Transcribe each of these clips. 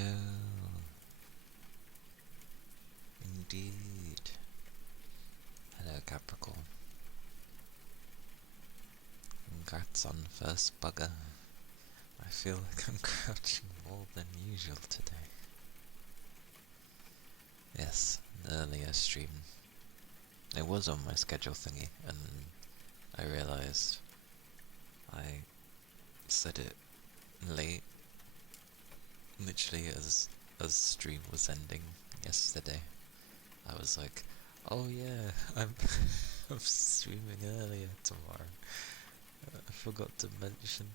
Hello. Indeed. Hello, Capricorn. Congrats on first bugger. I feel like I'm crouching more than usual today. Yes, an earlier stream. It was on my schedule thingy, and I realised I set it late, literally as stream was ending yesterday. I was like, oh yeah, I'm I'm streaming earlier tomorrow. I forgot to mention.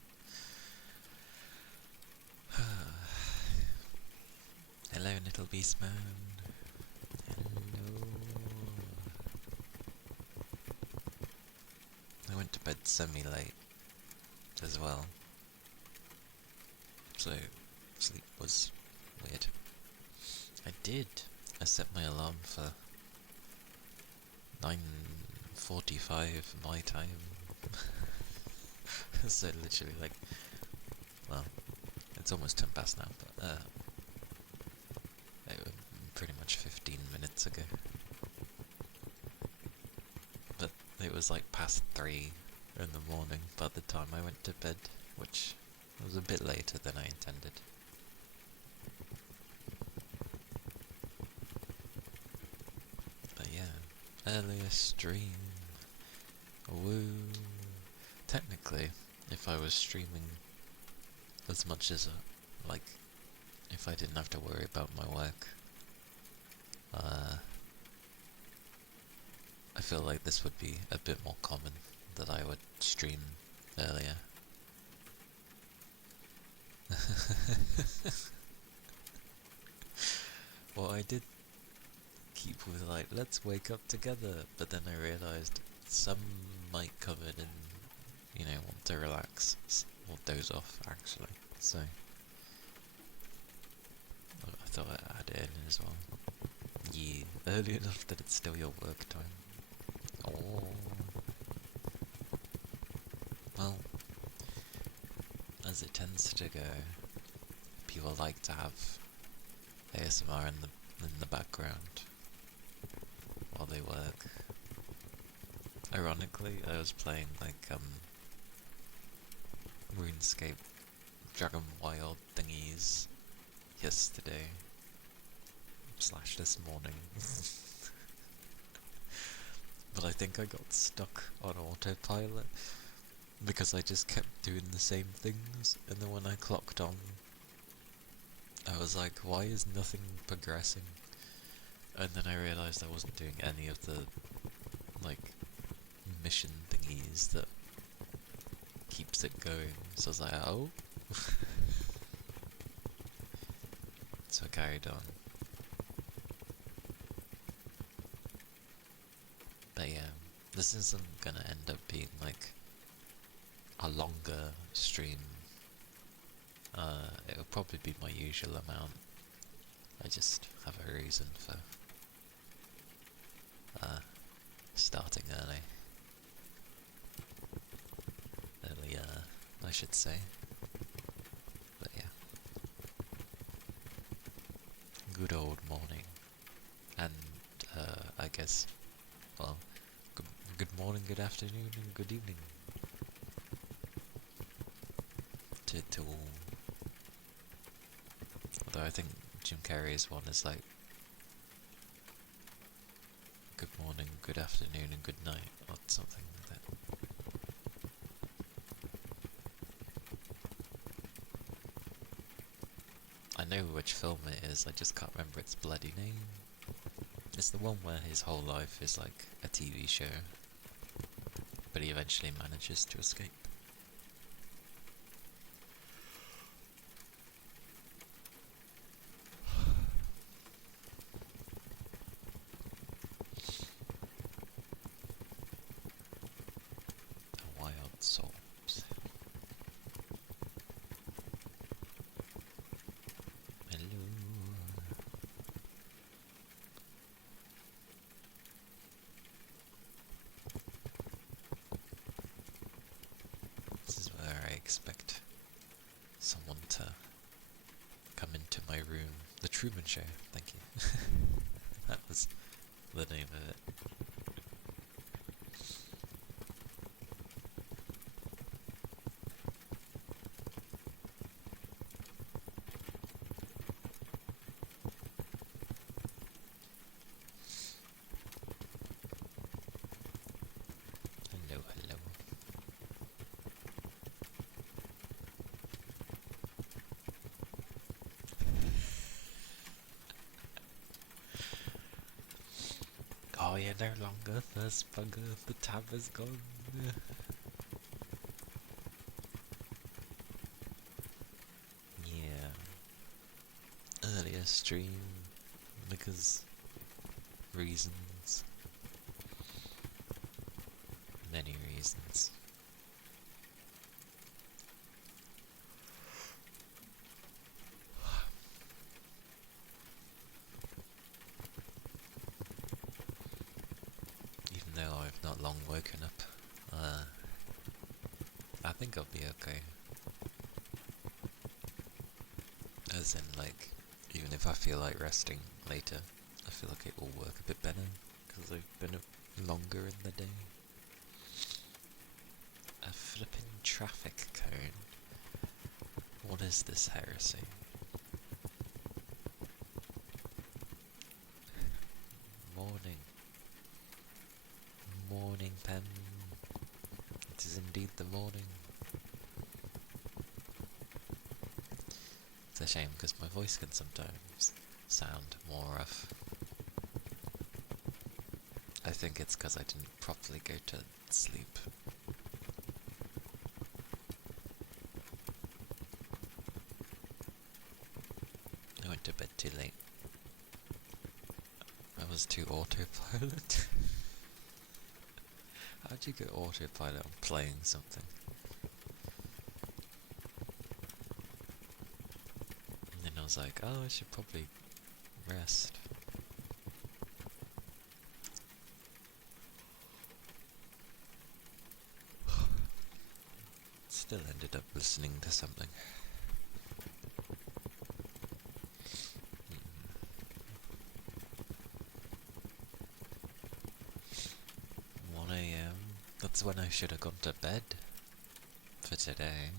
Hello, little beast man. Hello. I went to bed semi-late as well, so sleep was weird. I did. I set my alarm for 9:45 my time. So literally well, it's almost 10 past now, but it was pretty much 15 minutes ago. But it was past 3 in the morning by the time I went to bed, which was a bit later than I intended. But yeah, earlier stream. Woo. Technically, if I was streaming as much as if I didn't have to worry about my work, I feel like this would be a bit more common, that I would stream earlier. Well, I did keep with let's wake up together, but then I realised some might come in and, want to relax, or doze off actually, so I thought I'd add it in as well. Yeah, early enough that it's still your work time. Oh. Well, as it tends to go, people like to have ASMR in the background while they work. Ironically, I was playing RuneScape Dragon Wild thingies yesterday / this morning. But I think I got stuck on autopilot because I just kept doing the same things, and then when I clocked on, I was like, why is nothing progressing? And then I realised I wasn't doing any of the mission thingies that keeps it going, so I was like, oh. So I carried on. But yeah, this isn't gonna end up being a longer stream. It'll probably be my usual amount. I just have a reason for starting early. Earlier, I should say. But yeah. Good old morning. And I guess, well, good morning, good afternoon, and good evening to all. Although I think Jim Carrey's one is good morning, good afternoon, and good night, or something like that. I know which film it is, I just can't remember its bloody name. It's the one where his whole life is a TV show, but he eventually manages to escape. Wild souls. Hello. This is where I expect someone to come into my room. The Truman Show, thank you. That was the name of it. Hello, hello. Oh, you're no longer first bugger, the tab is gone. Yeah. Earlier stream, because reasons. Many reasons. Even though I've not long woken up, I think I'll be okay. As in, like, even if I feel like resting later, I feel like it will work a bit better, because I've been up longer in the day. A flipping traffic cone. What is this heresy? Morning. Morning, pen. It is indeed the morning. It's a shame because my voice can sometimes sound more rough. I think it's because I didn't properly go to sleep. I went to bed too late. I was too autopilot. How'd you go autopilot on playing something? And then I was like, oh, I should probably rest. Still ended up listening to something. 1 AM. That's when I should have gone to bed for today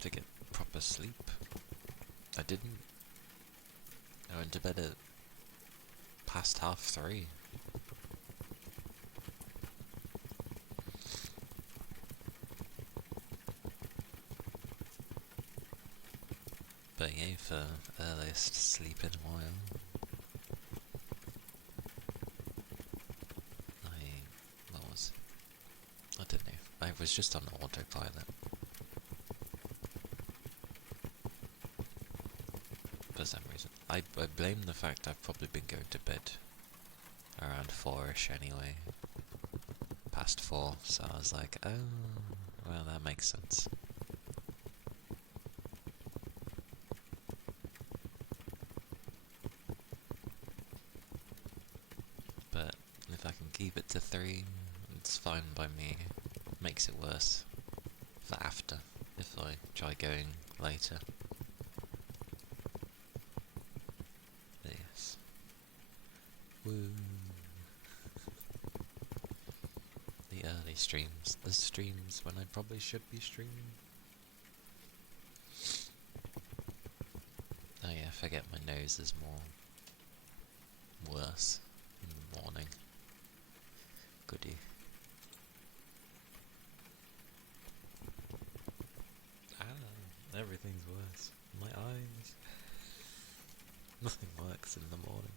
to get proper sleep. I didn't. I went to bed at past 3:30. But yay for earliest sleep in a while. I don't know. I was just on autopilot. For some reason. I blame the fact I've probably been going to bed around 4ish anyway. Past 4, so I was like, oh, well, that makes sense. But if I can keep it to 3, it's fine by me. Makes it worse for after, if I try going later. But yes. Woo. The early streams. The streams when I probably should be streaming. Oh yeah, I forget my nose is worse in the morning. Goody. Everything's worse. My eyes. Nothing works in the morning.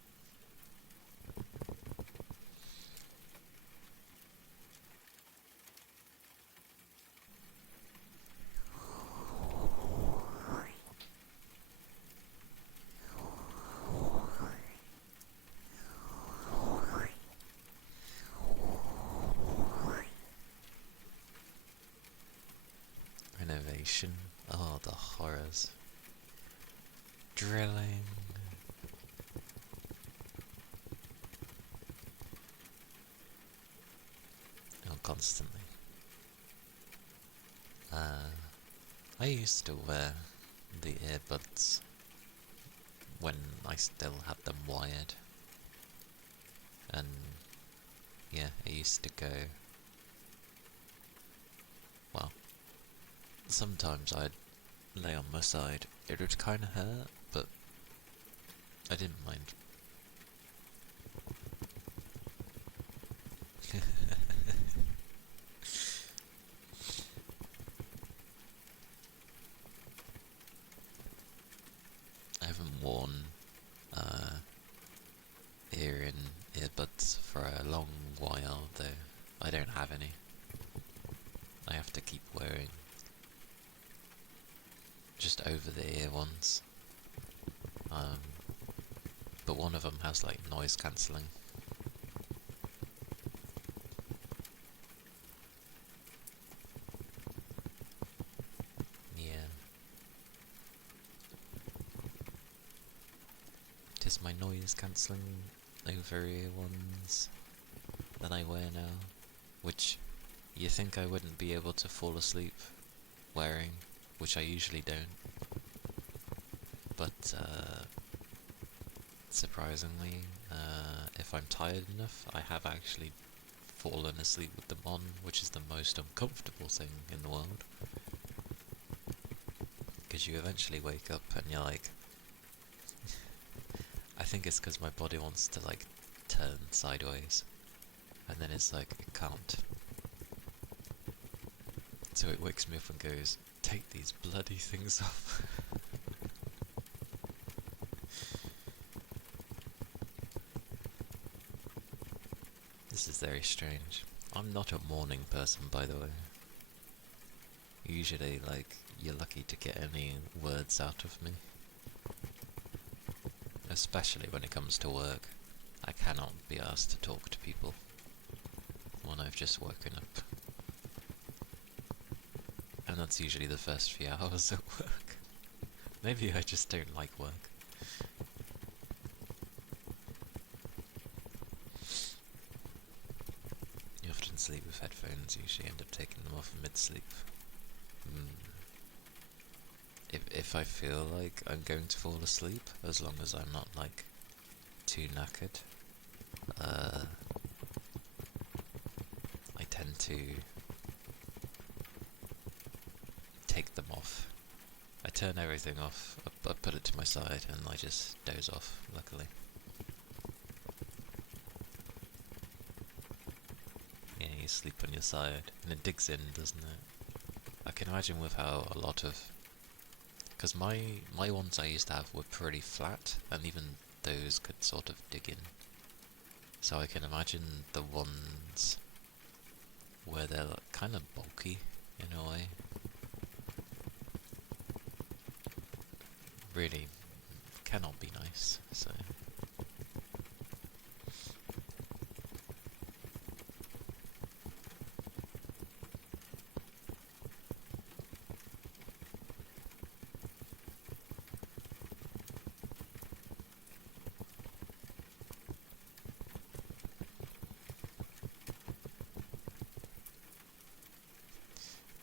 Renovation. Oh, the horrors. Drilling. Oh, constantly. I used to wear the earbuds when I still had them wired. And yeah, I used to go, well, sometimes I'd lay on my side. It would kind of hurt, but I didn't mind. I haven't worn earbuds for a long while though. I don't have any. I have to keep wearing just over the ear ones. But one of them has like noise cancelling. Yeah. Just my noise cancelling over ear ones that I wear now, which you think I wouldn't be able to fall asleep wearing, which I usually don't. But surprisingly, if I'm tired enough, I have actually fallen asleep with them on, which is the most uncomfortable thing in the world. Because you eventually wake up and you're like, I think it's because my body wants to like turn sideways, and then it's like, it can't. So it wakes me up and goes, take these bloody things off. This is very strange. I'm not a morning person, by the way. Usually, like, you're lucky to get any words out of me. Especially when it comes to work. I cannot be asked to talk to people when I've just woken up. And that's usually the first few hours at work. Maybe I just don't like work. You often sleep with headphones, usually end up taking them off mid-sleep. If I feel like I'm going to fall asleep, as long as I'm not like too knackered, I tend to take them off. I turn everything off, I put it to my side, and I just doze off, luckily. Yeah, you sleep on your side, and it digs in, doesn't it? I can imagine with how a lot of... Because my ones I used to have were pretty flat, and even those could sort of dig in. So I can imagine the ones where they're like kind of bulky, in a way. Really cannot be nice, so...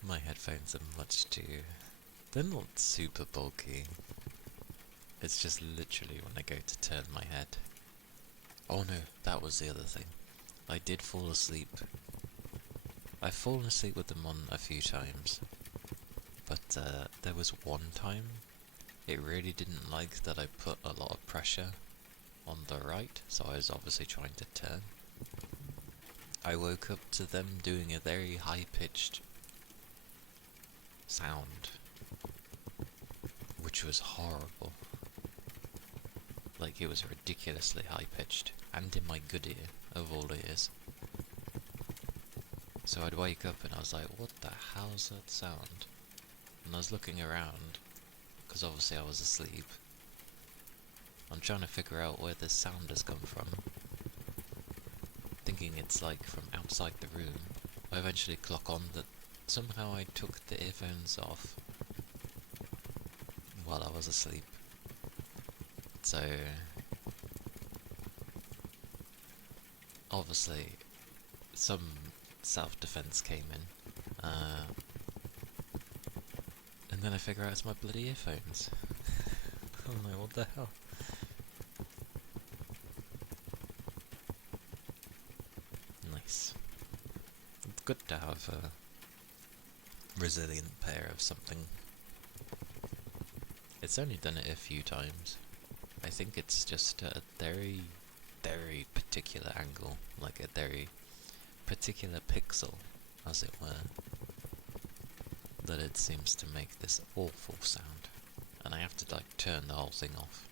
My headphones are much too... They're not super bulky. It's just literally when I go to turn my head. Oh no, that was the other thing. I did fall asleep. I've fallen asleep with them on a few times. But there was one time, it really didn't like that I put a lot of pressure on the right, so I was obviously trying to turn. I woke up to them doing a very high-pitched sound, which was horrible. Like, it was ridiculously high-pitched, and in my good ear, of all ears. So I'd wake up and I was like, what the hell's that sound? And I was looking around, because obviously I was asleep. I'm trying to figure out where this sound has come from, thinking it's like from outside the room. I eventually clock on that somehow I took the earphones off while I was asleep. So obviously some self-defense came in, and then I figure out it's my bloody earphones. I'm like, what the hell? good to have a resilient pair of something. It's only done it a few times. I think it's just a very, very particular angle, like a very particular pixel, as it were, that it seems to make this awful sound. And I have to like turn the whole thing off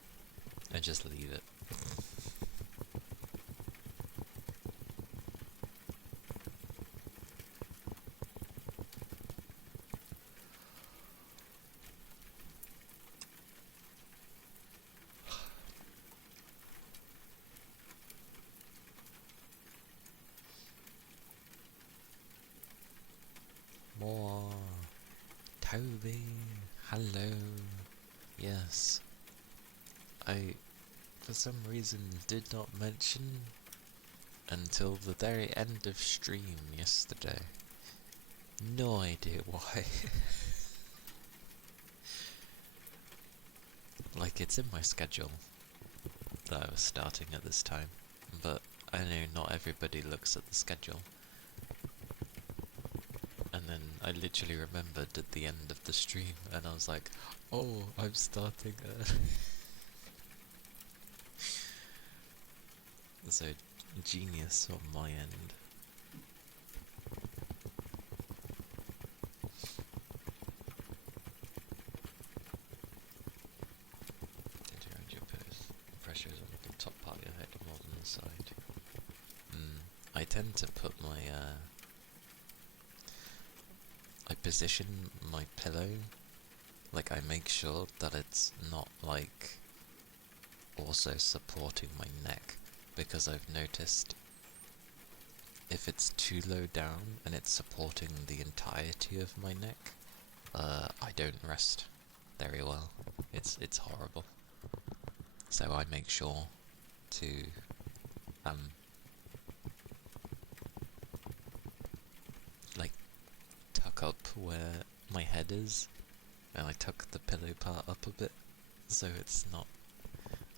and just leave it. More Toby, hello. Yes, I for some reason did not mention until the very end of stream yesterday. No idea why. Like, it's in my schedule that I was starting at this time, but I know not everybody looks at the schedule. And then I literally remembered at the end of the stream, and I was like, oh, I'm starting So, genius on my end. Pressures on the top part of your head more than the side. I tend to put my, I position my pillow, like I make sure that it's not like also supporting my neck, because I've noticed if it's too low down and it's supporting the entirety of my neck, I don't rest very well. It's horrible. So I make sure to like tuck up where my head is, and I tuck the pillow part up a bit, so it's not.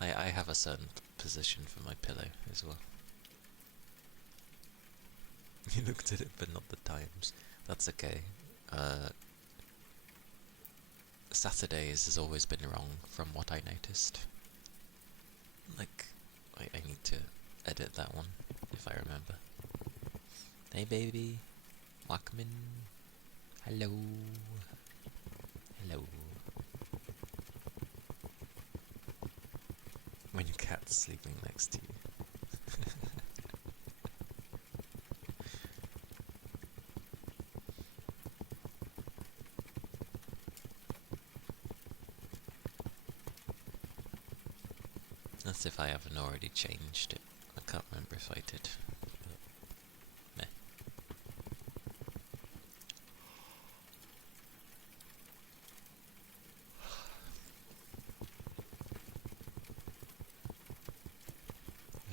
I have a certain position for my pillow as well. You looked at it, but not the times. That's okay. Saturdays has always been wrong, from what I noticed. Like, I need to edit that one, if I remember. Hey baby, welcome in. Hello. Hello. When your cat's sleeping next to you. That's if I haven't already changed it. I can't remember if I did. But, meh.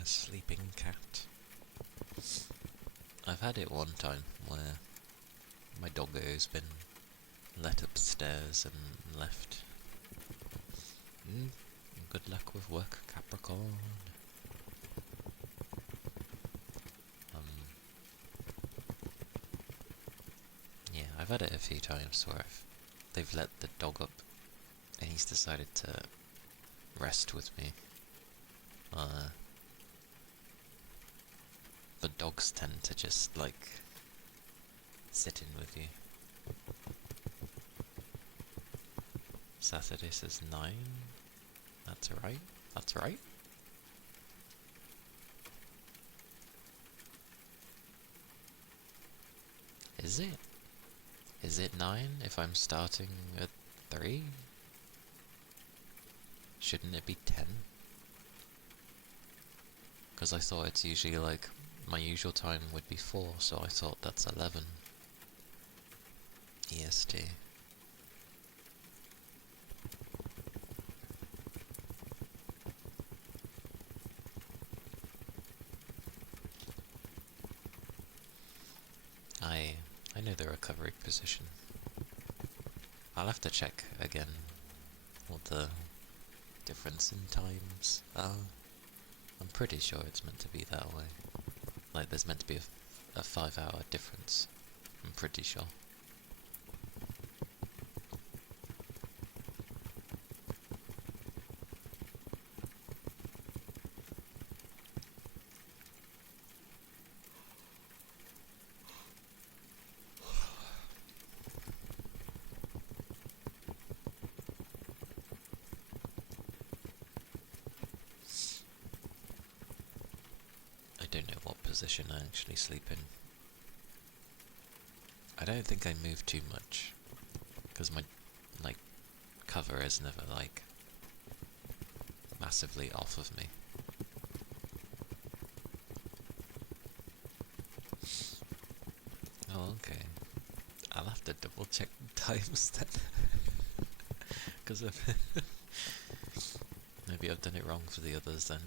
A sleeping cat. I've had it one time where my doggo's been let upstairs and left. Good luck with work, Capricorn. Yeah, I've had it a few times where they've let the dog up and he's decided to rest with me. But dogs tend to just, like, sit in with you. Saturday says 9. That's right. That's right. Is it? Is it 9 if I'm starting at 3? Shouldn't it be 10? Because I thought it's usually like, my usual time would be 4, so I thought that's 11 EST. I know the recovery position. I'll have to check again what the difference in times are. I'm pretty sure it's meant to be that way. Like, there's meant to be a 5-hour difference I'm pretty sure. I don't know what position I actually sleep in. I don't think I move too much, because my, like, cover is never, like, massively off of me. Oh, okay. I'll have to double check times then. Because maybe I've done it wrong for the others then.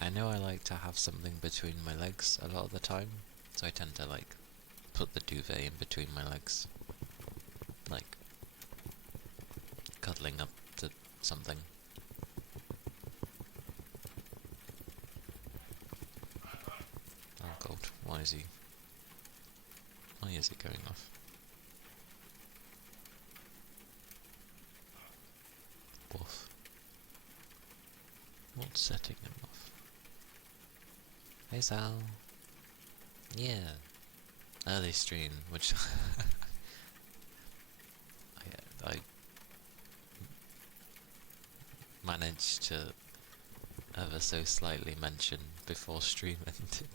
I know I like to have something between my legs a lot of the time, so I tend to, like, put the duvet in between my legs. Like, cuddling up to something. Oh god, why is he going off? Woof. What's setting him off? Hey Sal. Yeah. Early stream, which I managed to ever so slightly mention before stream ended.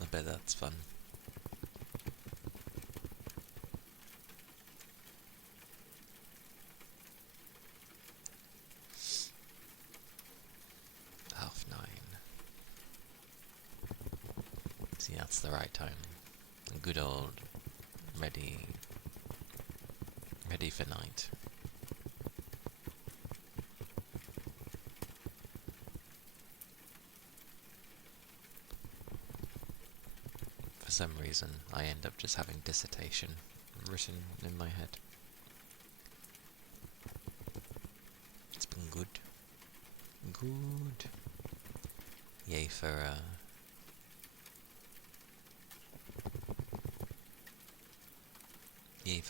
I bet that's fun. See, that's the right time. Good old ready for night. For some reason, I end up just having dissertation written in my head. It's been good. Good. Yay for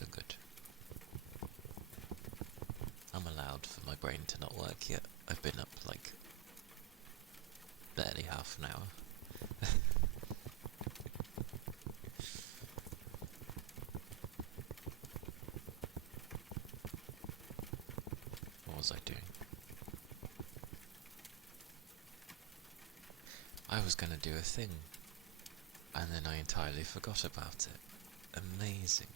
good. I'm allowed for my brain to not work yet. I've been up like barely half an hour. What was I doing? I was gonna do a thing, and then I entirely forgot about it. Amazing.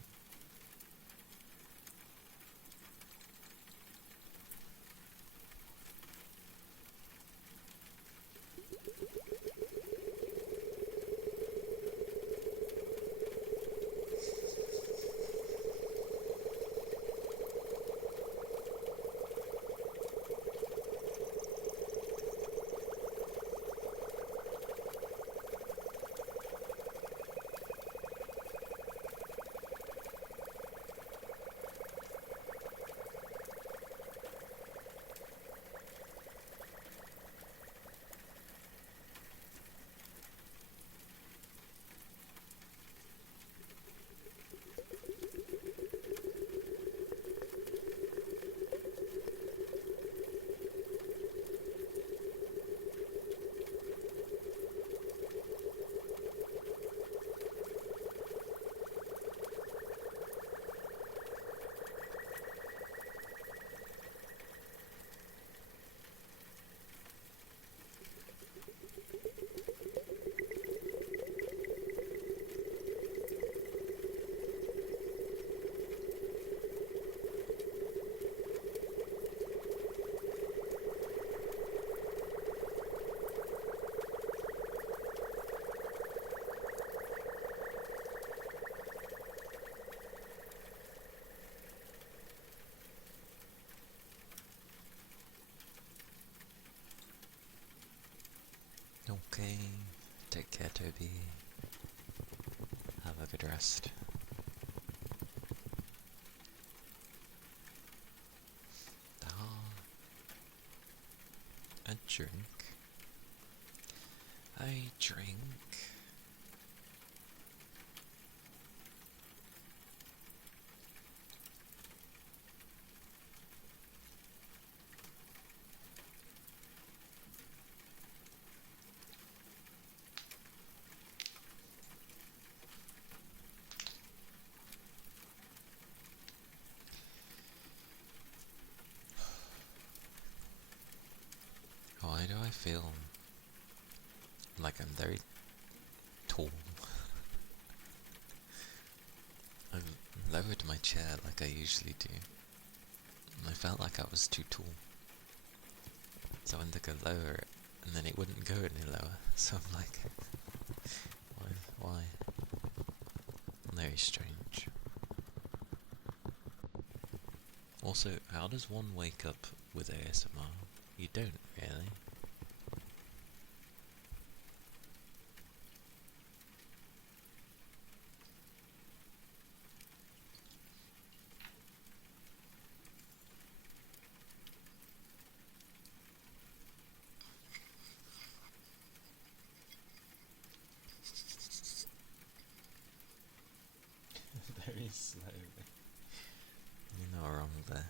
Okay, take care, Toby. Have a good rest. A drink. I drink. Why do I feel like I'm very tall? I've lowered my chair like I usually do, and I felt like I was too tall. So I went to go lower it, and then it wouldn't go any lower. So I'm like, why? Very strange. Also, how does one wake up with ASMR? You don't, really. Very slowly. You're not wrong there.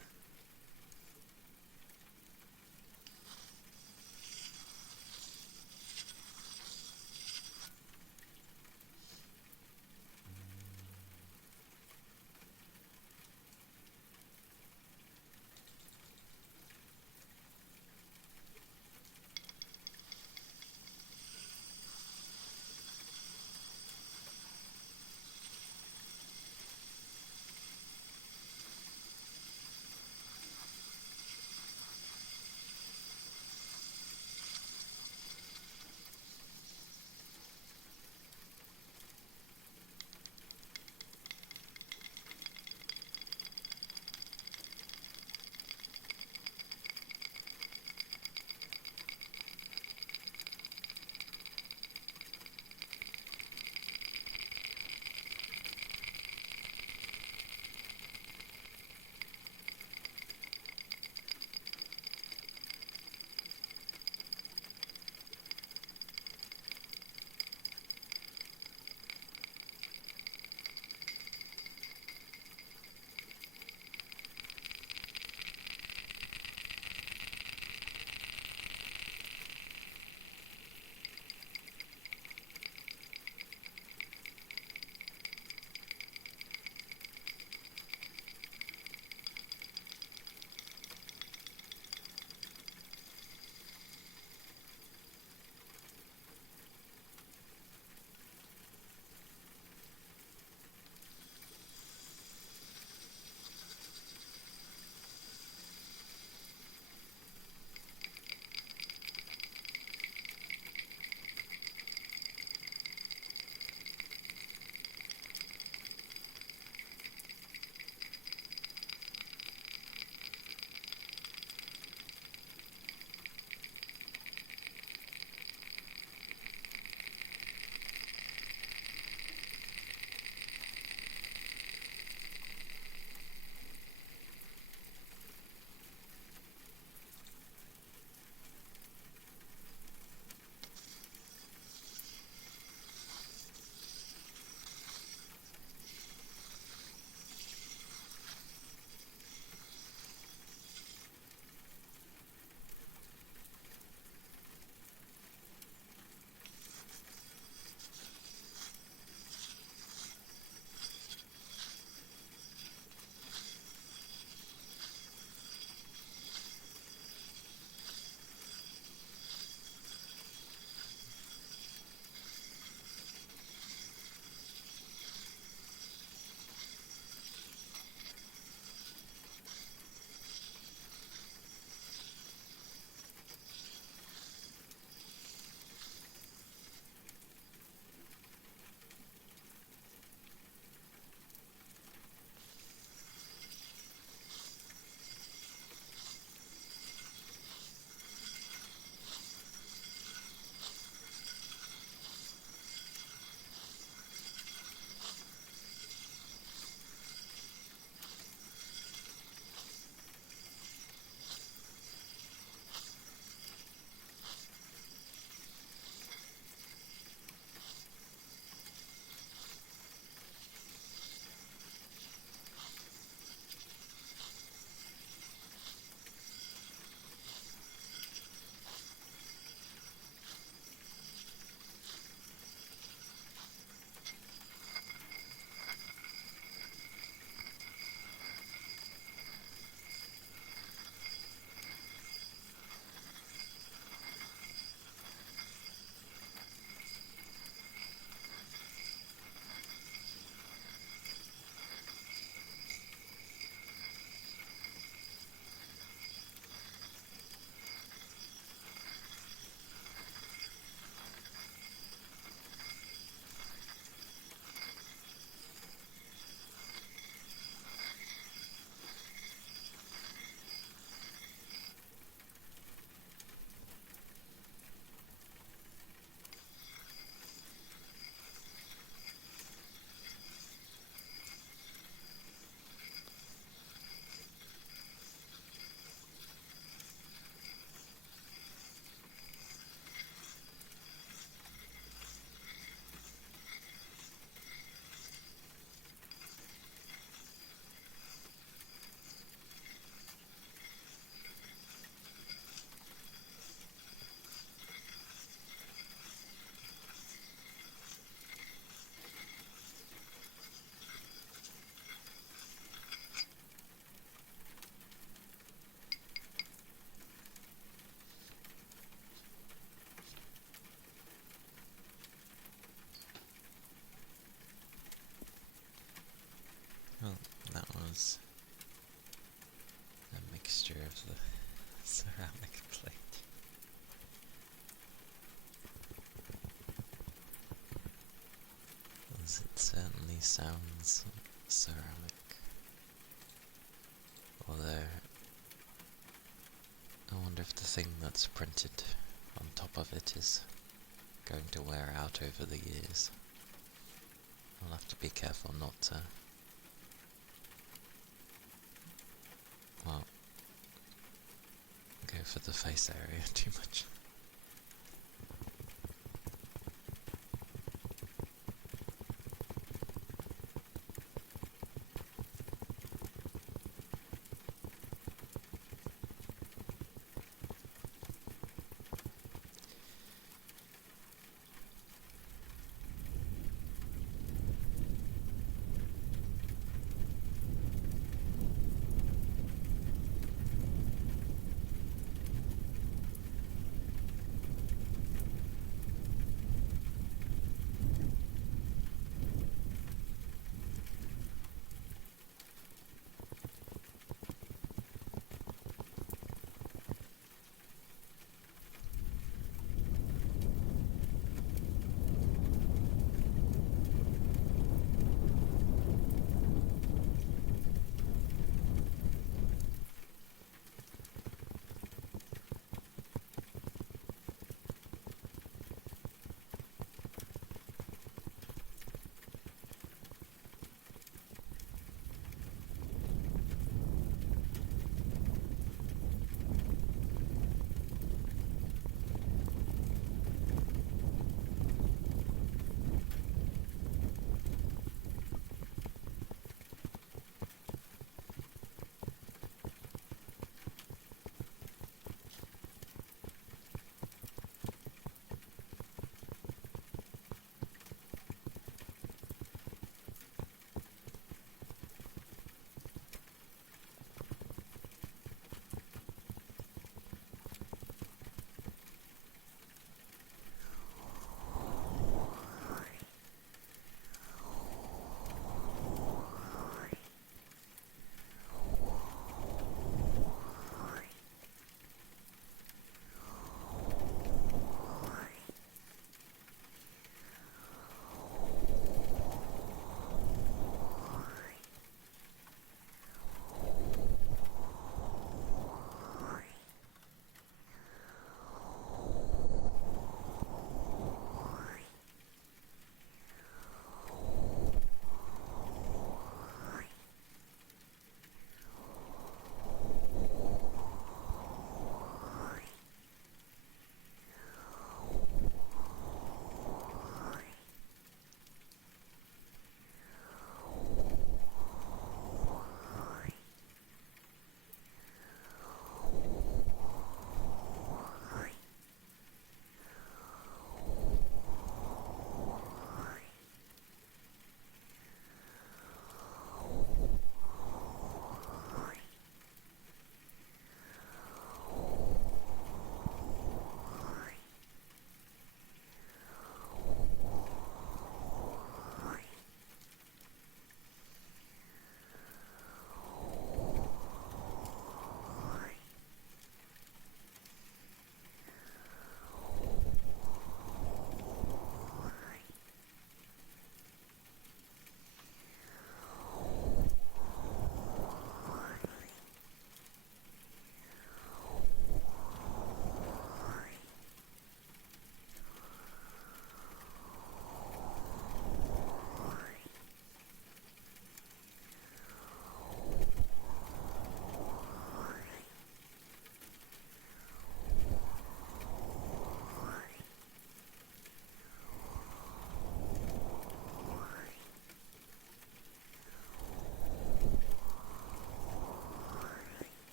is a mixture of the ceramic plate. As it certainly sounds ceramic. Although, I wonder if the thing that's printed on top of it is going to wear out over the years. I'll have to be careful not to, well, go for the face area too much.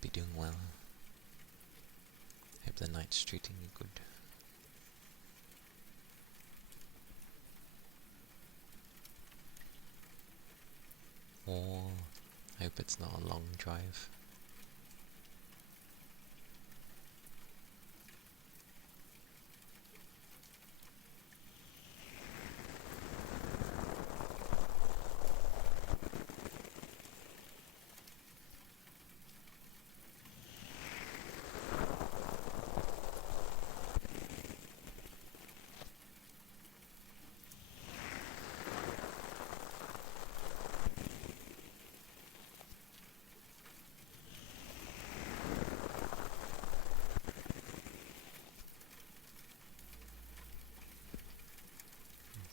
Hope you're doing well. Hope the night's treating you good. Or hope it's not a long drive.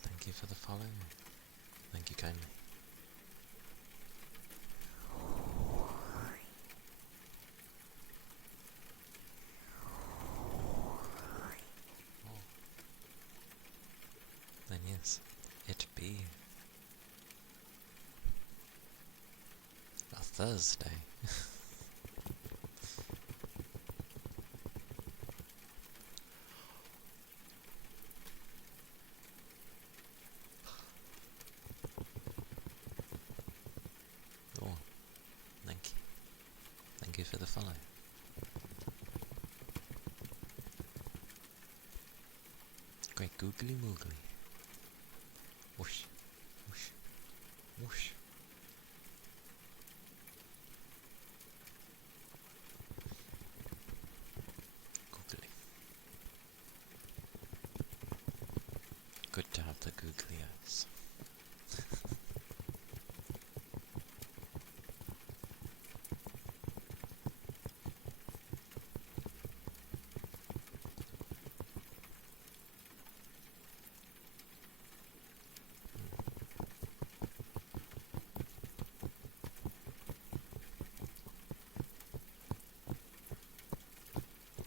Thank you for the follow. Thank you kindly. Oh. Then yes, it be a Thursday. Oh, thank you. Thank you for the follow. Great googly moogly. Whoosh, whoosh, whoosh. Googly. Good to have the googly eyes.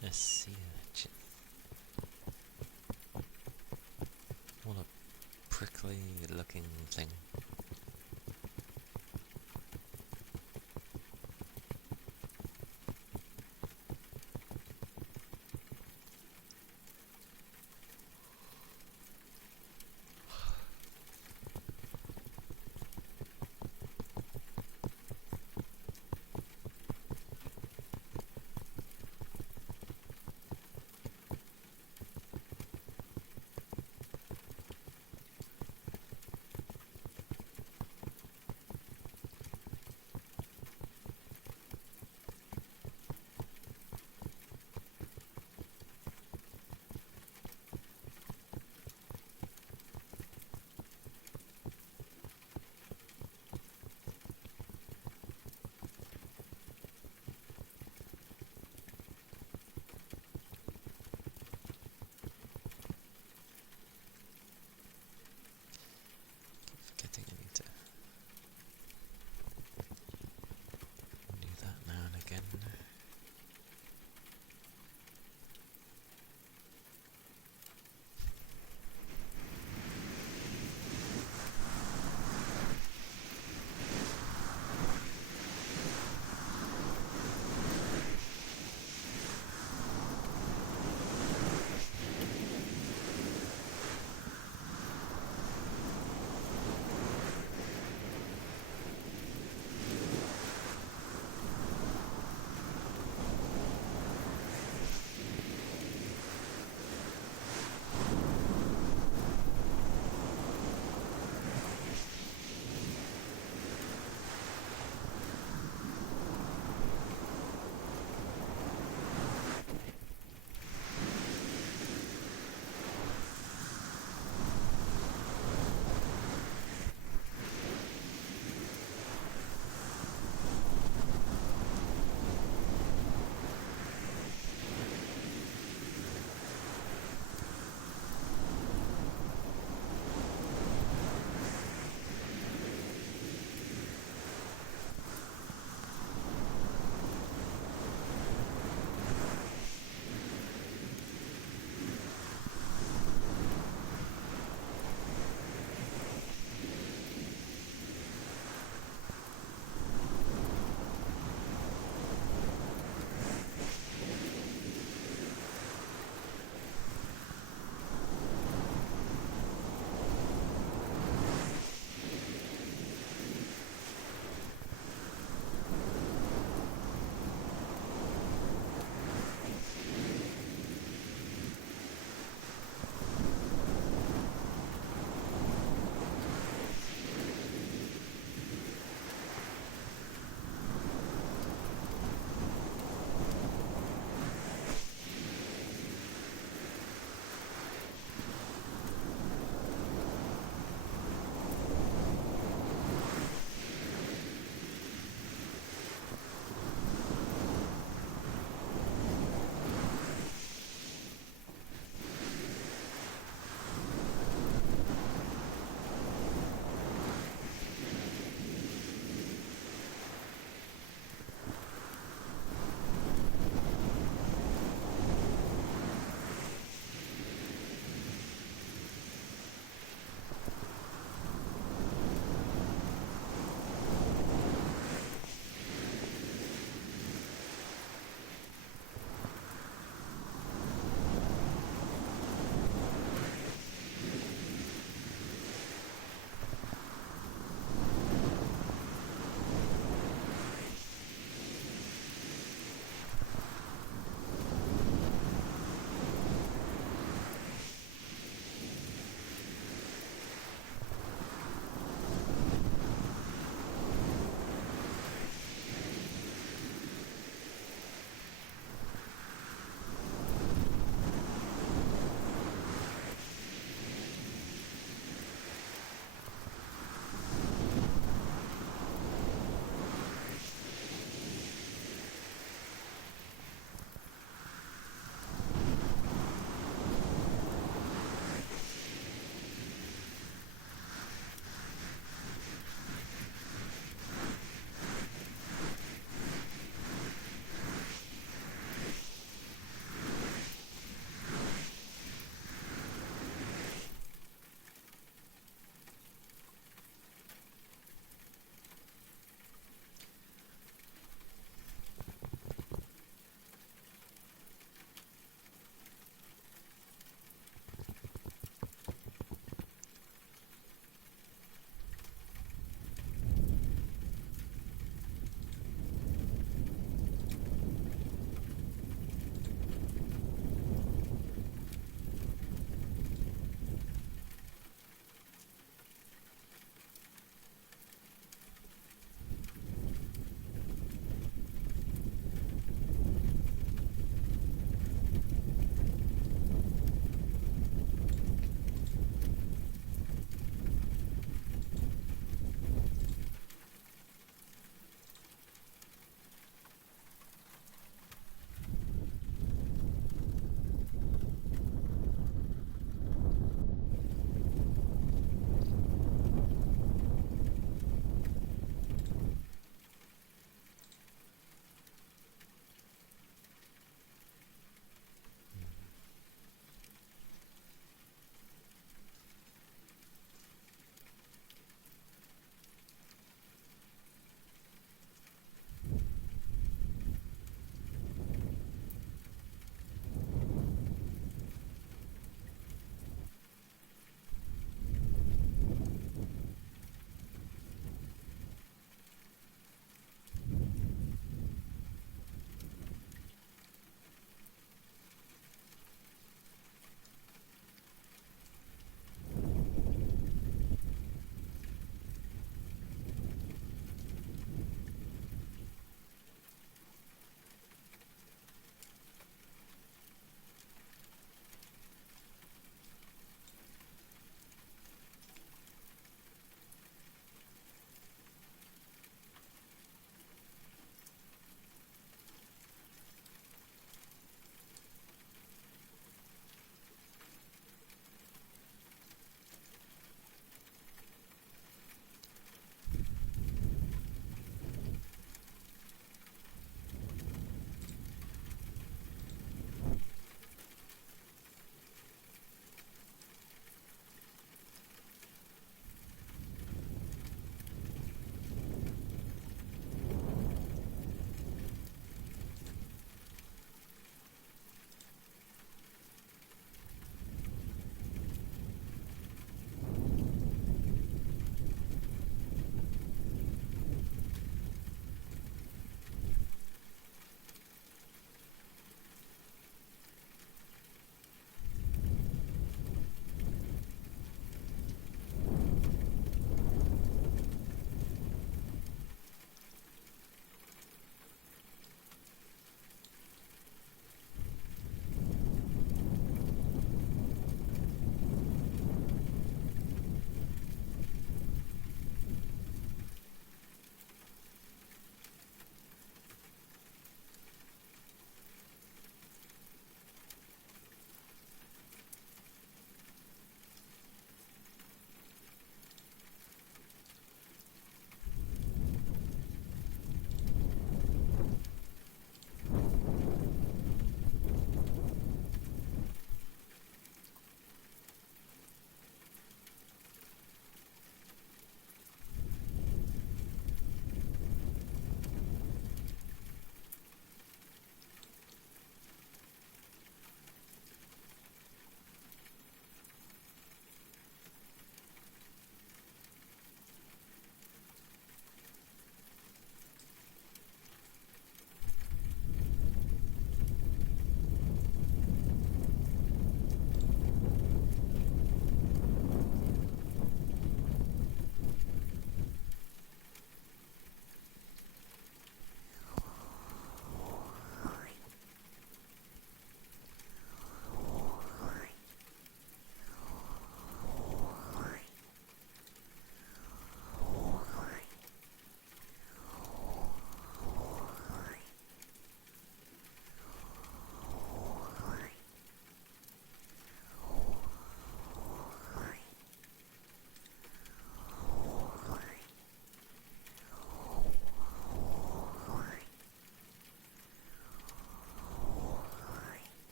A sea urchin. What a prickly looking thing.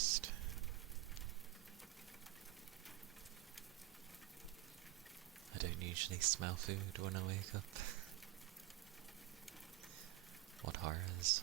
breakfast. I don't usually smell food when I wake up. What horrors.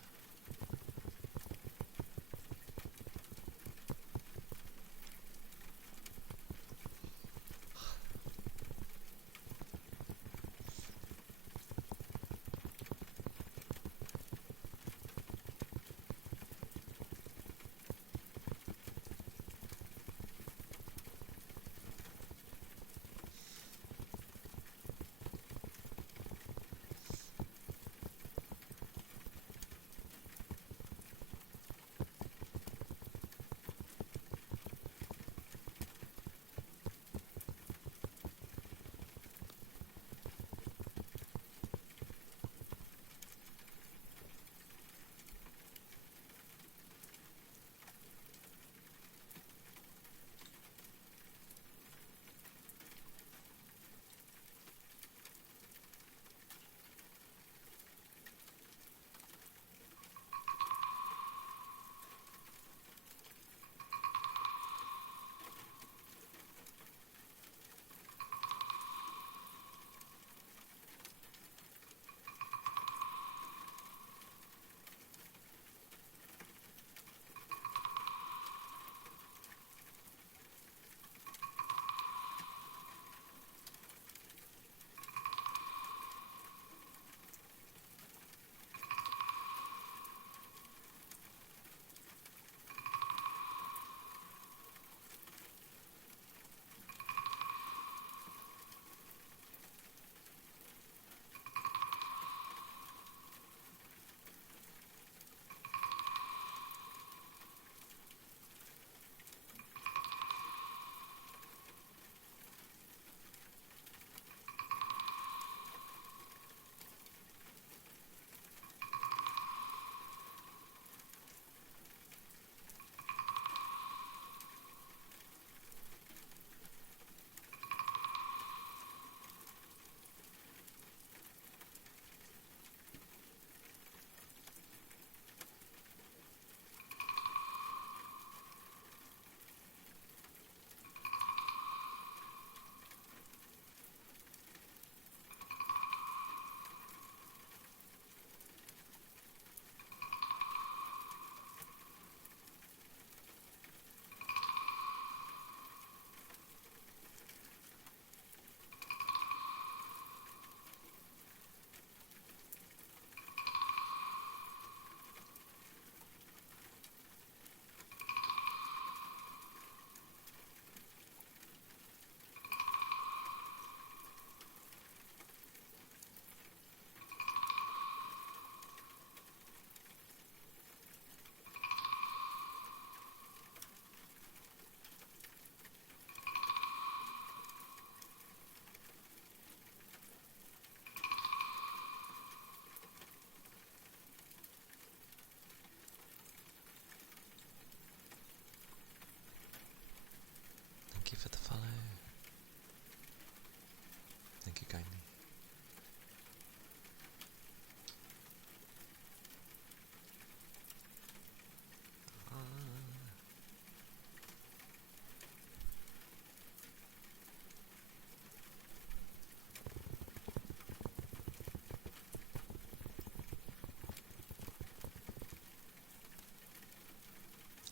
Thank you for the follow. Thank you kindly.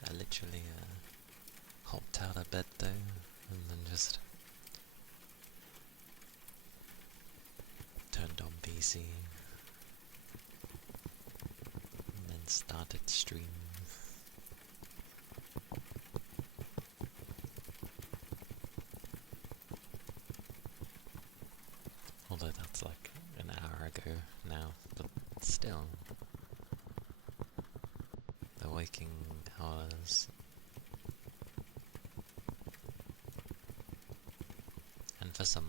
I literally hopped out of bed though, and then just turned on PC, and then started stream. Although that's like an hour ago now, but still. The waking hours. And for some,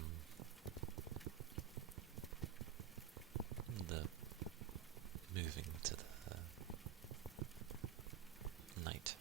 the moving to the night.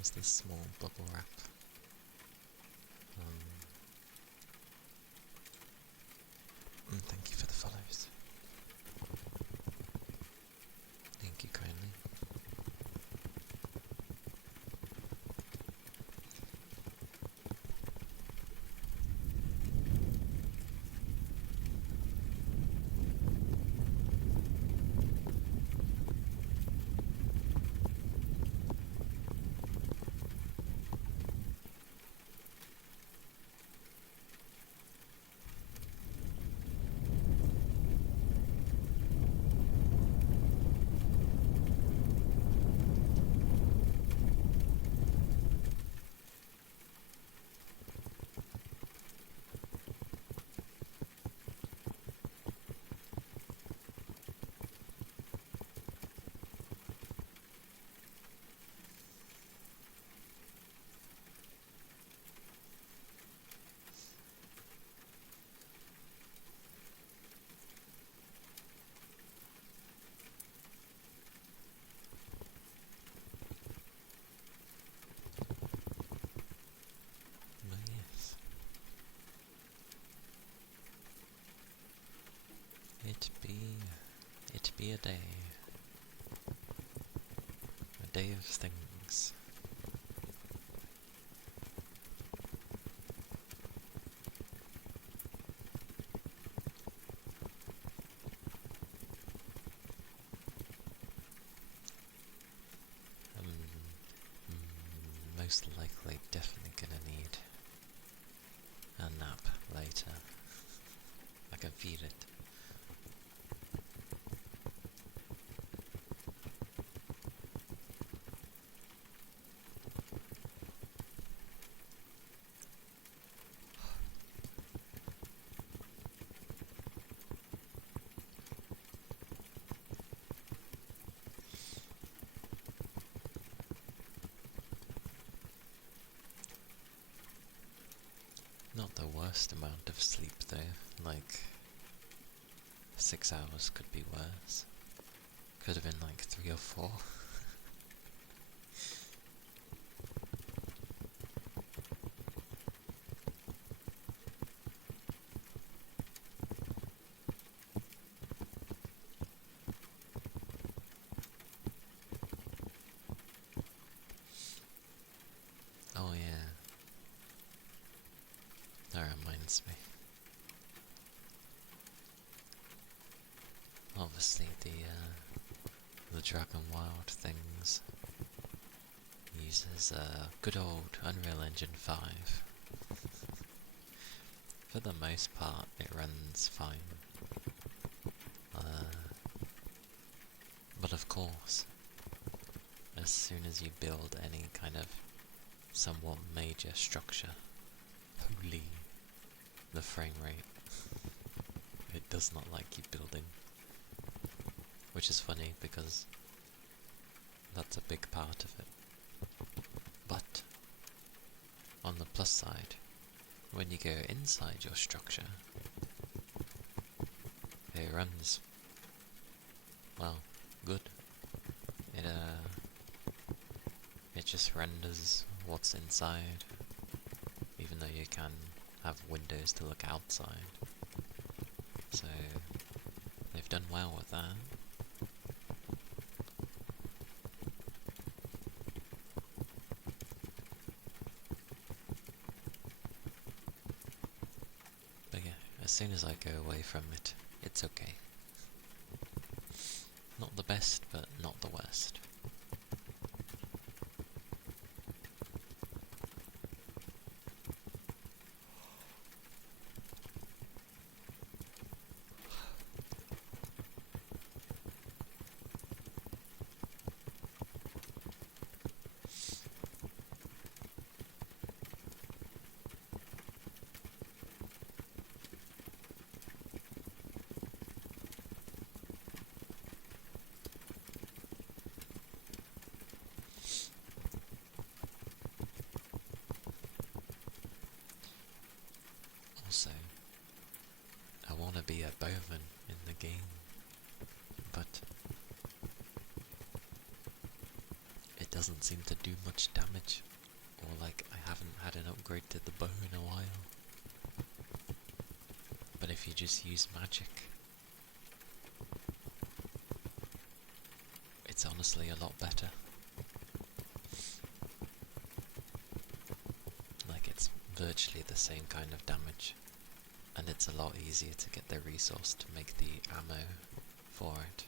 was this small bubble wrap. And thank you for the follows. Thank you kindly. But yes, it be a day of things. Most likely definitely gonna need a nap later. I can feel it. Not the worst amount of sleep though, like 6 hours could be worse. Could have been like 3 or 4. Oh yeah, that reminds me. Obviously the Dragon Wild things uses good old Unreal Engine 5. For the most part it runs fine. But of course, as soon as you build any kind of somewhat major structure, holy, the frame rate. It does not like you building. Which is funny because that's a big part of it. But on the plus side, when you go inside your structure, it runs, well, good. It just renders what's inside, even though you can have windows to look outside. So they've done well with that. But yeah, as soon as I go away from it, it's okay. Not the best, but not the worst. Also, I want to be a bowman in the game, but it doesn't seem to do much damage, or like I haven't had an upgrade to the bow in a while. But if you just use magic, it's honestly a lot better. Like, it's virtually the same kind of damage, and it's a lot easier to get the resource to make the ammo for it.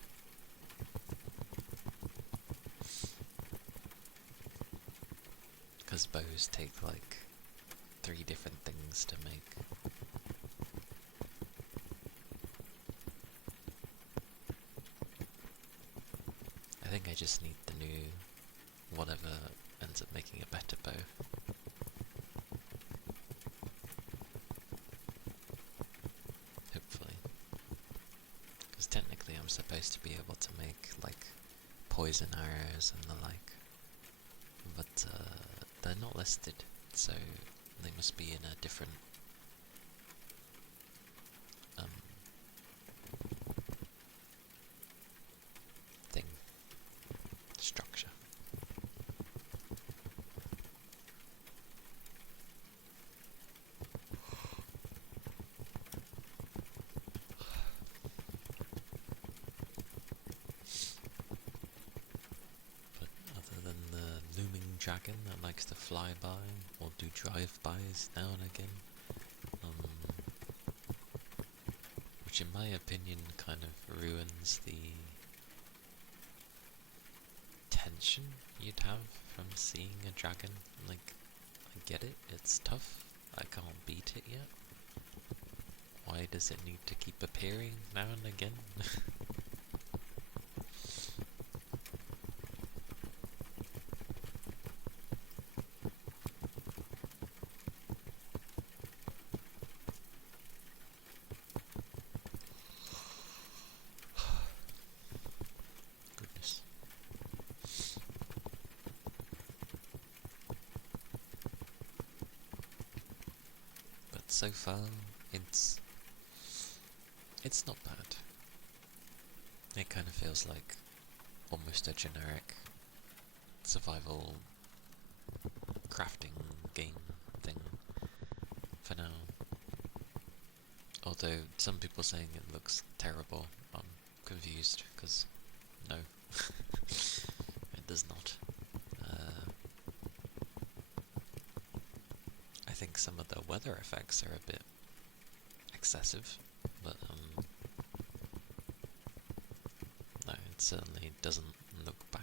Because bows take like 3 different things to make. I think I just need the new whatever ends up making a better bow. Hopefully. Because technically I'm supposed to be able to make like poison arrows and the like. But they're not listed, so they must be in a different thing, structure. But other than the looming dragon that likes to fly by or do drive-bys now and again, which in my opinion kind of ruins the tension you'd have from seeing a dragon. Like, I get it, it's tough, I can't beat it yet. Why does it need to keep appearing now and again? Goodness. But so far, it's not bad. It kind of feels like almost a generic survival crafting game thing for now. Although some people saying it looks terrible, I'm confused, because no, it does not. I think some of the weather effects are a bit excessive, but no, it certainly doesn't look bad.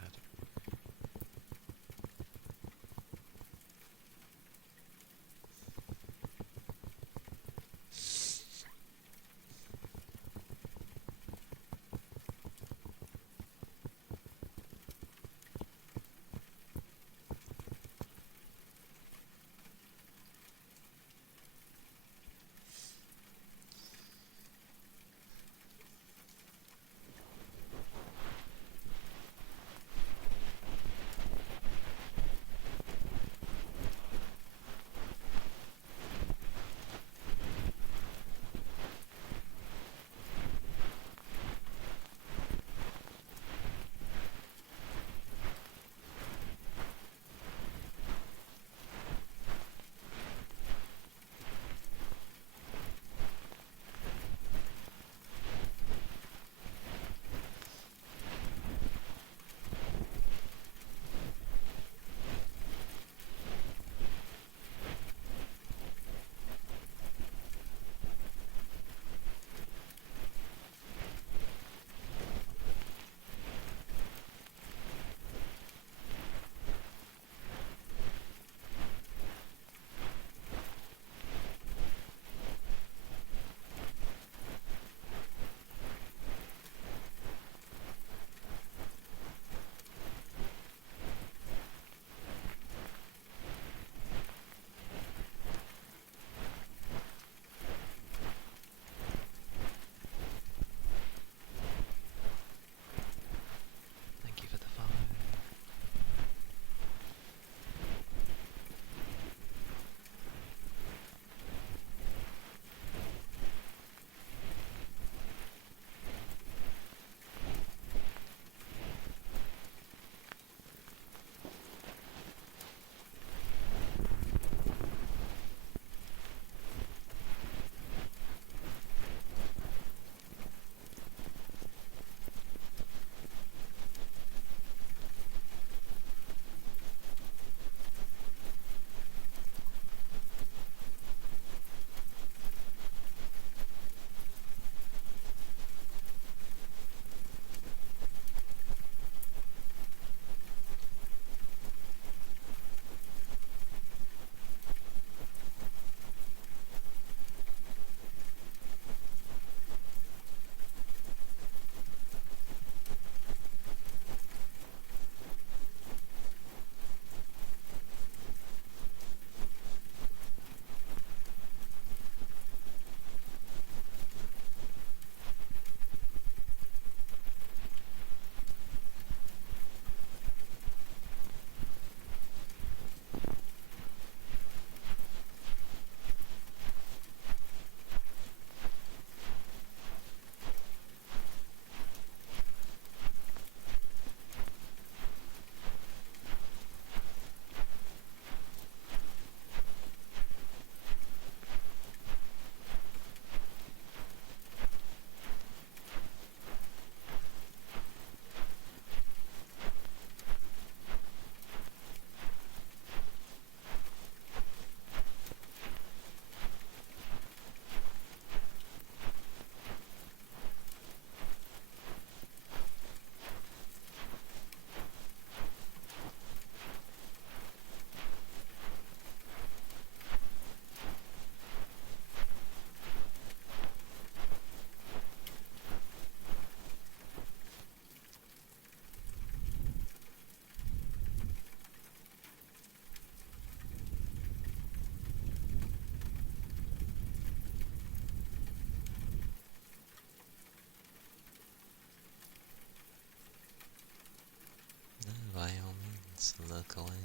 Let's look away.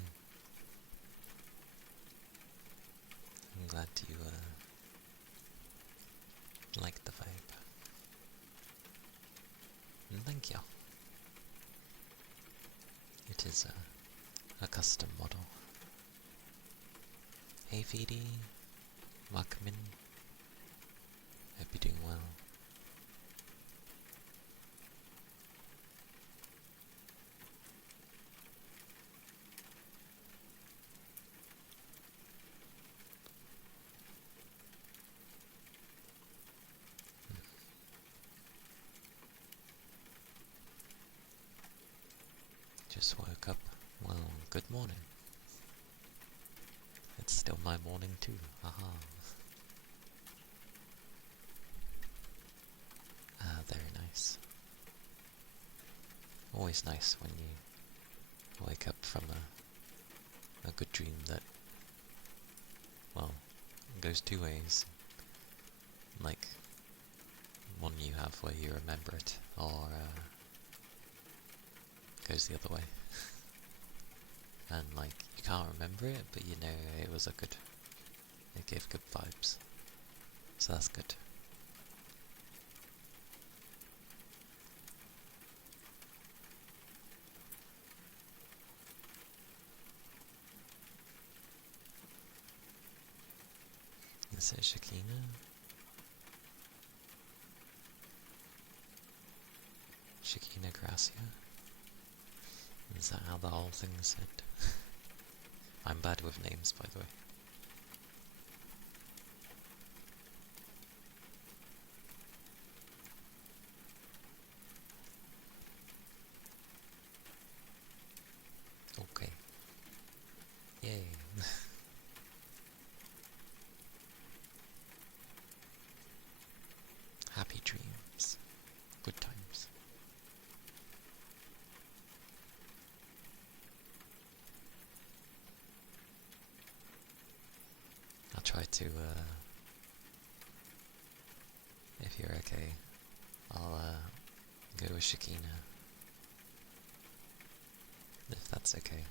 I'm glad you like the vibe. And thank you. It is a custom model. Hey VD, welcome in. Hope you're doing well. Just woke up. Well, good morning. It's still my morning too. Haha. Ah, very nice. Always nice when you wake up from a good dream that, well, goes two ways. Like, one you have where you remember it, or goes the other way. And like, you can't remember it, but you know it was it gave good vibes. So that's good. Is it Shakina? Shakina Gracia? Is that how the whole thing is said? I'm bad with names, by the way. Okay. Yay. Happy dreams. Good times. I'll try to, if you're okay, I'll, go with Shakina. If that's okay.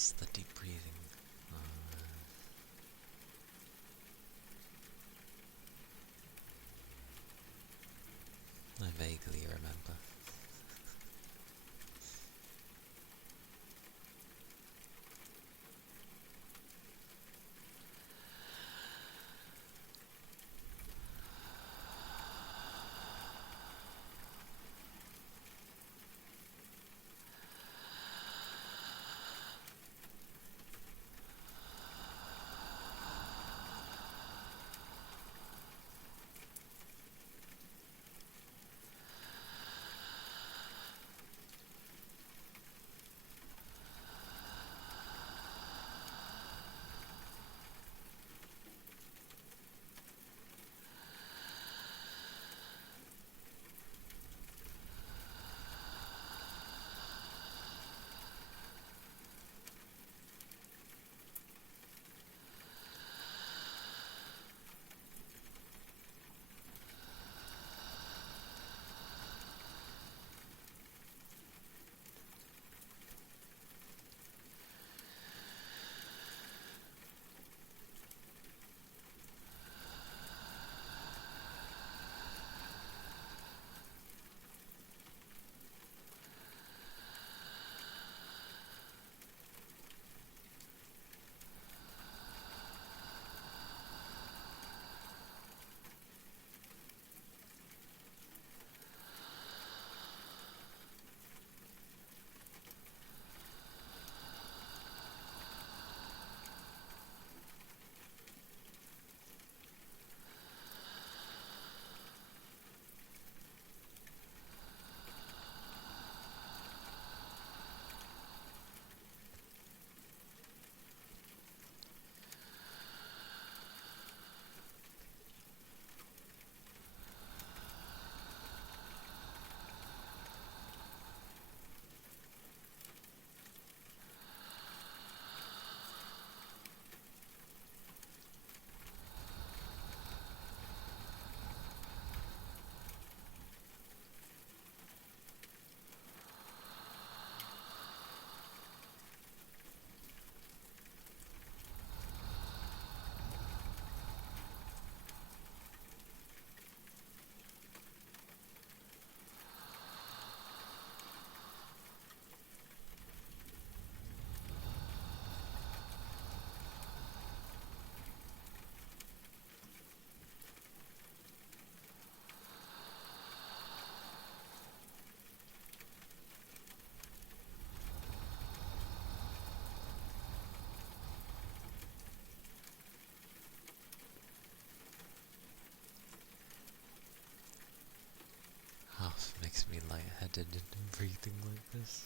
Just the deep breathing. I vaguely remember. Half makes me lightheaded breathing like this.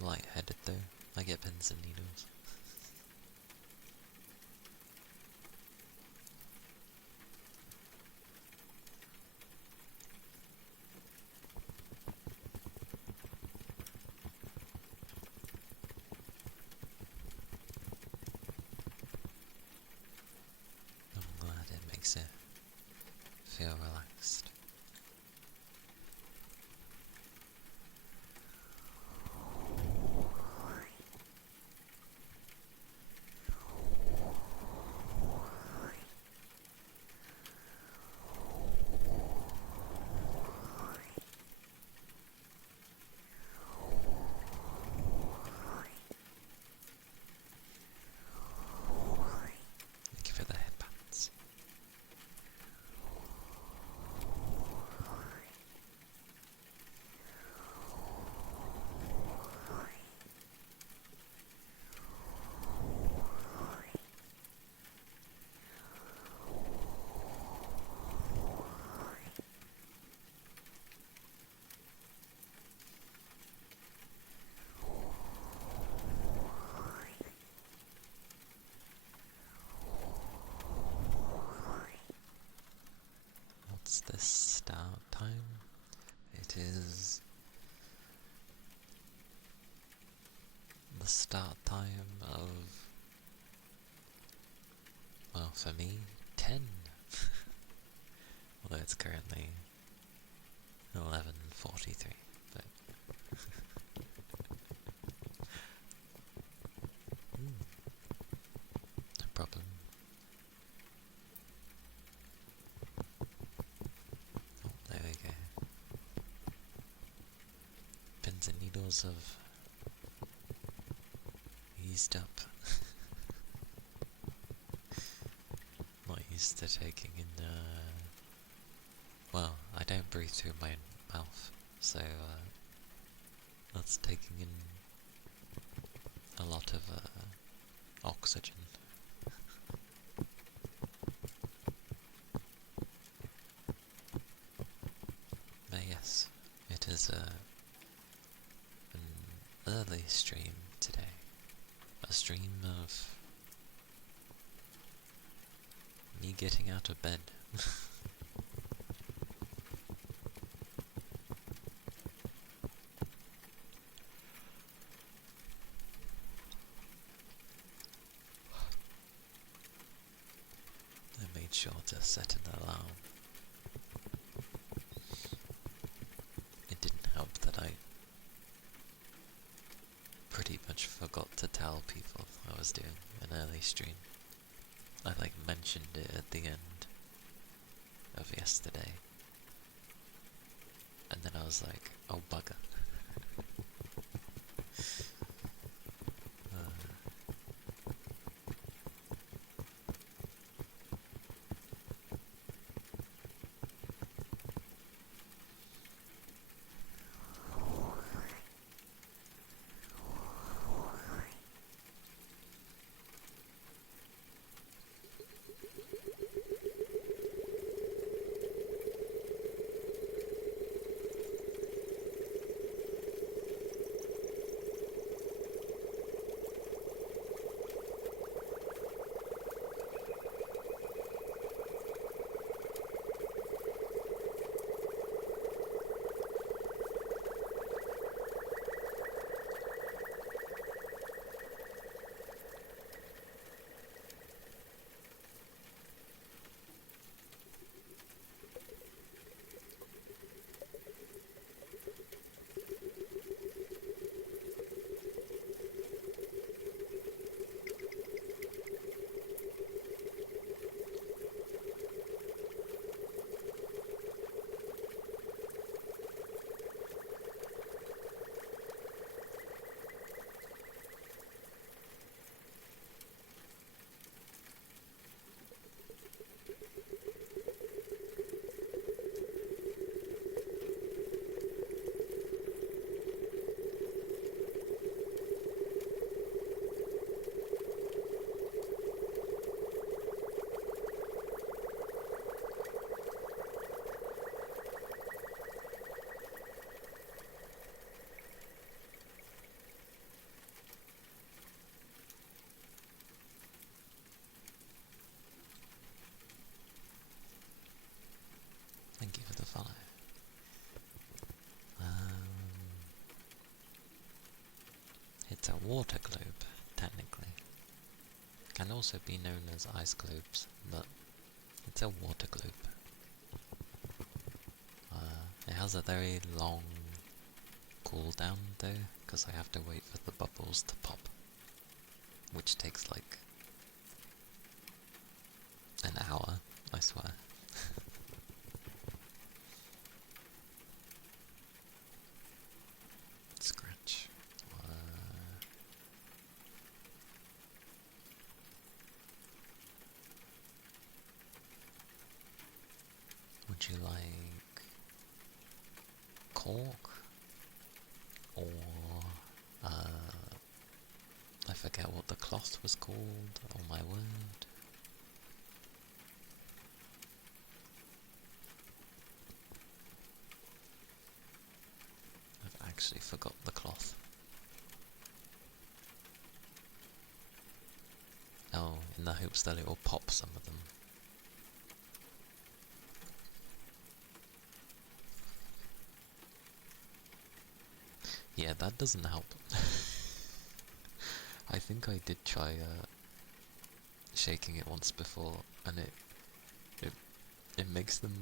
I'm lightheaded though. I get pins and needles. I'm glad it makes it feel relaxed. Thank you for the headbands. What's this start time? It is the start time of, well, for me, 10. Although it's currently 11:43, but no problem. Oh, there we go. Pins and needles have eased up. Not used to taking in, well, I don't breathe through my mouth, so that's taking in a lot of oxygen. But yes, it is an early stream today. A stream of me getting out of bed. I made sure to set an alarm. It didn't help that I pretty much forgot to tell people I was doing an early stream. I mentioned it at the end of yesterday, and then I was like, oh bugger. It's a water globe, technically. Can also be known as ice globes, but it's a water globe. It has a very long cooldown though, because I have to wait for the bubbles to pop, which takes like an hour, I swear. Scratch. Would you like cork? Or, I forget what the cloth was called, oh my word. I've actually forgot the cloth. Oh, in the hopes that it will pop some of them. Yeah, that doesn't help. I think I did try shaking it once before, and it makes them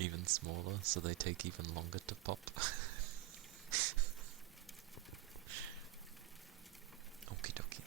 even smaller, so they take even longer to pop. Okie dokie.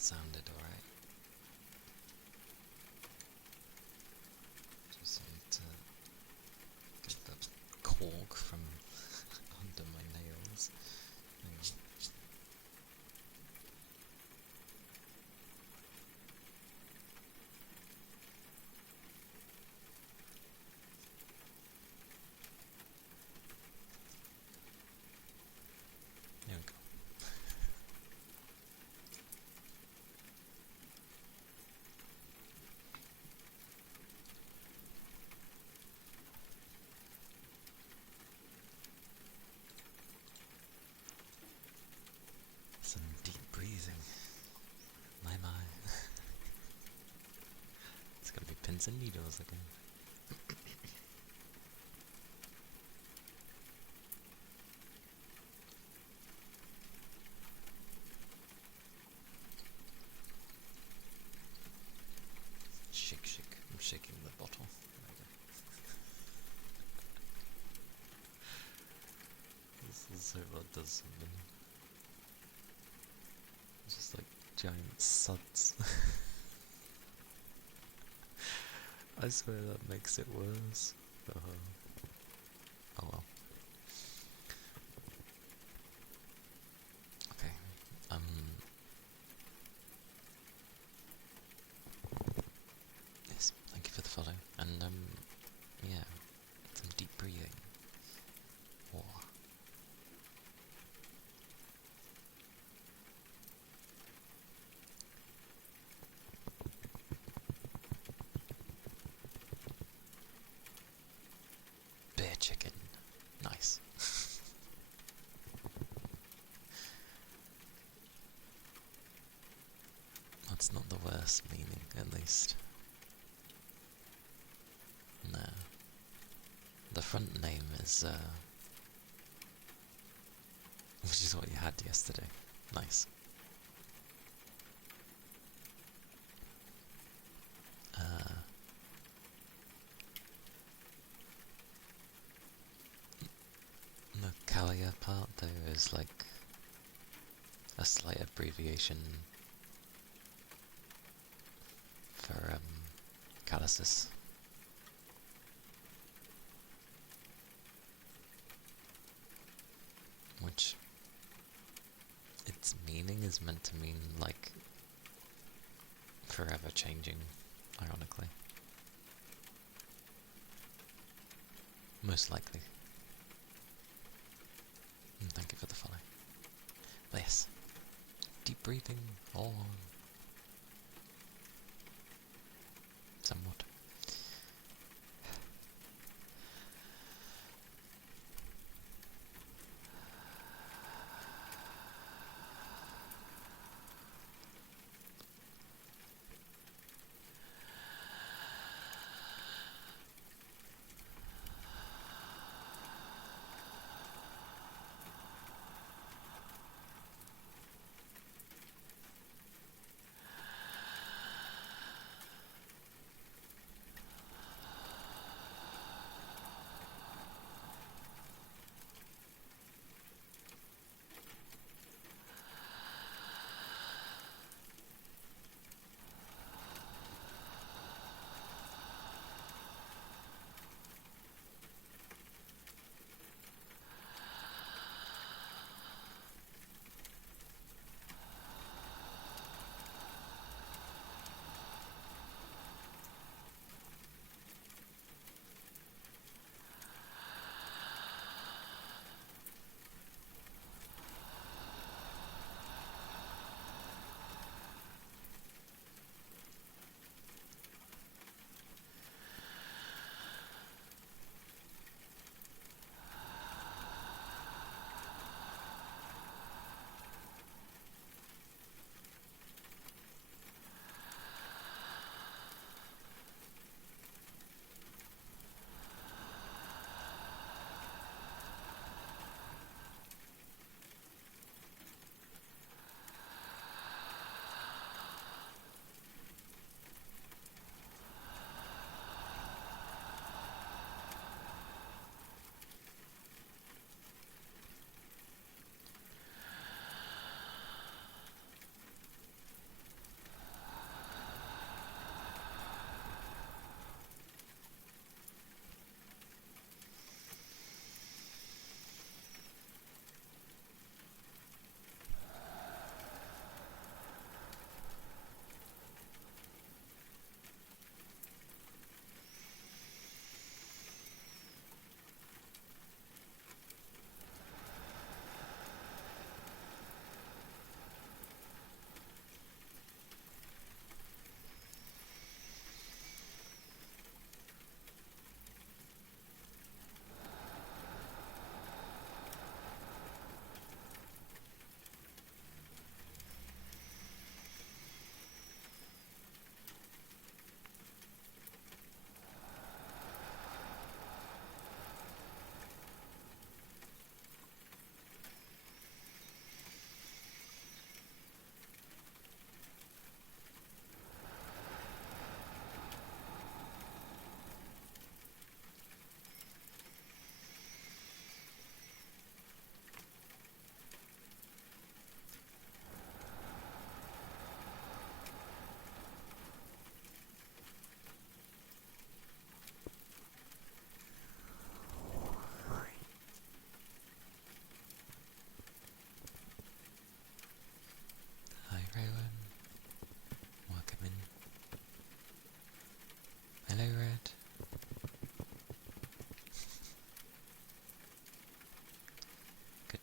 That sounded alright. Just need to get the cork from under my nails. Hang on. There we go. Some deep breathing. My. It's gonna be pins and needles again. Shake, shake. I'm shaking the bottle. There we go. This is hope that does something. It's just like giant suds. I swear that makes it worse. Oh well. Okay. Yes, thank you for the follow. And yeah, some deep breathing. Oh. Bear chicken. Nice. That's not the worst meaning, at least. No. The front name is, which is what you had yesterday. Nice. The Kalia part, though, is like a slight abbreviation for, calluses. Which, its meaning is meant to mean, like, forever changing, ironically. Most likely. And thank you for the follow. But yes, deep breathing on. Somewhat.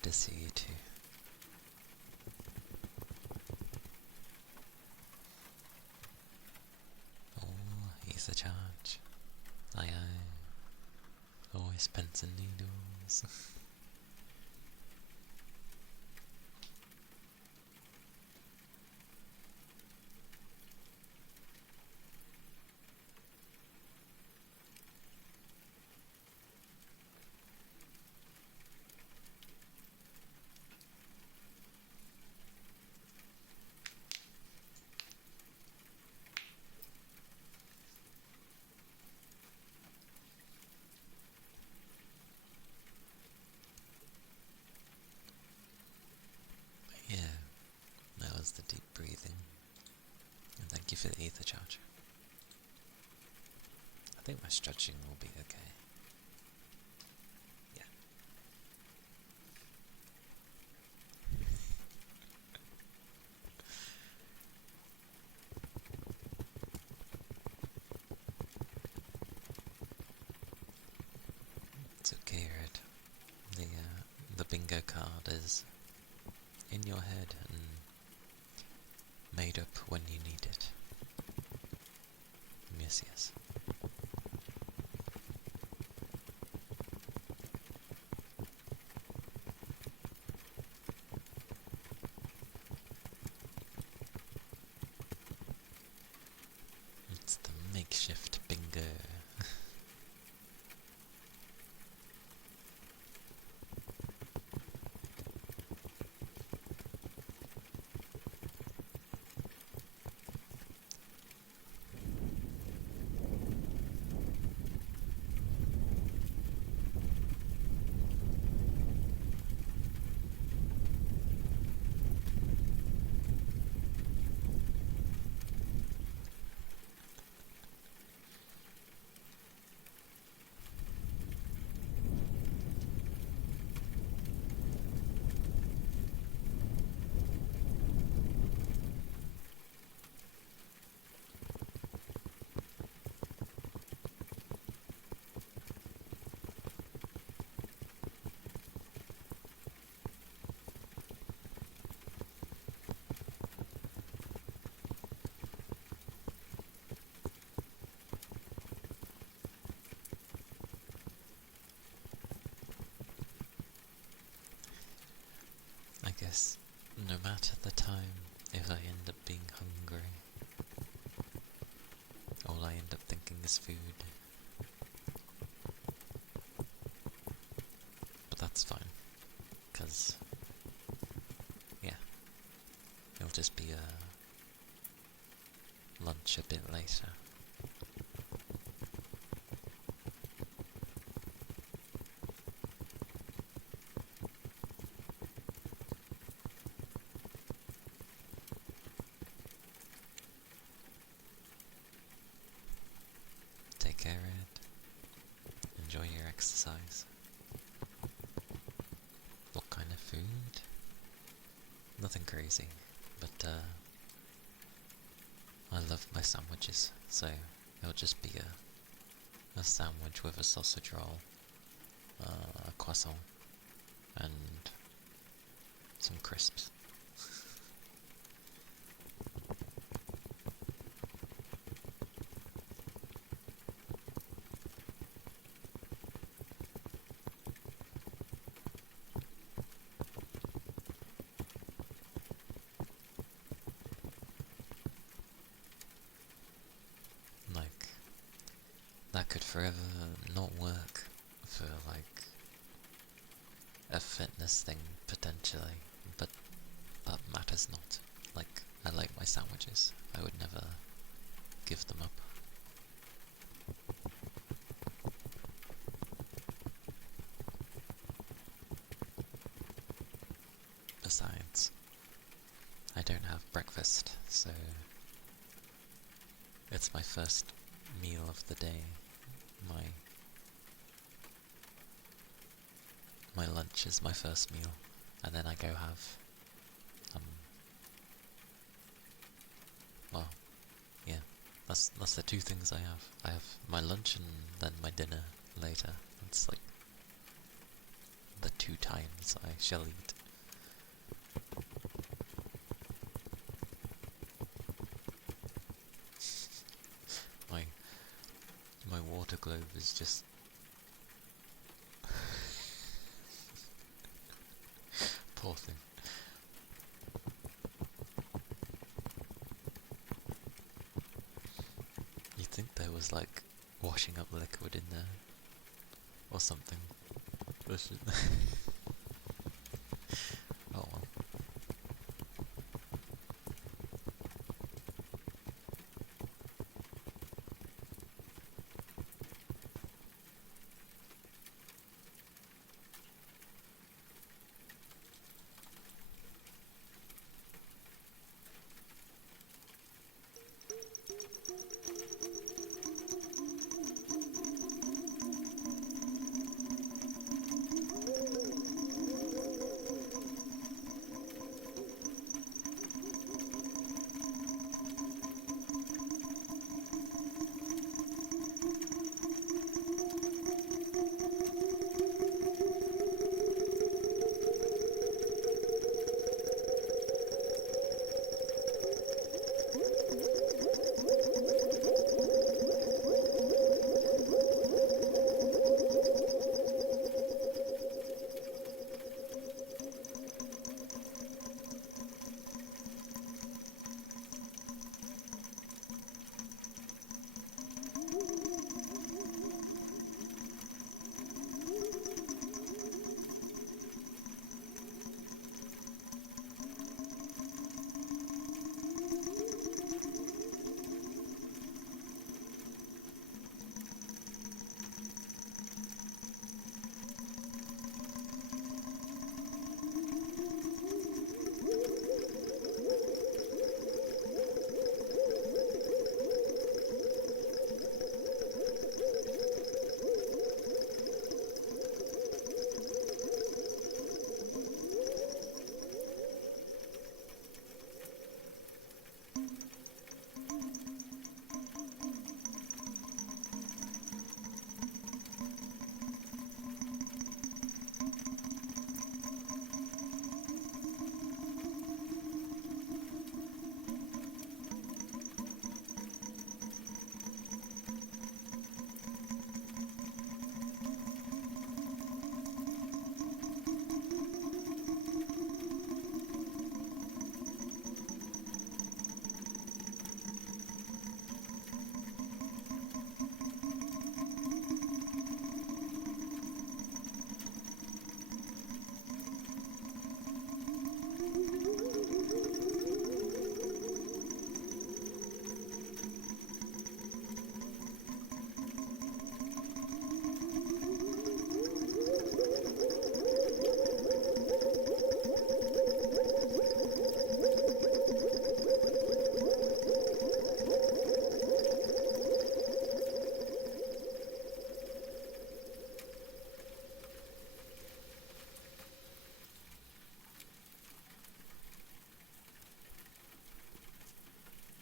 Good to see you too. Oh, he's a charge. Aye aye. Always pens and needles. Yeah, that was the deep breathing. And thank you for the ether charge. I think my stretching will be okay. Yeah. It's okay, Red. The bingo card is in your head and made up when you need it. Yes, yes. It's the makeshift bingo. I guess no matter the time, if I end up being hungry, all I end up thinking is food. But that's fine, because, yeah, it'll just be a lunch a bit later. Take care, Ed. Enjoy your exercise. What kind of food? Nothing crazy, but I love my sandwiches, so it'll just be a sandwich with a sausage roll, a croissant, and some crisps. Like, that could forever not work for, like, a fitness thing, potentially, but that matters not. Like, I like my sandwiches. I would never give them up. Besides, I don't have breakfast, so it's my first meal of the day. My lunch is my first meal, and then I go have, well, yeah, that's the two things I have. I have my lunch and then my dinner later. It's like the 2 times I shall eat. My my water globe is just poor thing. You'd think there was like washing up liquid in there or something. Oh well.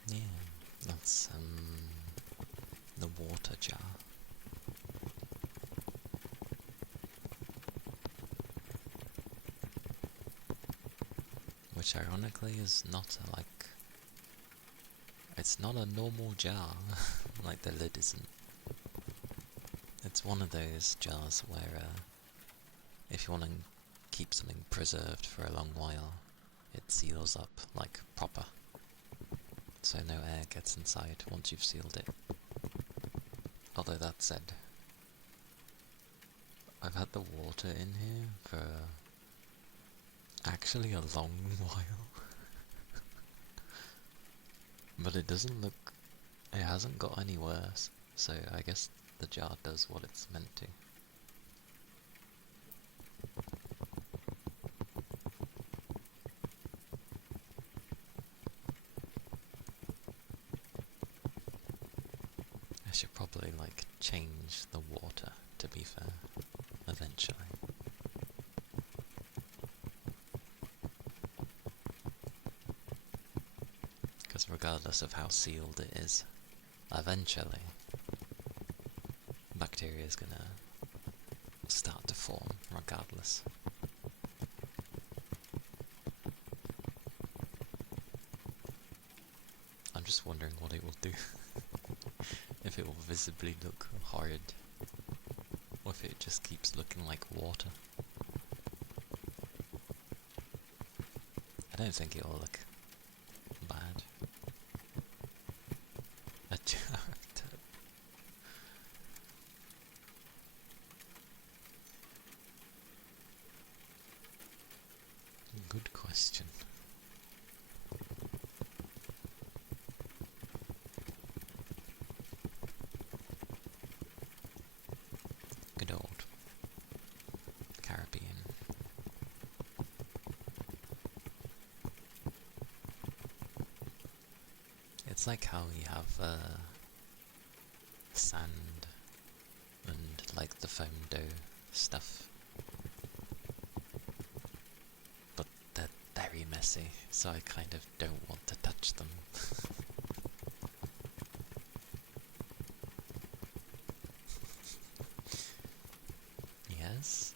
Yeah, that's the water jar. Which ironically is not it's not a normal jar, like the lid isn't. It's one of those jars where if you want to keep something preserved for a long while, it seals up like proper, so no air gets inside once you've sealed it. Although that said, I've had the water in here for actually a long while. But it hasn't got any worse, so I guess the jar does what it's meant to. I should probably change the water, to be fair, eventually. Because regardless of how sealed it is, eventually bacteria is gonna start to form regardless. I'm just wondering what it will do. If it will visibly look horrid, or if it just keeps looking like water. I don't think it will look bad. A character. Good question. Good old Caribbean. It's like how you have sand and like the foam dough stuff, but they're very messy, so I kind of don't want to touch them. Yes,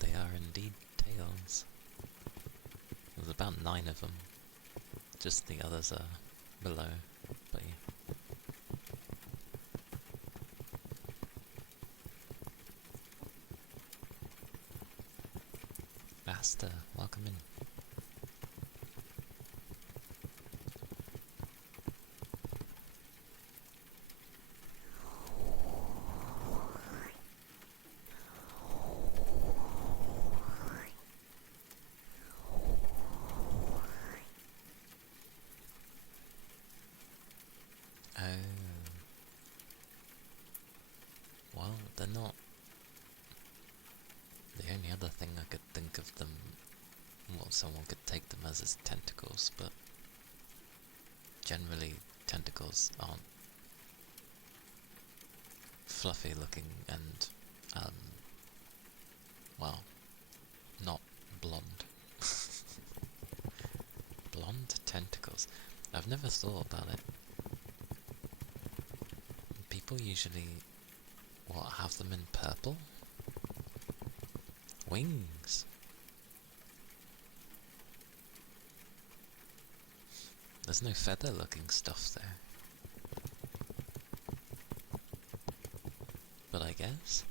they are indeed tails. There's about 9 of them. Just the others are below, but yeah. Basta, welcome in. Oh. Well, they're not the only other thing I could think of them. Well, someone could take them as his tentacles, but generally tentacles aren't fluffy looking and, well, not blonde. Blonde tentacles. I've never thought about it. People usually, have them in purple? Wings! There's no feather looking stuff there. But I guess,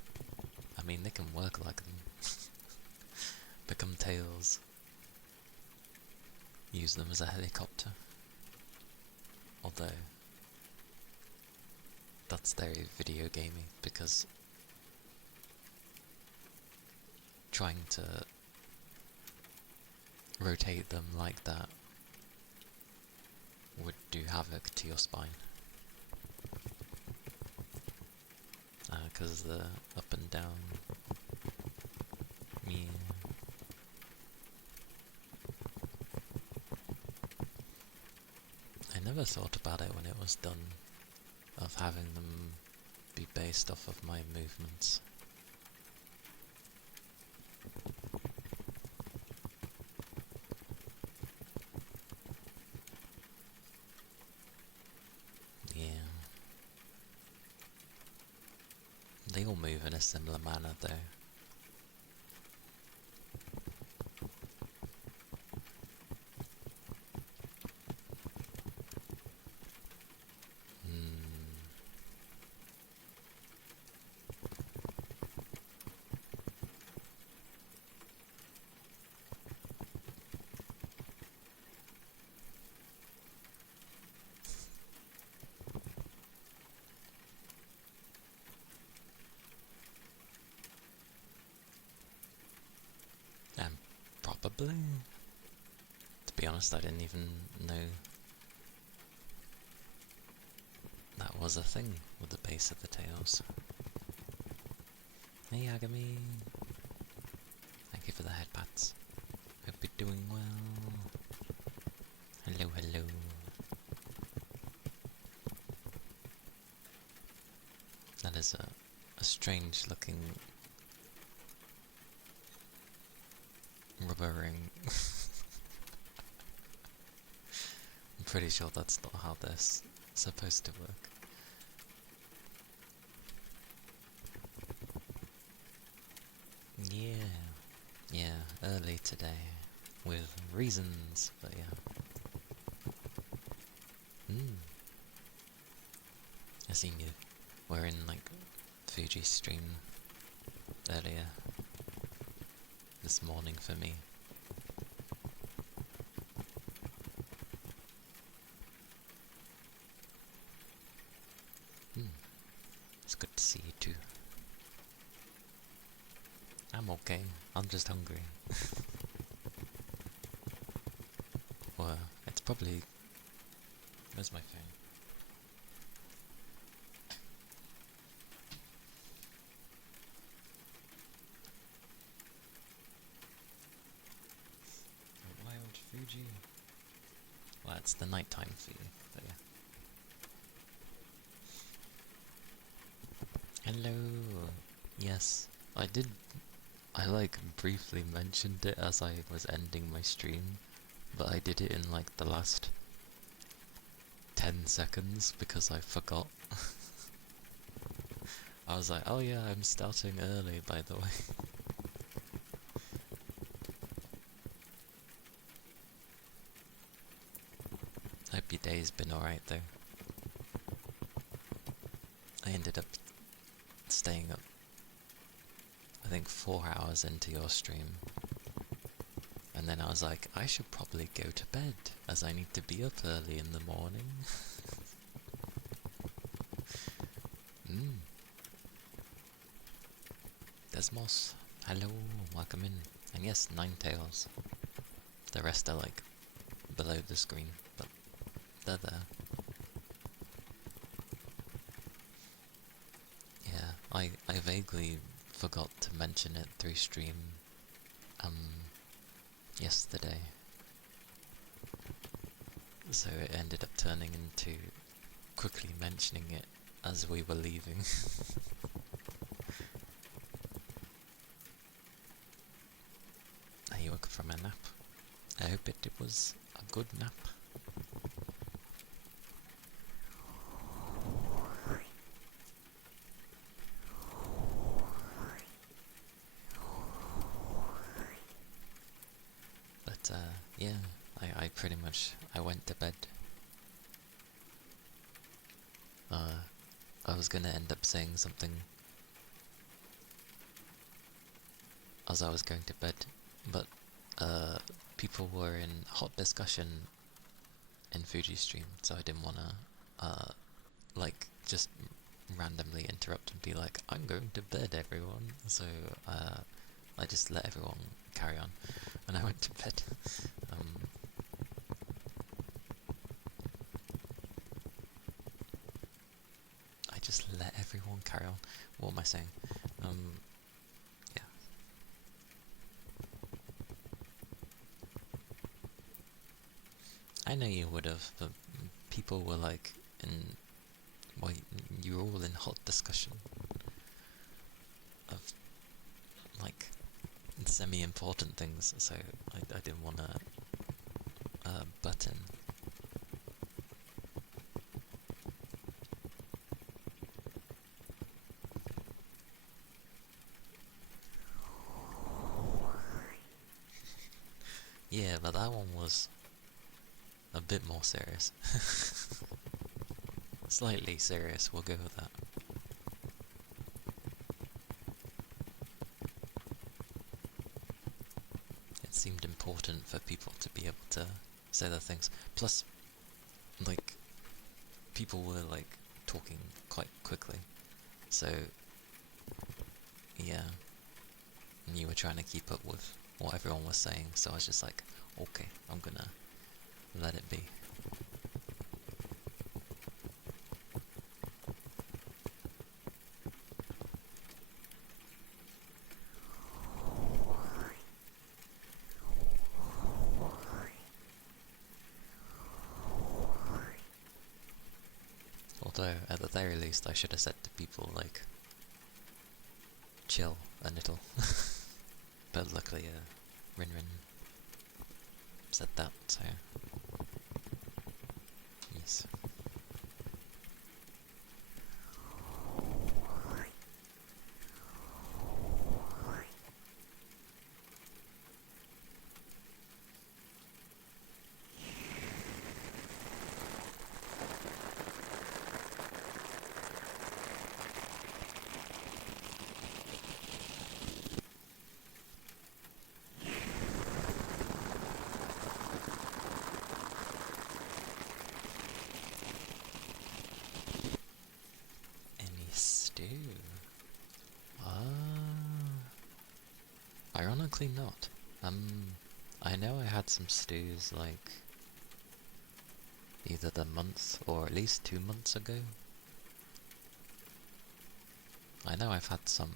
they can work like them. Become tails. Use them as a helicopter. Although, that's very video gamey, because trying to rotate them like that would do havoc to your spine. Because the up and down. Yeah. I never thought about it when it was done, of having them be based off of my movements. Yeah. They all move in a similar manner though. Probably. To be honest, I didn't even know that was a thing with the base of the tails. Hey Agami! Thank you for the head pats. Hope you're doing well. Hello, hello. That is a strange looking rubber ring. I'm pretty sure that's not how this is supposed to work. today with reasons, but yeah. I seen you were in like Fuji stream earlier this morning for me. It's good to see you too. I'm okay, I'm just hungry. Well, it's probably... Where's my phone? Wild Fuji. Well, it's the nighttime for you, but yeah. Hello! Yes, I did... I like briefly mentioned it as I was ending my stream, but I did it in like the last 10 seconds because I forgot. I was like, oh yeah, I'm starting early, by the way. Hope your day's been alright though. I ended up staying up, I think 4 hours into your stream. And then I was like, I should probably go to bed, as I need to be up early in the morning. Desmos, hello, welcome in. And yes, Ninetales. The rest are like below the screen, but they're there. Yeah, I vaguely forgot to mention it through stream yesterday. So it ended up turning into quickly mentioning it as we were leaving. Are you woke from a nap? I hope it was a good nap. But yeah, I pretty much, I went to bed. I was gonna end up saying something as I was going to bed, but people were in hot discussion in Fuji stream, so I didn't wanna like just randomly interrupt and be like, I'm going to bed, everyone. So I just let everyone carry on, and I went to bed. I just let everyone carry on. What am I saying? Yeah. I know you would have, but people were like, well, you were all in hot discussion of like semi-important things, so I didn't want to butt in. Yeah, but that one was a bit more serious. Slightly serious, we'll go with that. It seemed important for people to be able to say their things. Plus, like, people were, like, talking quite quickly. So, yeah. And you were trying to keep up with what everyone was saying, so I was just like, okay, I'm gonna let it be. Although, at the very least, I should have said to people, like, chill a little. But luckily, Rin said that, so... Yes. Ironically not. I know I had some stews like either the month or at least 2 months ago. I know I've had some,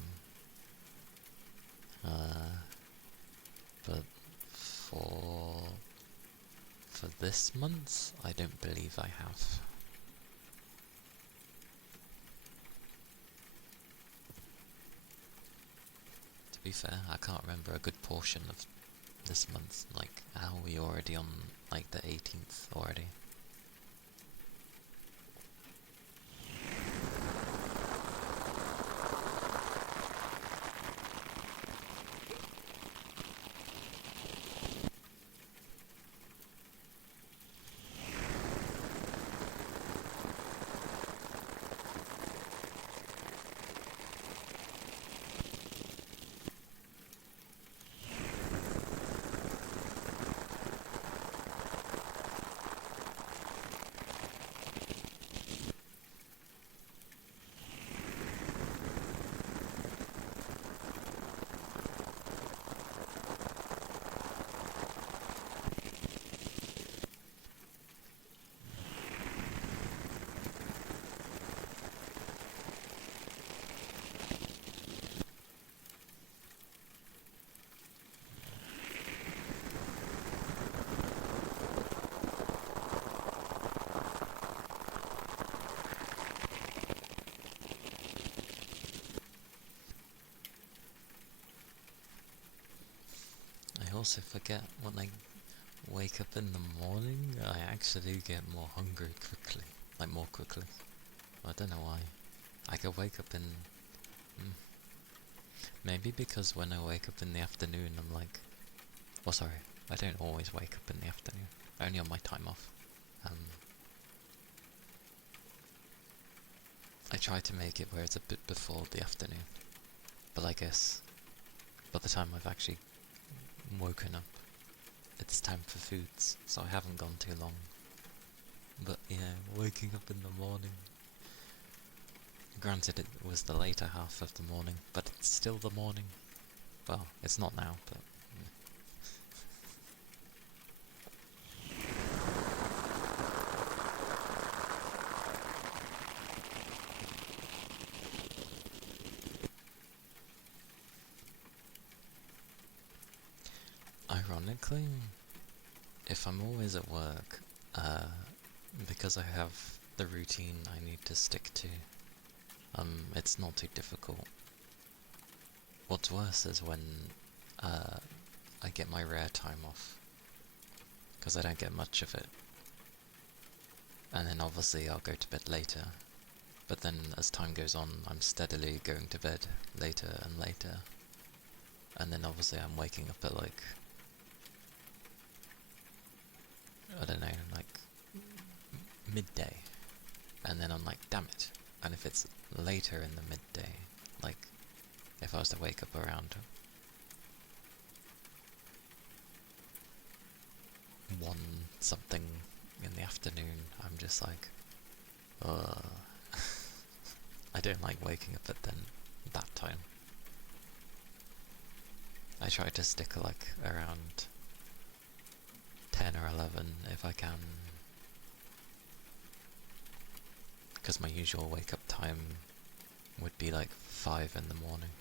but for this month, I don't believe I have. To be fair, I can't remember a good portion of this month. Like, how are we already on, like, the 18th already? I also forget when I wake up in the morning, I actually get more hungry quickly. Like, more quickly. I don't know why. I could wake up in... Maybe because when I wake up in the afternoon, I'm like... Well, sorry, I don't always wake up in the afternoon. Only on my time off. I try to make it where it's a bit before the afternoon. But I guess by the time I've actually woken up, it's time for foods, so I haven't gone too long. But yeah, waking up in the morning. Granted, it was the later half of the morning, but it's still the morning. Well, it's not now, but... Ironically, if I'm always at work, because I have the routine I need to stick to, it's not too difficult. What's worse is when I get my rare time off, because I don't get much of it. And then obviously I'll go to bed later, but then as time goes on, I'm steadily going to bed later and later. And then obviously I'm waking up at like, I don't know, like midday. And then I'm like, damn it. And if it's later in the midday, like if I was to wake up around 1 something in the afternoon, I'm just like, I don't like waking up at that time. I try to stick like around 10 or 11 if I can, because my usual wake up time would be like 5 in the morning.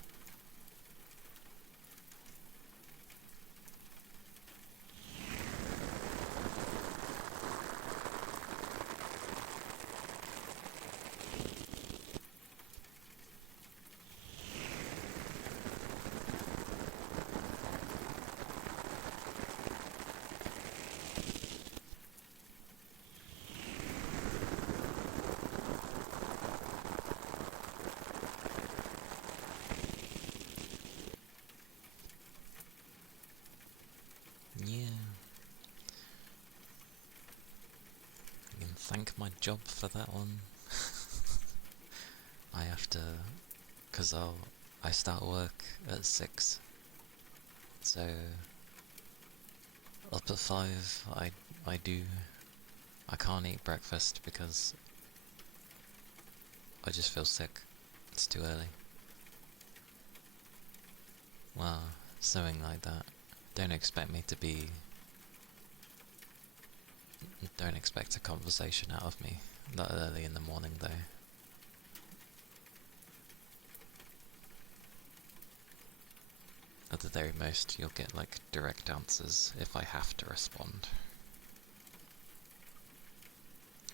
Yeah. I can thank my job for that one. I have to, because I start work at 6, so up at 5 I can't eat breakfast because I just feel sick. It's too early. Well, Something like that. Don't expect me to be... Don't expect a conversation out of me that early in the morning though. At the very most, you'll get like direct answers if I have to respond.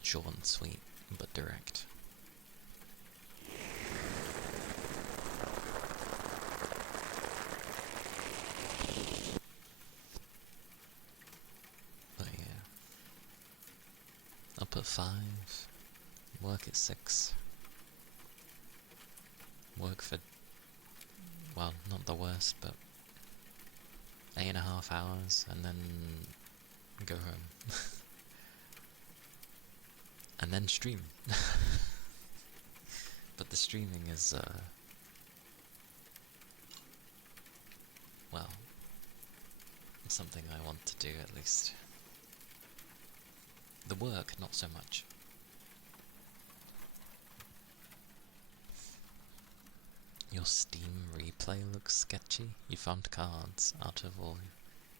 Short and sweet, but direct. But yeah. Up at 5, work at 6. Work for, well, not the worst, but 8.5 hours, and then go home. And then stream. But the streaming is, well, something I want to do at least. The work, not so much. Your Steam replay looks sketchy. You found cards out of all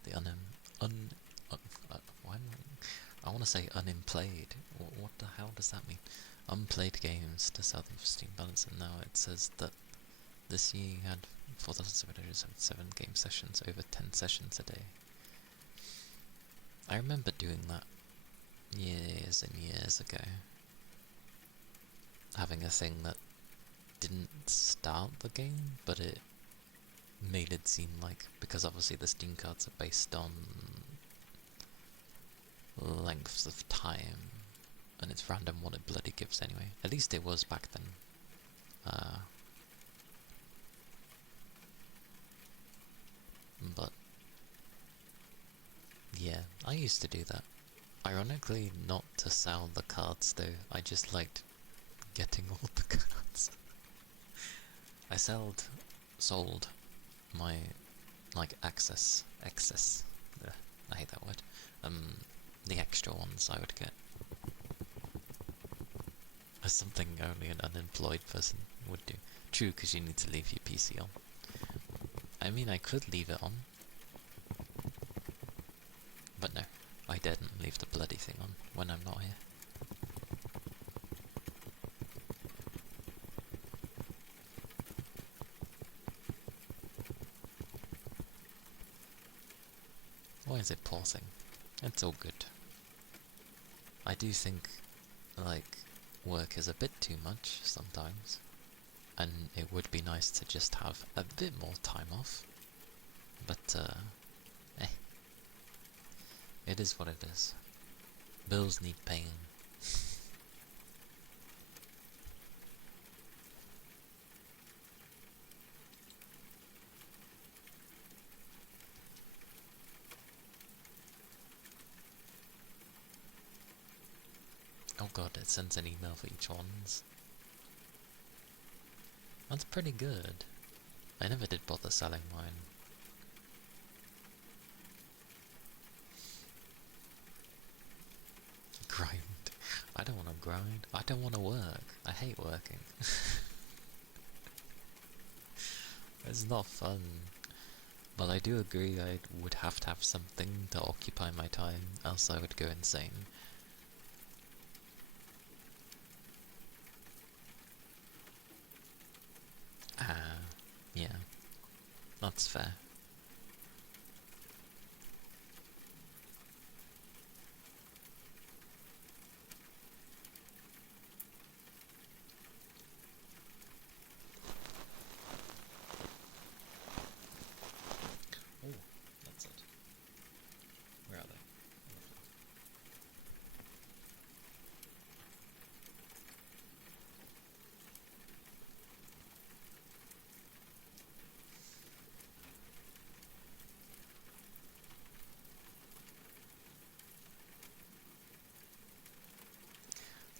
the why am I want to say unimplayed. What the hell does that mean? Unplayed games to sell them for Steam balance, and now it says that this year you had 4,777 game sessions, over 10 sessions a day. I remember doing that years and years ago. Having a thing that didn't start the game, but it made it seem like, because obviously the Steam cards are based on lengths of time, and it's random what it bloody gives anyway. At least it was back then. But yeah, I used to do that. Ironically, not to sell the cards though, I just liked getting all the cards. I sold my, like, excess, I hate that word, the extra ones I would get. As something only an unemployed person would do. True, because you need to leave your PC on. I mean, I could leave it on. But no, I didn't leave the bloody thing on when I'm not here. Why is it pausing? It's all good. I do think, like, work is a bit too much sometimes, and it would be nice to just have a bit more time off, but, it is what it is. Bills need paying. Oh god, it sends an email for each ones. That's pretty good. I never did bother selling mine. Grind. I don't want to grind. I don't want to work. I hate working. It's not fun. But I do agree I would have to have something to occupy my time, else I would go insane. Yeah. That's fair. Oh, that's it. Where are they?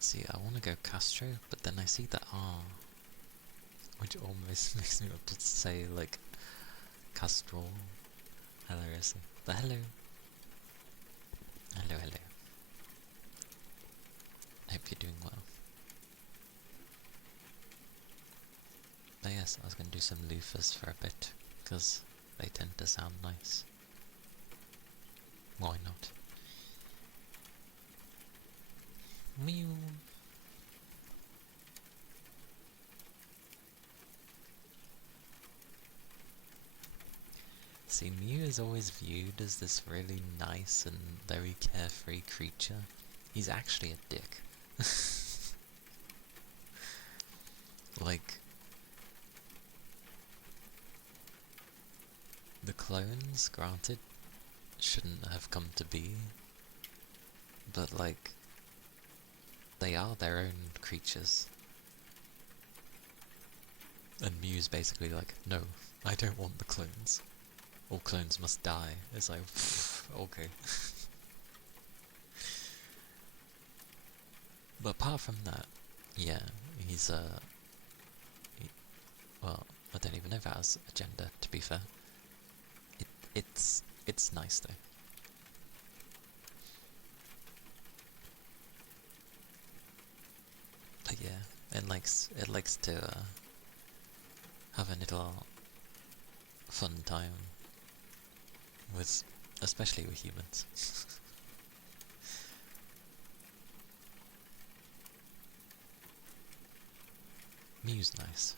See, I want to go Castro, but then I see the R, which almost makes me want to say, like, Castrol. Hilariously. But hello. Hello, hello. Hope you're doing well. But yes, I was going to do some loofahs for a bit, because They tend to sound nice. Why not? Mew. See, Mew is always viewed as this really nice and very carefree creature. He's actually a dick. Like, the clones, granted, shouldn't have come to be, but like, they are their own creatures. And Mew's basically like, no, I don't want the clones. All clones must die. It's like, okay. But apart from that, yeah, he's well, I don't even know if it has a gender, to be fair. It's nice though. But yeah, it likes to have a little fun time with, especially with humans. Mew's nice,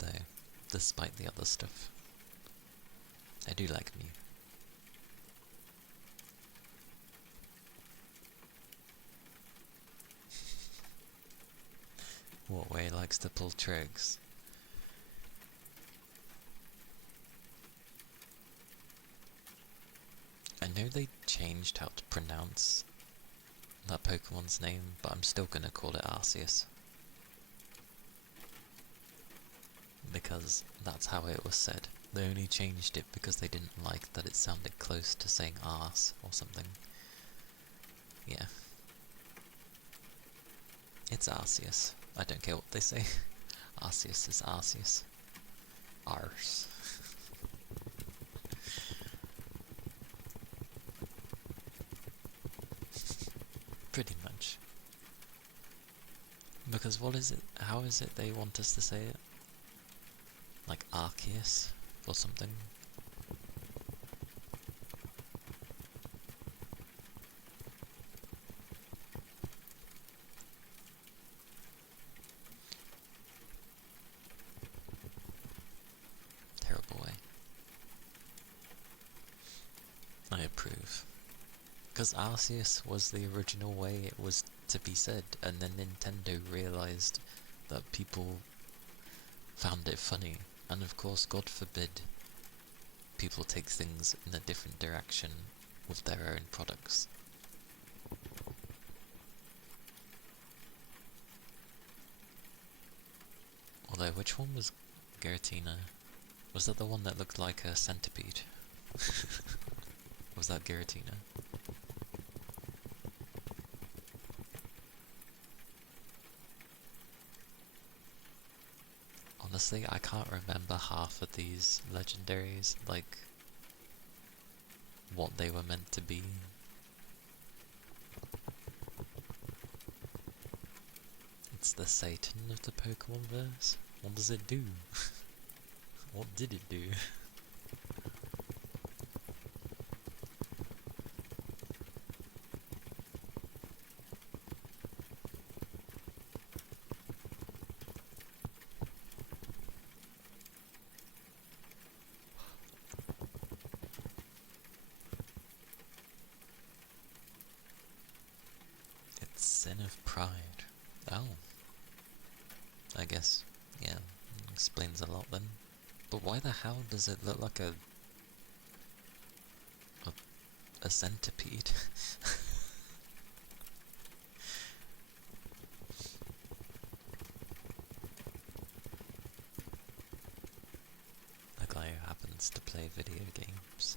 though, despite the other stuff. I do like Mew. What way he likes to pull trigs? I know they changed how to pronounce that Pokemon's name, but I'm still gonna call it Arceus. Because that's how it was said. They only changed it because they didn't like that it sounded close to saying arse or something. Yeah. It's Arceus. I don't care what they say. Arceus is Arceus. Arse. Pretty much. Because what is it? How is it they want us to say it? Like Arceus or something? Terrible way. I approve. Because Arceus was the original way it was to be said, and then Nintendo realised that people found it funny, and of course, God forbid, people take things in a different direction with their own products. Although, which one was Giratina? Was that the one that looked like a centipede? Was that Giratina? Honestly, I can't remember half of these legendaries, like, what they were meant to be. It's the Satan of the Pokemon verse. What does it do? What did it do? It's Sin of Pride. Oh. I guess, yeah, explains a lot then. But why the hell does it look like a centipede? A guy who happens to play video games.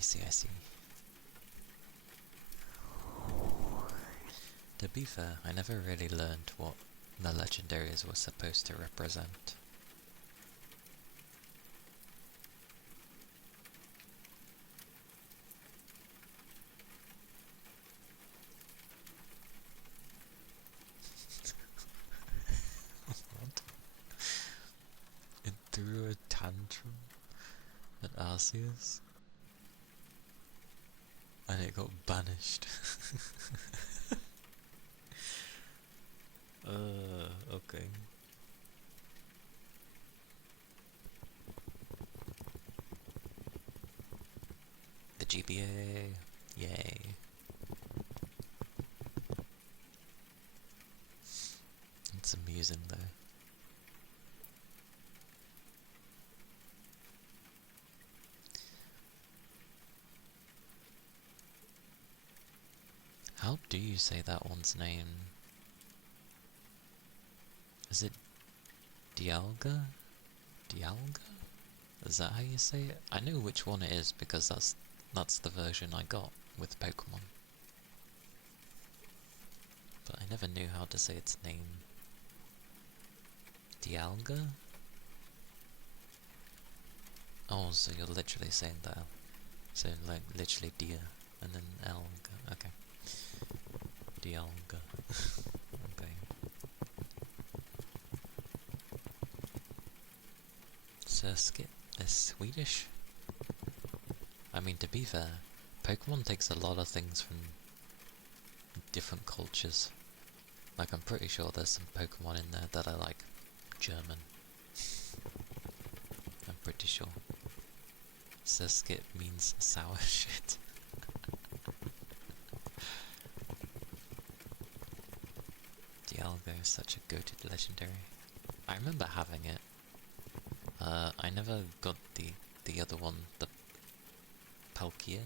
I see. To be fair, I never really learned what the legendaries were supposed to represent. Arceus, and it got banished. Okay. The GBA, yay. It's amusing though. How do you say that one's name? Is it Dialga? Dialga? Is that how you say it? I know which one it is because that's the version I got with Pokemon. But I never knew how to say its name. Dialga? Oh, so you're literally saying that. So like literally deer and then Elga. Okay. Dialga. Okay. Surskit is Swedish? I mean, to be fair, Pokemon takes a lot of things from different cultures. Like, I'm pretty sure there's some Pokemon in there that are like German. I'm pretty sure. Surskit means sour shit. Dialga is such a goated legendary. I remember having it. I never got the other one, the Palkia.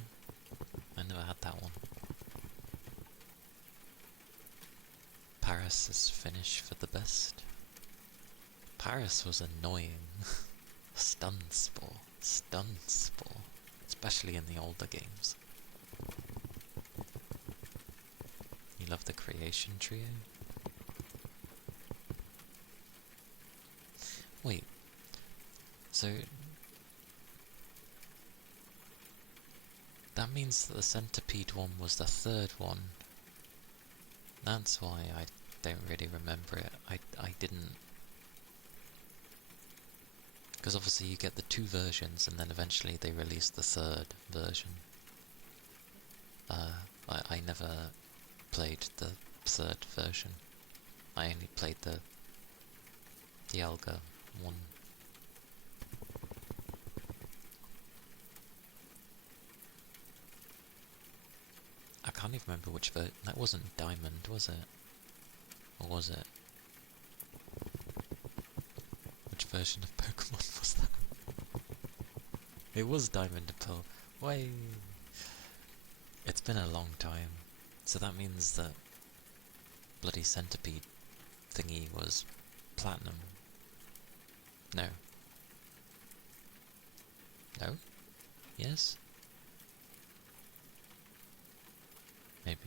I never had that one. Paris is Finnish for the best. Paris was annoying. Stun Spore. Especially in the older games. You love the Creation Trio? Wait. So that means that the Centipede one was the third one. That's why I don't really remember it. I didn't... Because obviously you get the two versions and then eventually they released the third version. I never played the third version. I only played the Dialga one. I can't even remember which version. That wasn't Diamond, was it? Or was it? Which version of Pokemon was that? It was Diamond and Pearl. Way. It's been a long time. So that means that bloody Centipede thingy was Platinum. No. No? Yes? Maybe.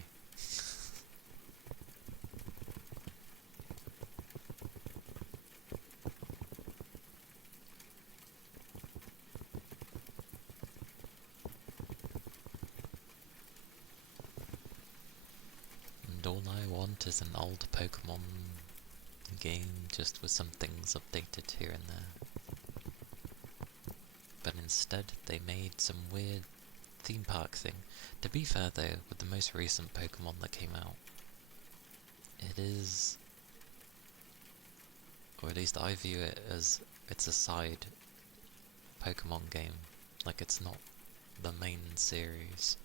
And all I want is an old Pokemon game just with some things updated here and there. But instead they made some weird theme park thing. To be fair though, with the most recent Pokemon that came out, it is, or at least I view it as, it's a side Pokemon game. Like, it's not the main series.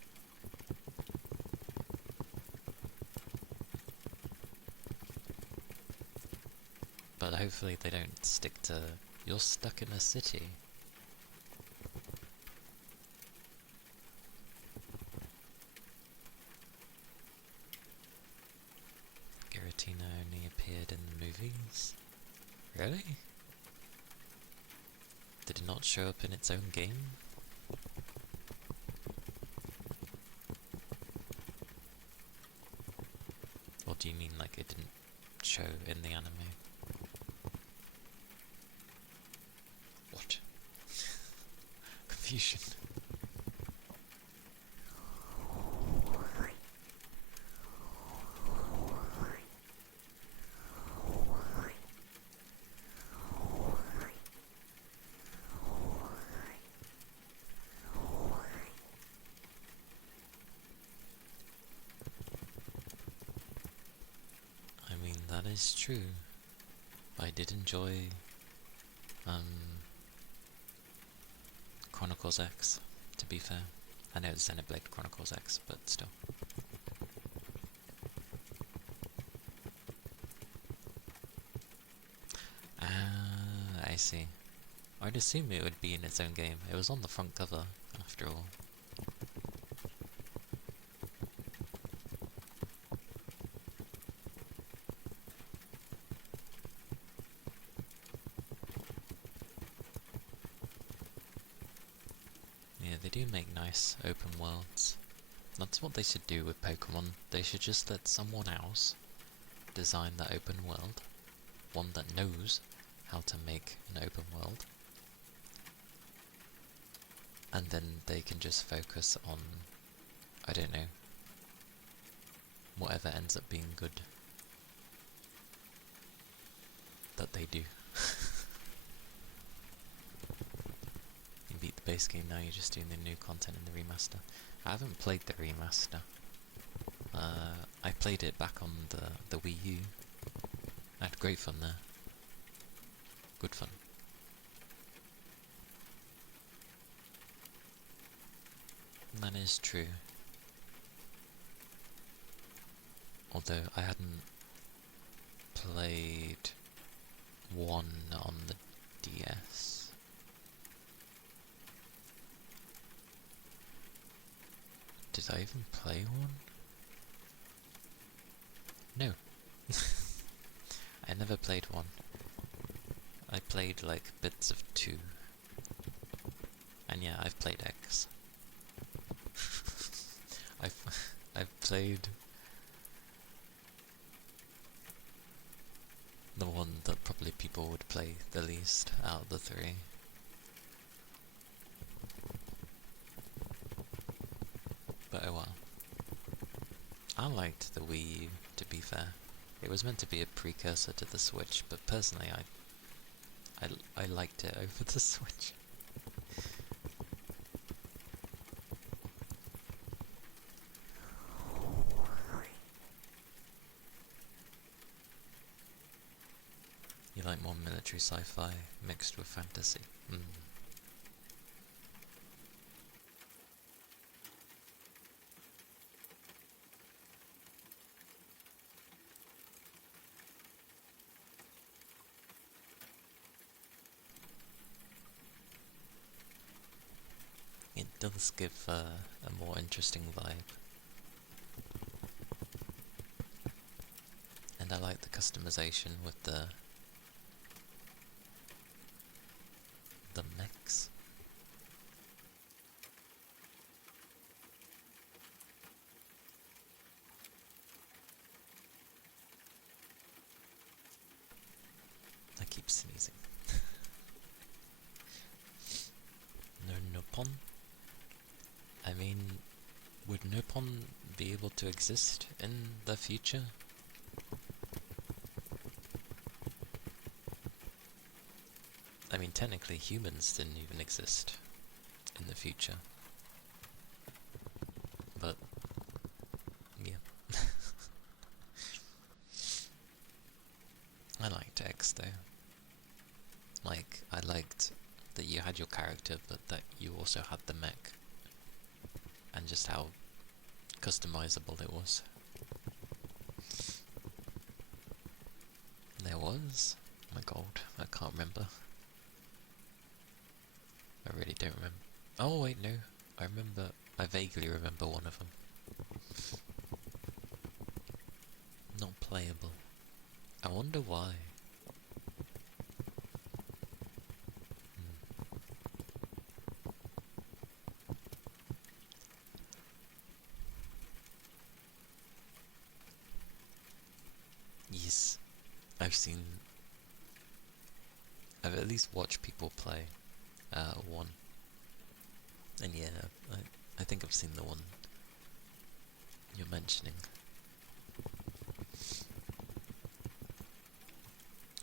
But hopefully they don't stick to, you're stuck in a city. Giratina only appeared in the movies? Really? Did it not show up in its own game? Or do you mean like it didn't show in the anime? What? Confusion. That is true. I did enjoy Chronicles X, to be fair. I know it's Xenoblade Chronicles X, but still. Ah, I see. I'd assume it would be in its own game. It was on the front cover, after all. Yeah, they do make nice open worlds. That's what they should do with Pokemon. They should just let someone else design the open world. One that knows how to make an open world. And then they can just focus on, I don't know, whatever ends up being good that they do. You beat the base game, now you're just doing the new content in the remaster. I haven't played the remaster. I played it back on the Wii U. I had great fun there. Good fun. That is true. Although I hadn't played one on the DS. Did I even play one? No. I never played one. I played like bits of 2. And yeah, I've played X. I've played the one that probably people would play the least out of the 3. But oh well. I liked the Wii U, to be fair. It was meant to be a precursor to the Switch, but personally I liked it over the Switch. You like more military sci-fi mixed with fantasy? It does give a more interesting vibe. And I like the customization with the mechs. I keep sneezing. Nopon? I mean, would Nopon be able to exist in the future? I mean, technically humans didn't even exist in the future. But, yeah. I liked X though. Like, I liked that you had your character, but that you also had the mech. And just how customizable it was. There was? Oh my god, I can't remember. I really don't remember. Oh wait, no. I vaguely remember one of them. Not playable. I wonder why. Yes, I've at least watched people play one. And yeah, I think I've seen the one you're mentioning.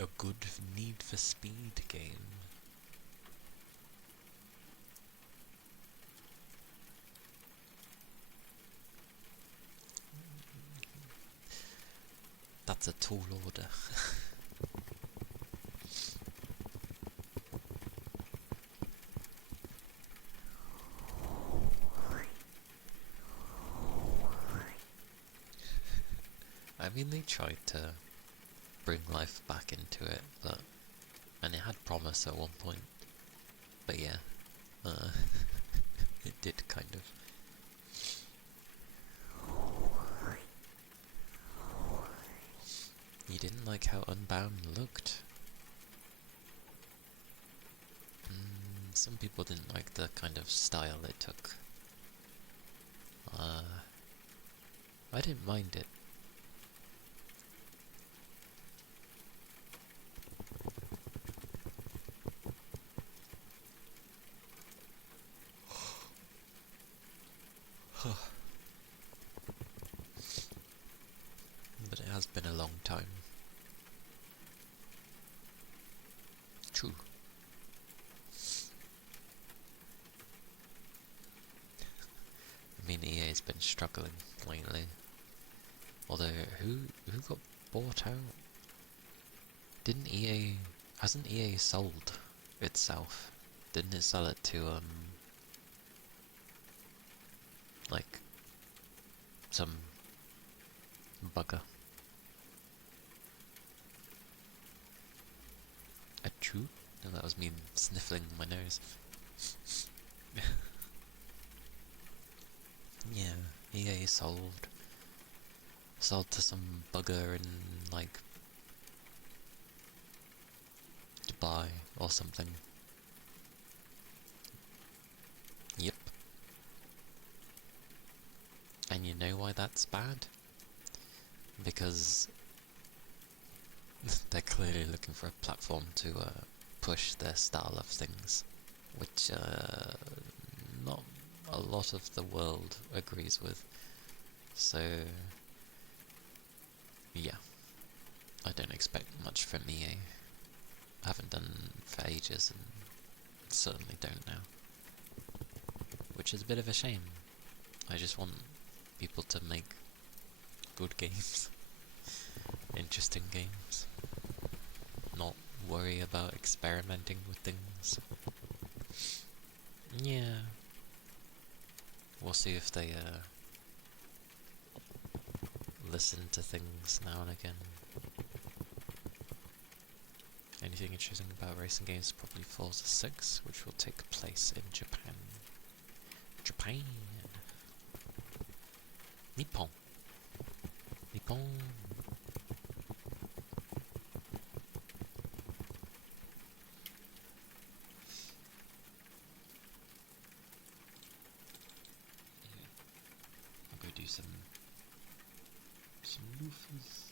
A good Need for Speed game. That's a tall order. I mean, they tried to bring life back into it, and it had promise at one point. But yeah, it did kind of. You didn't like how Unbound looked? Some people didn't like the kind of style it took. I didn't mind it. But it has been a long time. True. I mean, EA's been struggling lately. Although, who got bought out? Didn't EA... Hasn't EA sold itself? Didn't it sell it to, like, some bugger? Achoo? No, that was me sniffling my nose. Yeah, EA sold to some bugger in, like, Dubai or something. Yep. And you know why that's bad? Because they're clearly looking for a platform to push their style of things, which not a lot of the world agrees with. So yeah, I don't expect much from EA. I haven't done for ages and certainly don't now, which is a bit of a shame. I just want people to make good games, interesting games, not worry about experimenting with things. Yeah, we'll see if they listen to things now and again. Anything interesting about racing games? Probably Forza 6, which will take place in Japan. Japan! Nippon! Nippon! Yeah. I'll go do some loofers.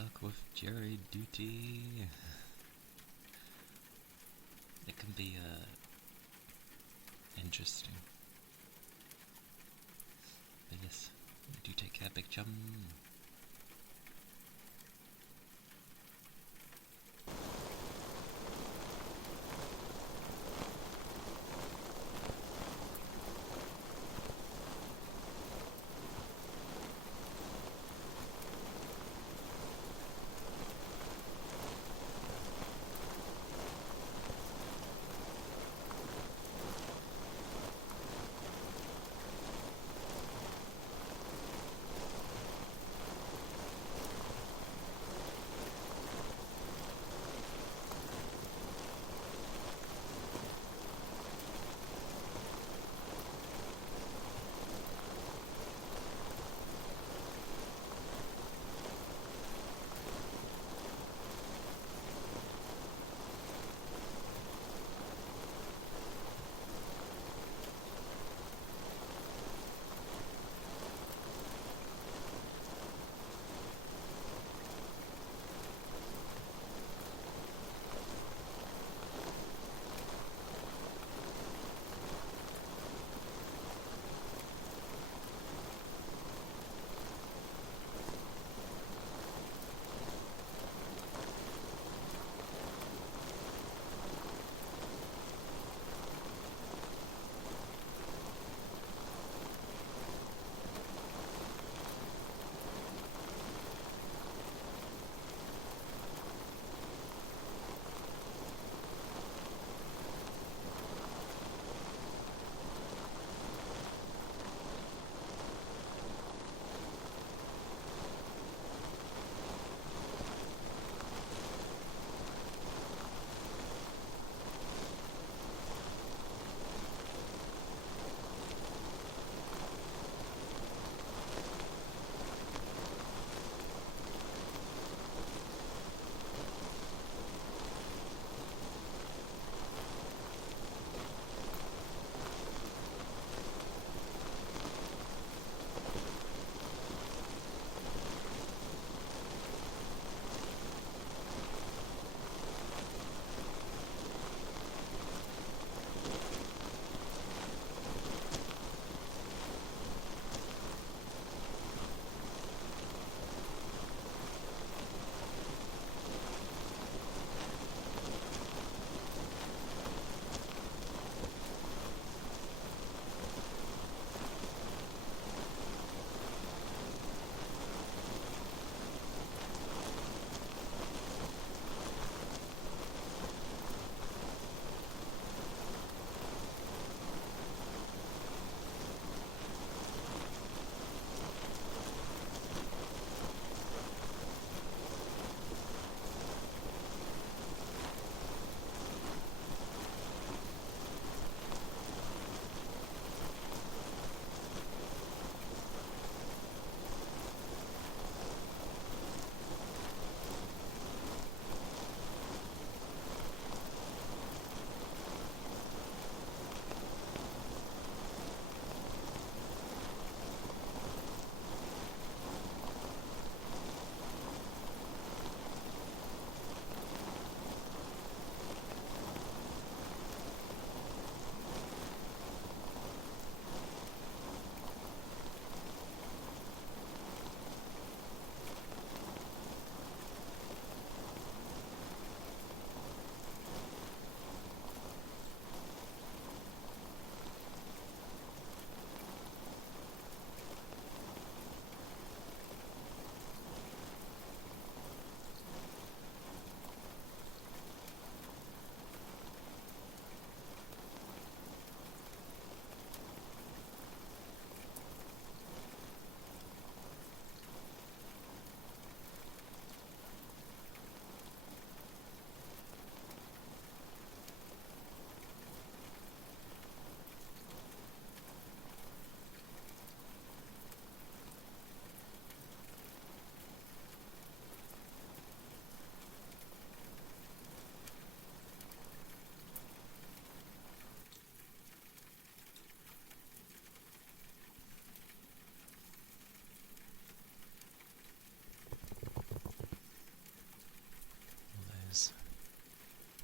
luck with jury duty. It can be, interesting. But yes, do take care, Big Chum.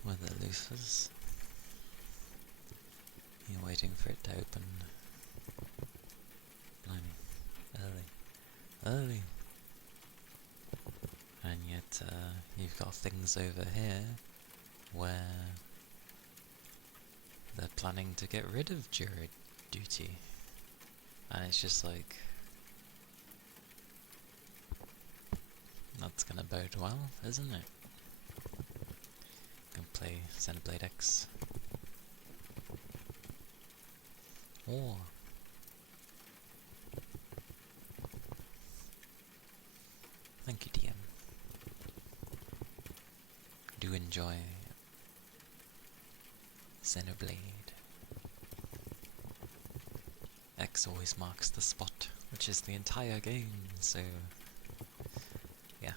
with the loofahs. You're waiting for it to open. Blimey. Early. And yet, you've got things over here where they're planning to get rid of jury duty. And it's just like, that's gonna bode well, isn't it? Can play Xenoblade X. Or thank you, DM. Do enjoy Xenoblade. X always marks the spot, which is the entire game, so yeah.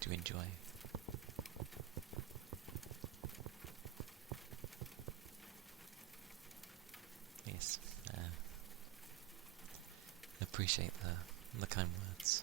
Do enjoy. Yes, appreciate the kind words.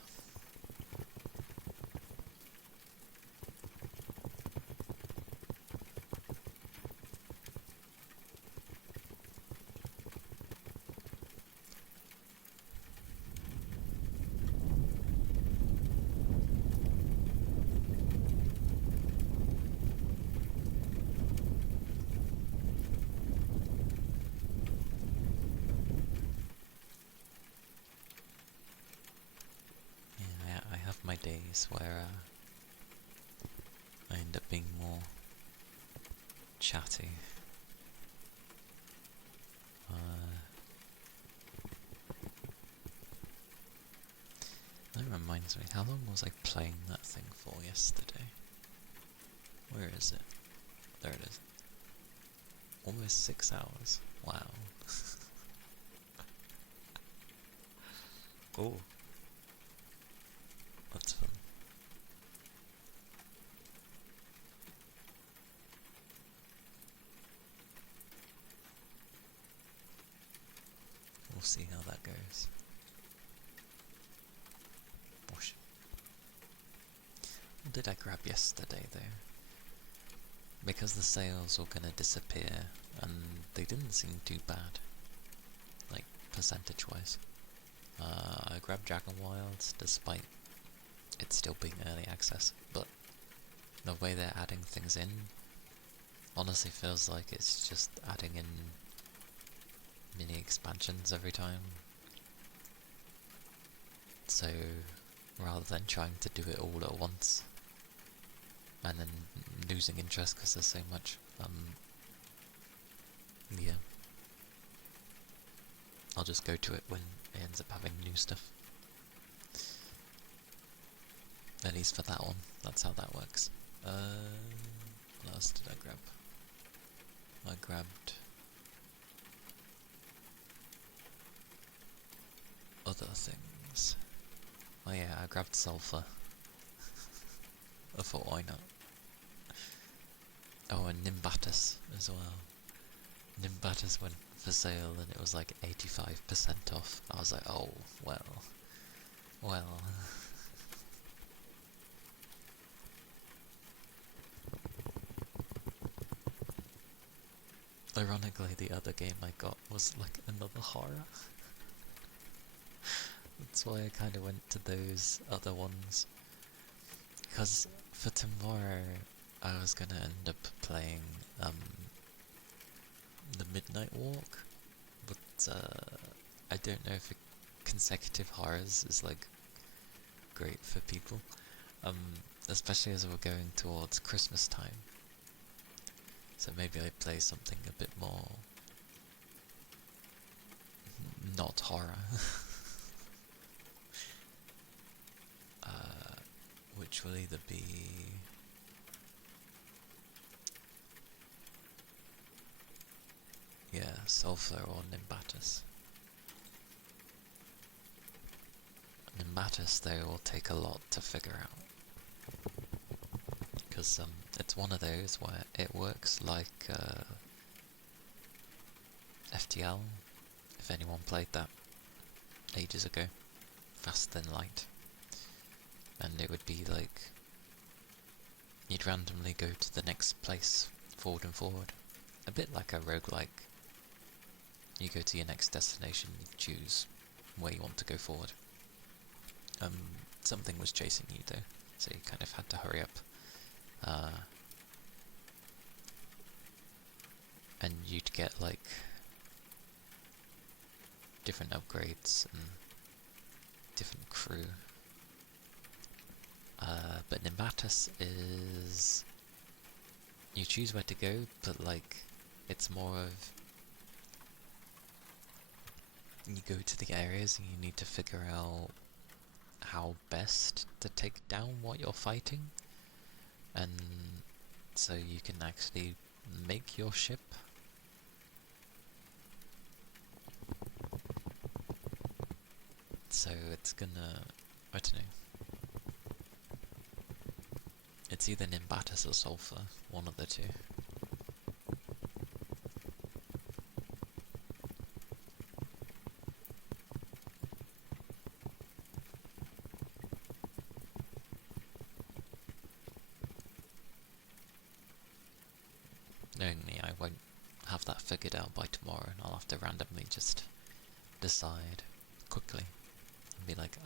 I have my days where I end up being more chatty. That reminds me, how long was I playing that thing for yesterday? Where is it? There it is. Almost 6 hours. Wow. Oh. That's fun. We'll see how that goes. Whoosh. What did I grab yesterday though? Because the sales were gonna disappear, and they didn't seem too bad, like percentage wise. I grabbed Dragon Wilds despite it still being early access, but the way they're adding things in honestly feels like it's just adding in mini expansions every time. So rather than trying to do it all at once and then losing interest because there's so much, yeah, I'll just go to it when it ends up having new stuff. At least for that one, that's how that works. What else did I grab? I grabbed other things. Oh yeah, I grabbed sulfur. I thought, why not? Oh, and Nimbatus as well. Nimbatus went for sale and it was like 85% off. I was like, oh, well. Ironically, the other game I got was like another horror. That's why I kind of went to those other ones. Because for tomorrow, I was gonna end up playing the Midnight Walk, but I don't know if consecutive horrors is like great for people, especially as we're going towards Christmas time. So maybe I play something a bit more not horror. Which will either be Sulfur or Nimbatus. Nimbatus though will take a lot to figure out, because it's one of those where it works like FTL, if anyone played that ages ago, Fast Than Light, and it would be like you'd randomly go to the next place, forward and forward. A bit like a roguelike. You go to your next destination, you choose where you want to go forward. Something was chasing you though, so you kind of had to hurry up. And you'd get like different upgrades and different crew. But Nimbatus is, you choose where to go, but like it's more of, you go to the areas and you need to figure out how best to take down what you're fighting, and so you can actually make your ship. So it's gonna, I don't know, it's either Nimbatus or Sulfur, one of the two. Knowing me, I won't have that figured out by tomorrow, and I'll have to randomly just decide quickly and be like,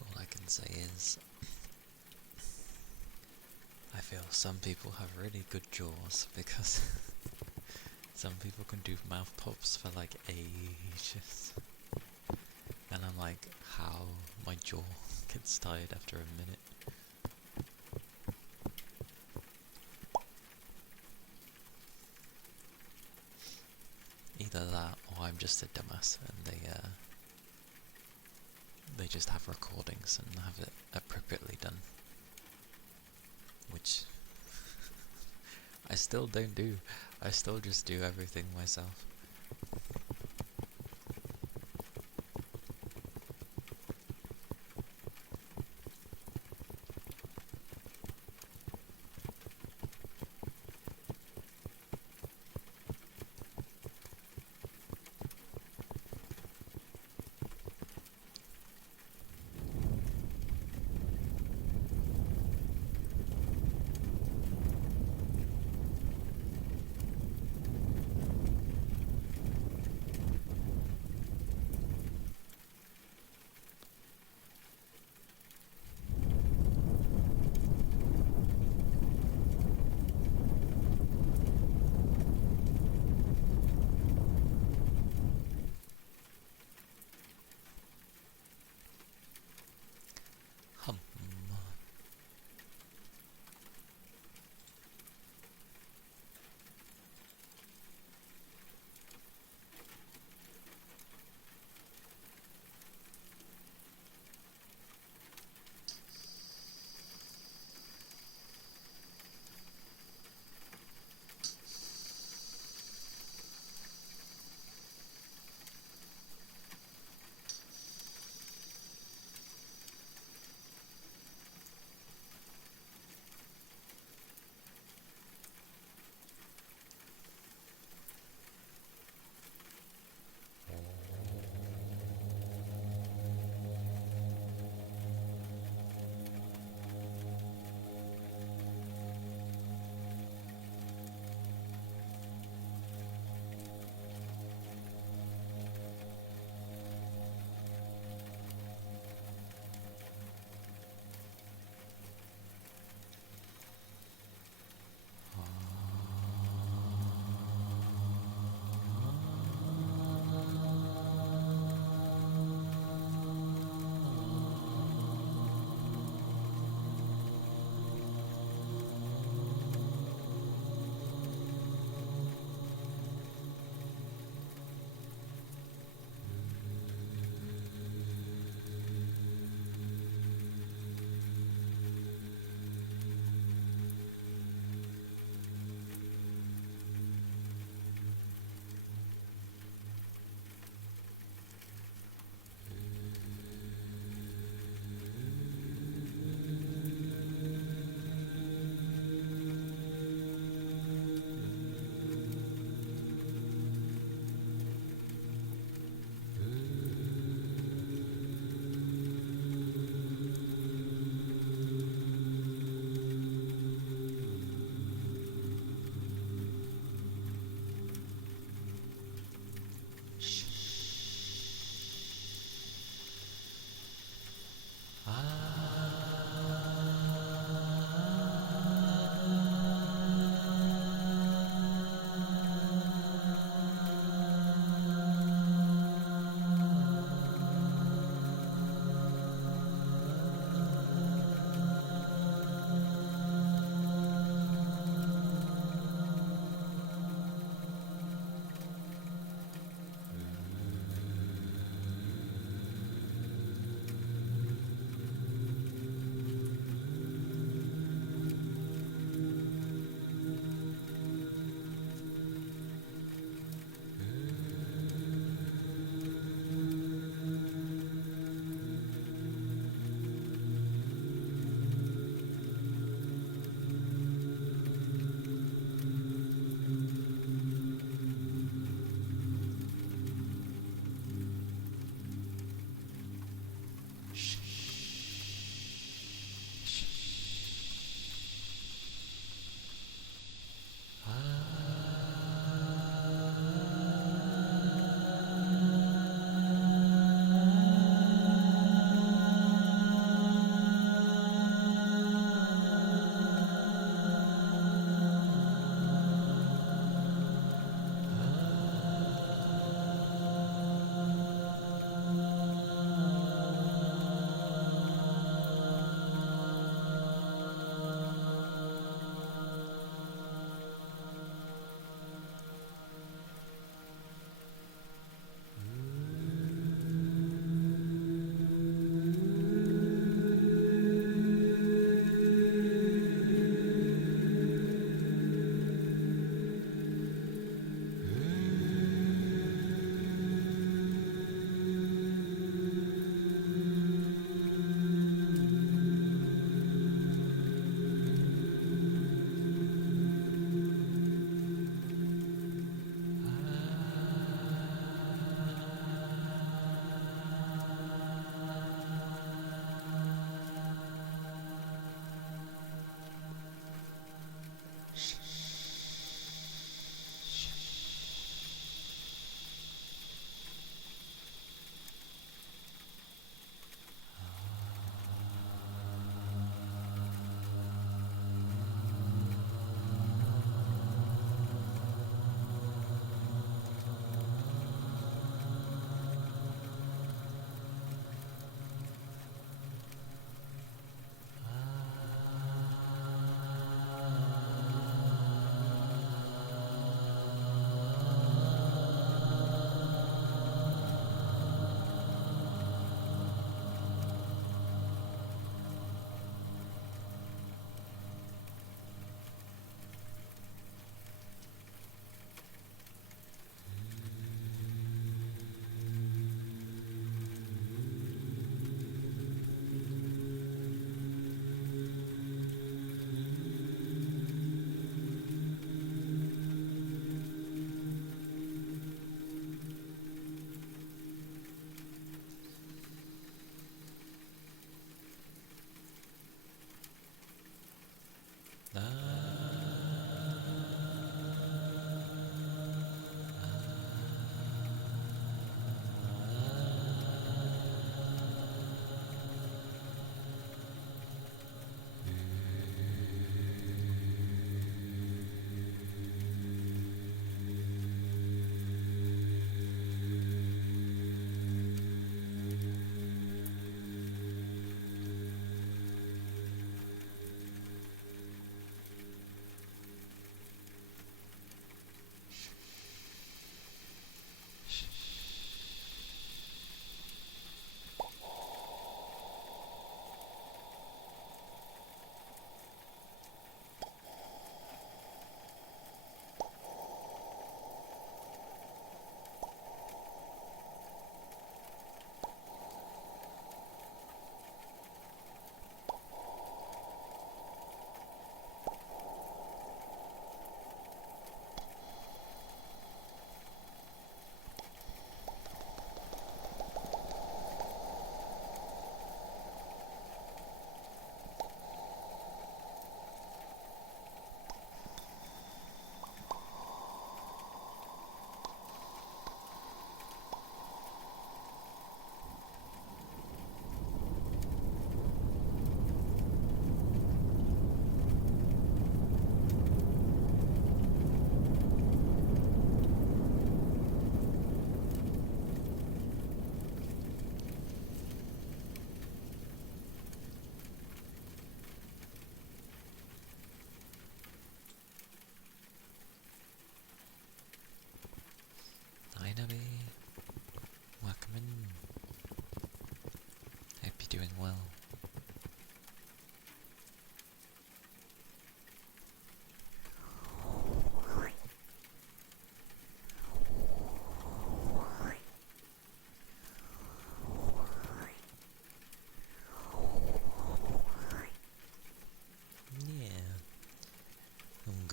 all I can say is, I feel some people have really good jaws, because some people can do mouth pops for like ages. And I'm like, how my jaw gets tired after a minute. Either that, or I'm just a dumbass and they just have recordings and have it appropriately done, which I still don't do. I still just do everything myself.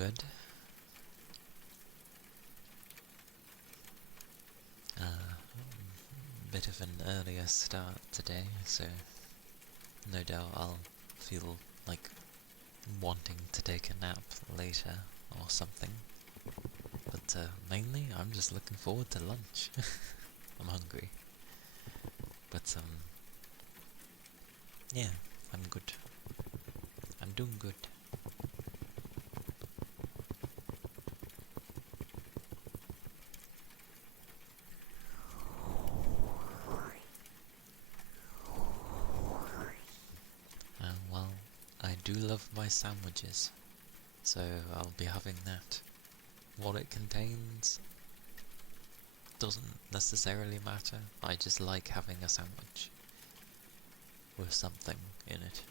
good. Bit of an earlier start today, so no doubt I'll feel like wanting to take a nap later or something. But mainly I'm just looking forward to lunch. I'm hungry. But yeah, I'm good. I'm doing good. Well, I do love my sandwiches, so I'll be having that. What it contains doesn't necessarily matter. I just like having a sandwich with something in it.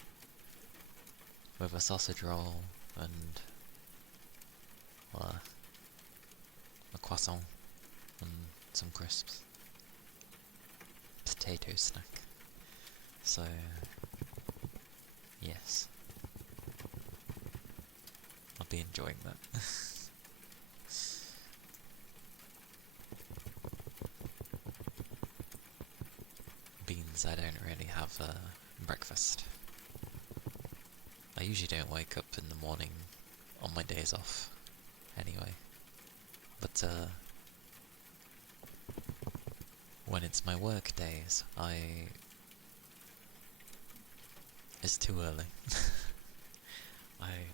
With a sausage roll and a croissant and some crisps. Potato snack. So, yes. I'll be enjoying that. Beans, I don't really have breakfast. I usually don't wake up in the morning on my days off, anyway. But when it's my work days, it's too early.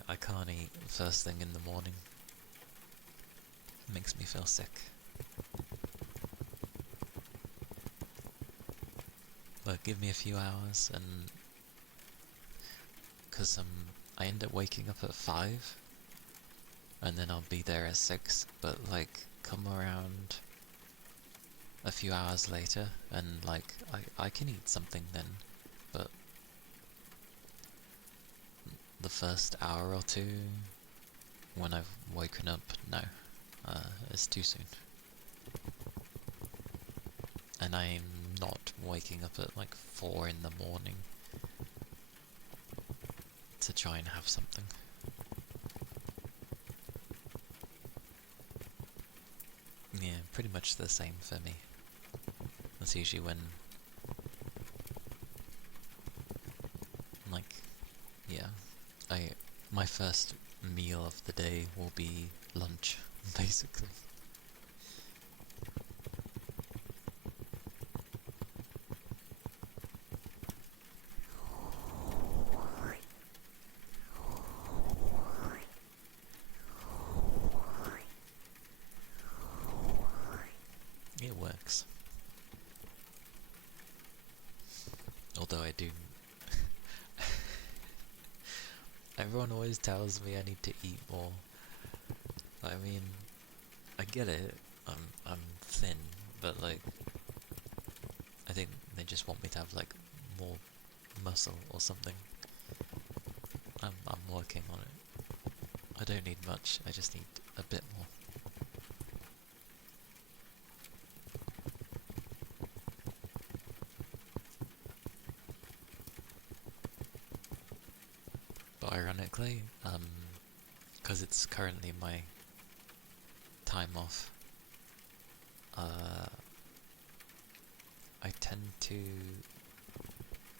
I can't eat first thing in the morning. It makes me feel sick. But give me a few hours, and because I end up waking up at 5, and then I'll be there at 6, but like come around a few hours later, and like I can eat something then, but the first hour or two when I've woken up, no, it's too soon. And I'm not waking up at like 4 in the morning to try and have something. Yeah, pretty much the same for me. That's usually when, like, yeah, my first meal of the day will be lunch, basically. It works. Although I do... Everyone always tells me I need to eat more. I mean, I get it. I'm thin, but like, I think they just want me to have like more muscle or something. I'm working on it. I don't need much. I just need a bit more. But ironically, because it's currently my time off, I tend to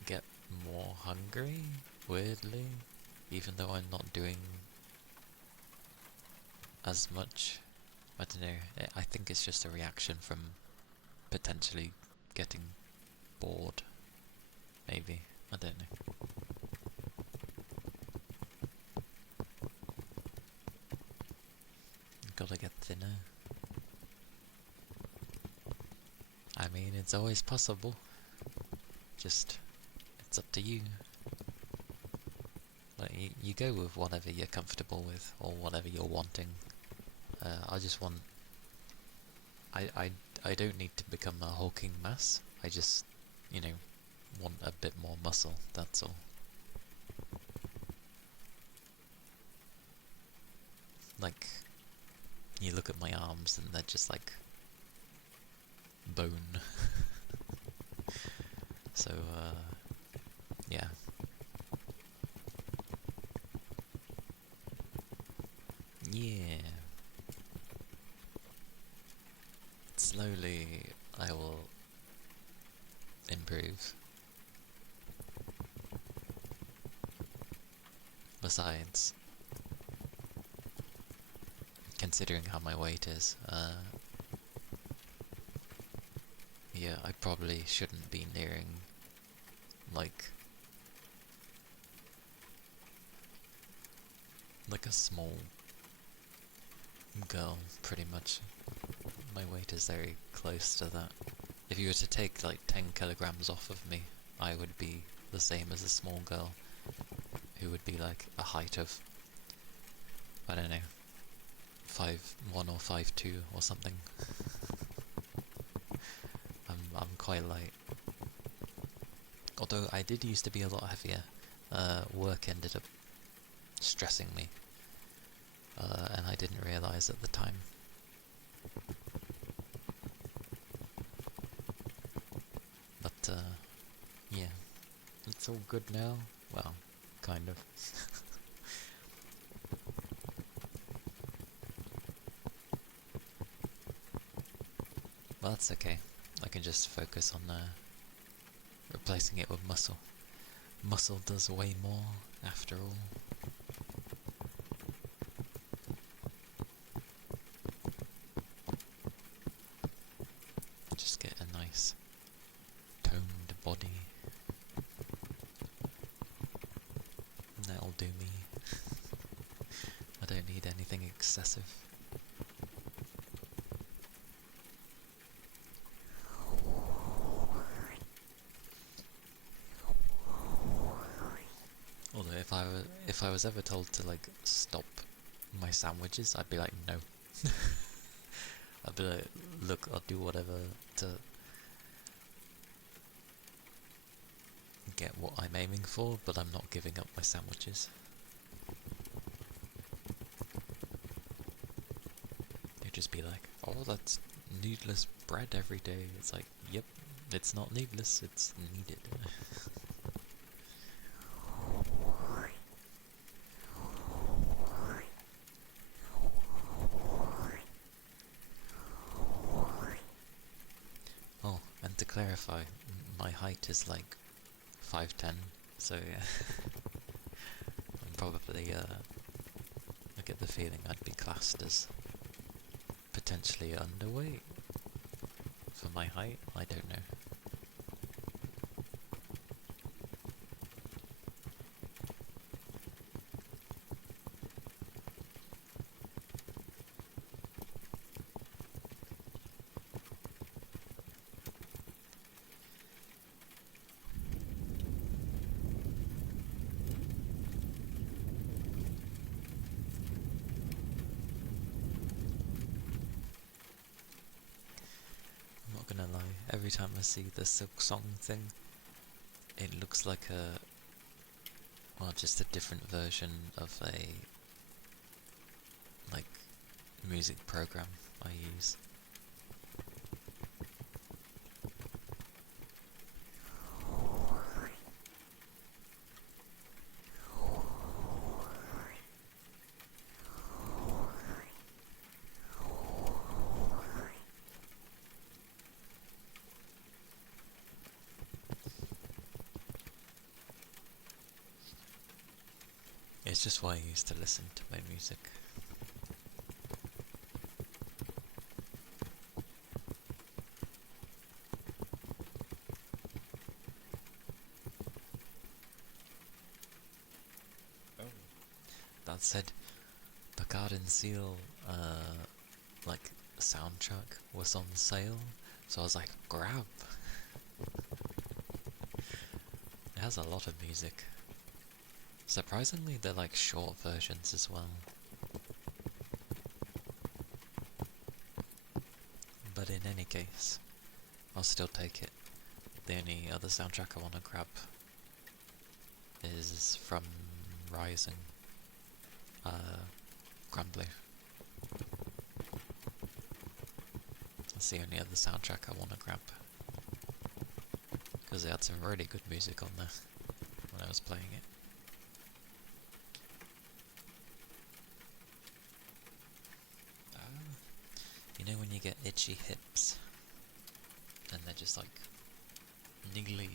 get more hungry, weirdly, even though I'm not doing as much. I don't know, I think it's just a reaction from potentially getting bored, maybe, I don't know. Gotta get thinner. I mean, it's always possible. Just, it's up to you. Like, you go with whatever you're comfortable with, or whatever you're wanting. I just want... I don't need to become a hulking mass. I just, you know, want a bit more muscle, that's all. Like, you look at my arms and they're just like bone. So, yeah. Besides, considering how my weight is, yeah, I probably shouldn't be nearing, like a small girl, pretty much. My weight is very close to that. If you were to take like 10 kilograms off of me, I would be the same as a small girl, who would be like a height of, I don't know, 5'1" or 5'2" or something. I'm quite light. Although I did used to be a lot heavier. Work ended up stressing me, and I didn't realise at the time. But yeah, it's all good now. Well, kind of. Well, that's okay. I can just focus on replacing it with muscle. Muscle does way more, after all. Just get a nice toned body. That'll do me. I don't need anything excessive. Although if I was ever told to like stop my sandwiches, I'd be like no. I'd be like, look, I'll do whatever to get what I'm aiming for, but I'm not giving up my sandwiches. They'd just be like, oh, that's needless bread every day. It's like, yep, it's not needless, it's needed. Oh, and to clarify, my height is like 5'10", so yeah. I'm probably, I get the feeling I'd be classed as potentially underweight for my height. I don't know. I'm not gonna lie, every time I see the Silk Song thing, it looks like well, just a different version of a, like, music program I use. It's just why I used to listen to my music. Oh. That said, the Garden Seal, like, soundtrack was on sale, so I was like, grab! It has a lot of music. Surprisingly, they're like short versions as well. But in any case, I'll still take it. The only other soundtrack I want to grab is from Rising, Crumbly. That's the only other soundtrack I want to grab. Because it had some really good music on there when I was playing it. You know when you get itchy hips, and they're just like, niggly.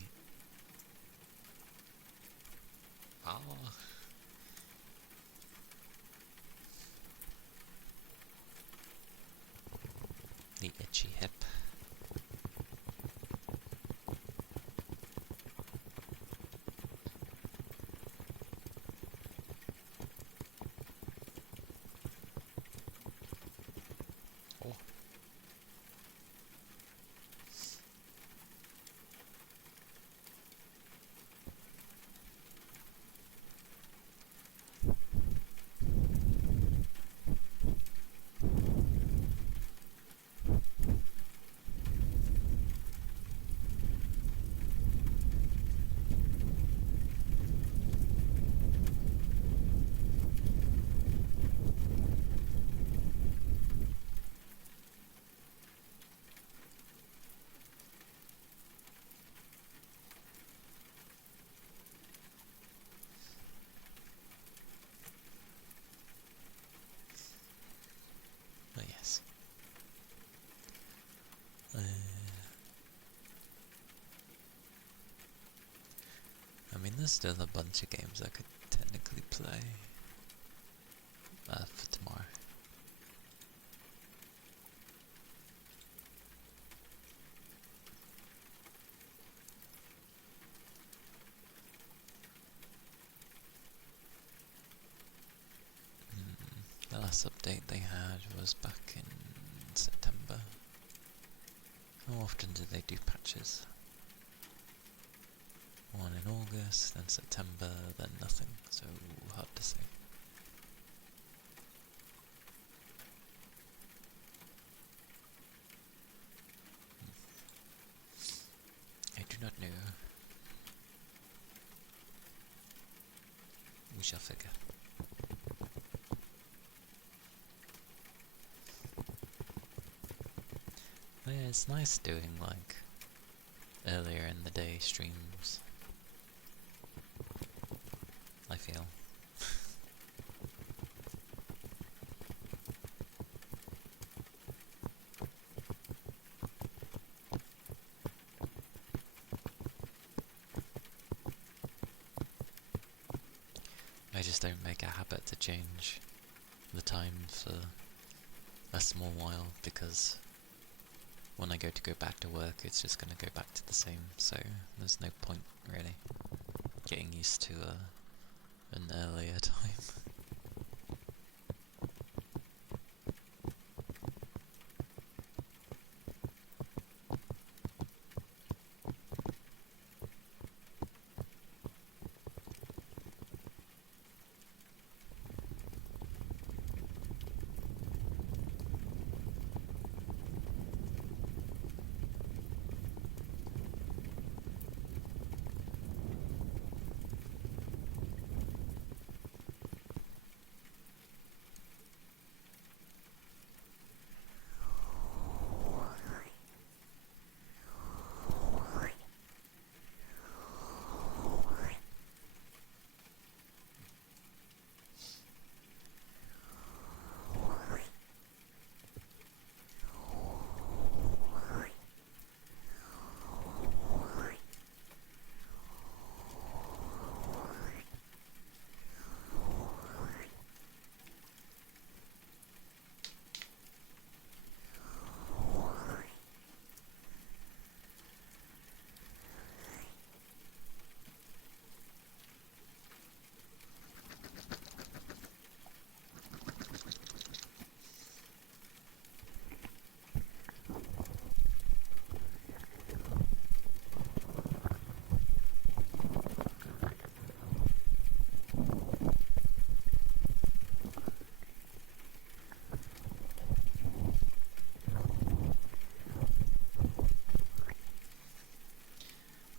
There's still a bunch of games I could technically play for tomorrow. The last update they had was back in September. How often do they do patches? One in August, then September, then nothing, so hard to say. I do not know. We shall figure. But yeah, it's nice doing like earlier in the day streams, I feel. I just don't make a habit to change the time for a small while, because when I go back to work it's just gonna go back to the same, so there's no point really getting used to an earlier time.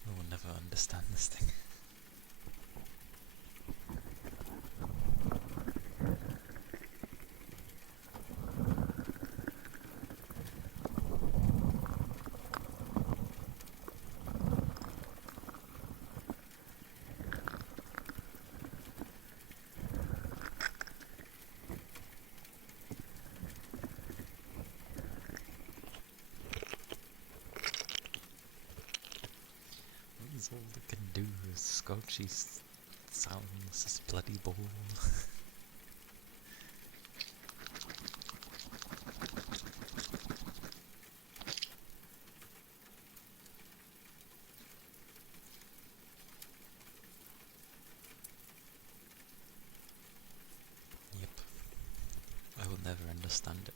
I will never understand this thing. That's all it can do is Scotchy sounds this bloody ball. Yep. I will never understand it.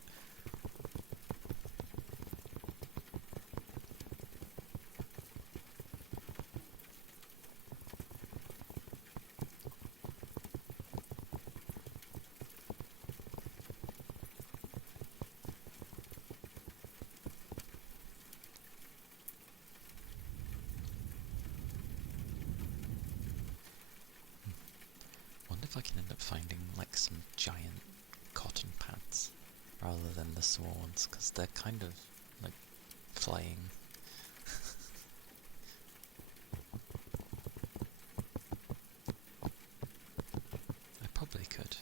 Wonder if I can end up finding like some giant cotton pads rather than the small ones, because they're kind of like flying. I probably could.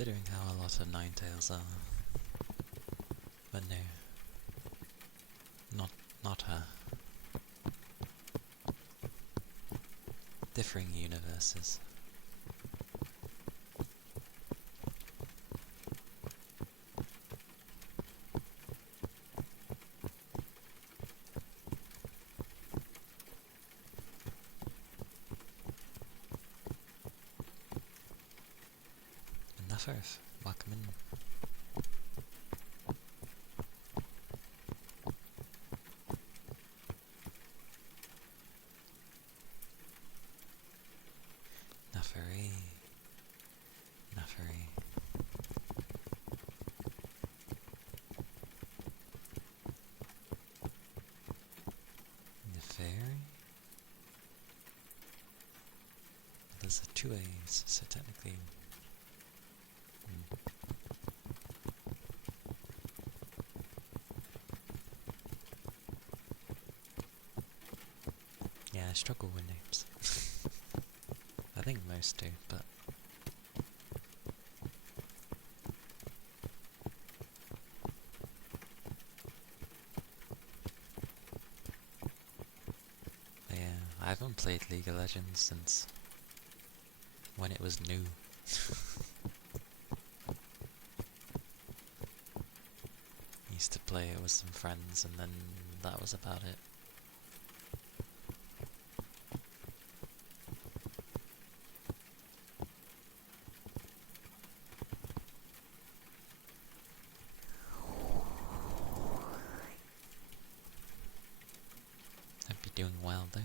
considering how a lot of Ninetales are. But no, not her. Differing universes. Enough Earth, welcome in. Neferi. Neferi. Neferi? There's a 2 A's, so technically... Yeah, I struggle with names. I think most do, but... Yeah, I haven't played League of Legends since when it was new. Used to play it with some friends and then that was about it. I'd be doing well there.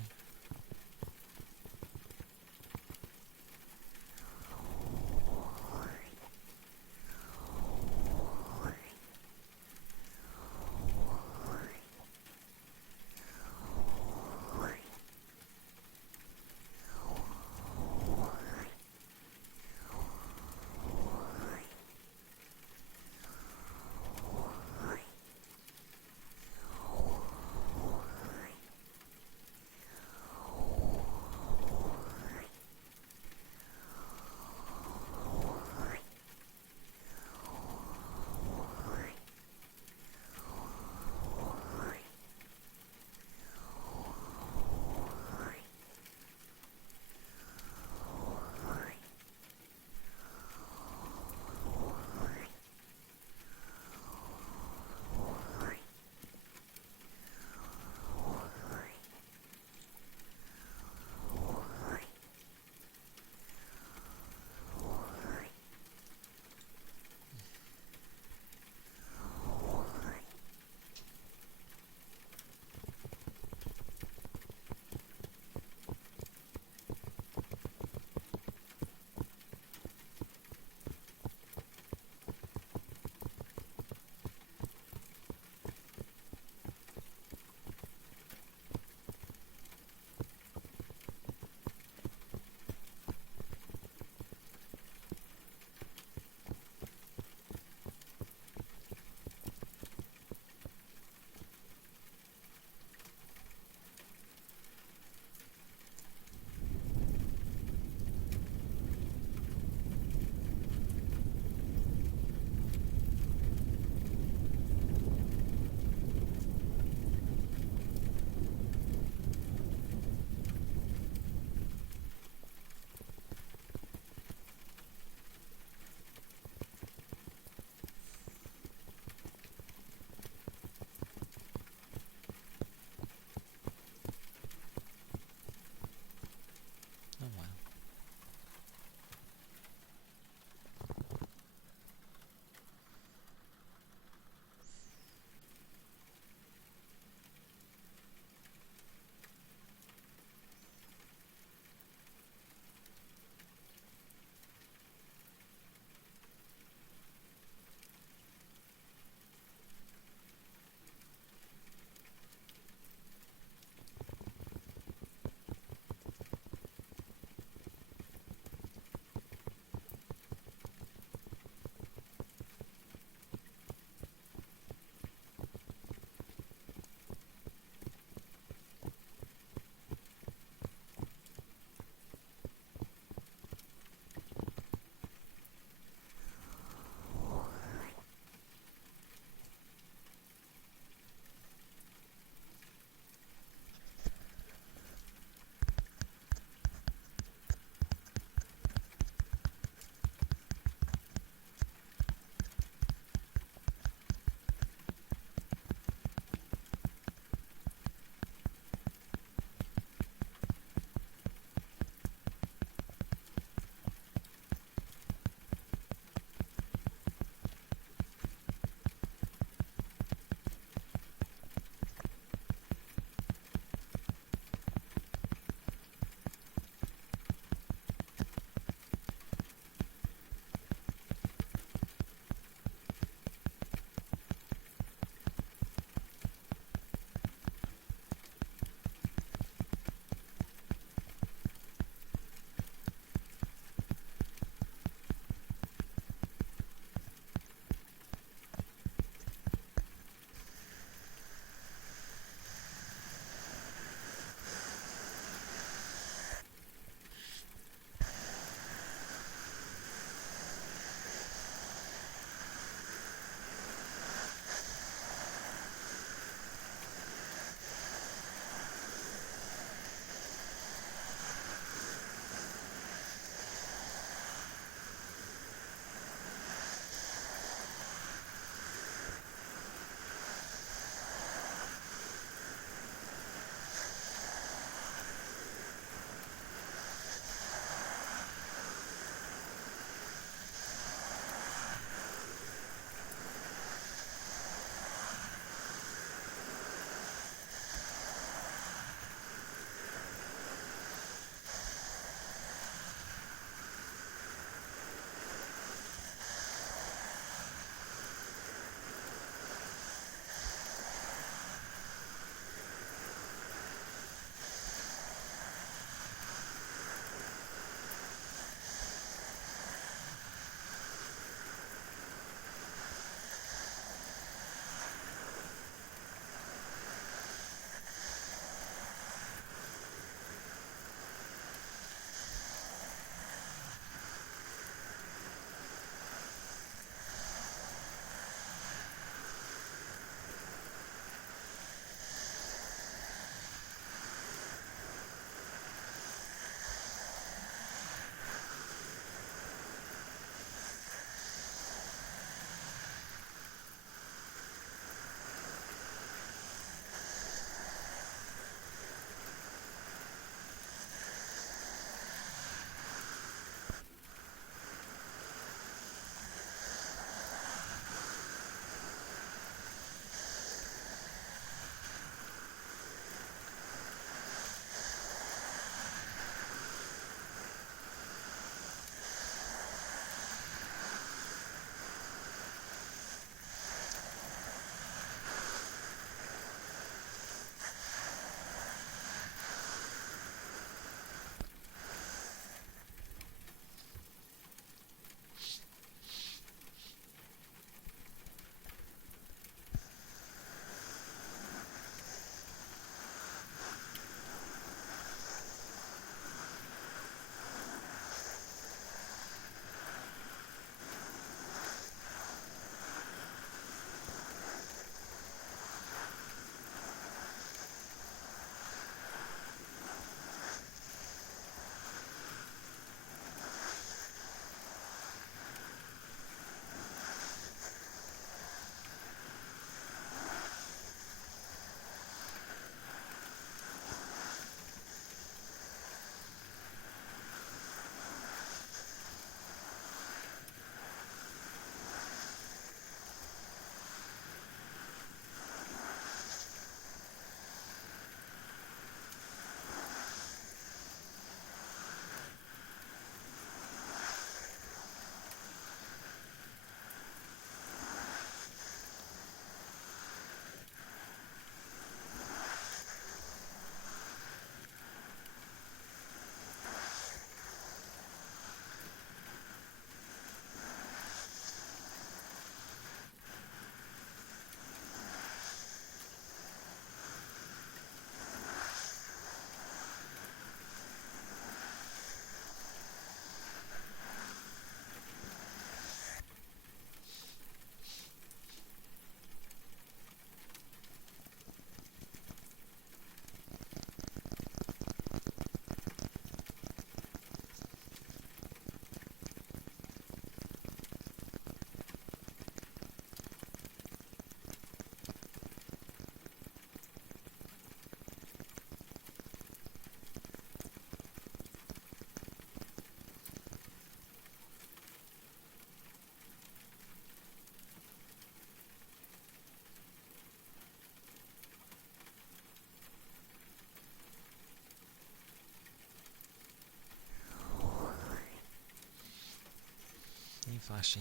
flashy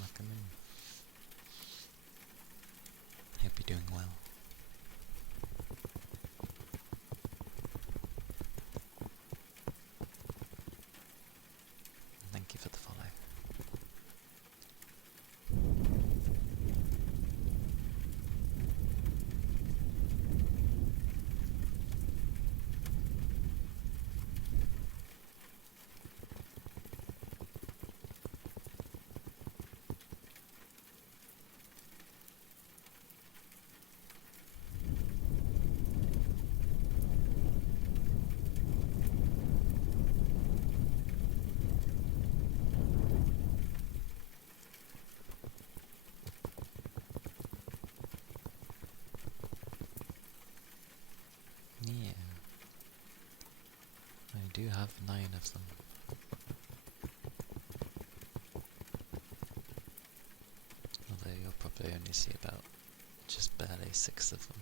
looking in. Hope you're doing well. Thank you for the follow. Yeah, I do have 9 of them. Although you'll probably only see about just barely 6 of them.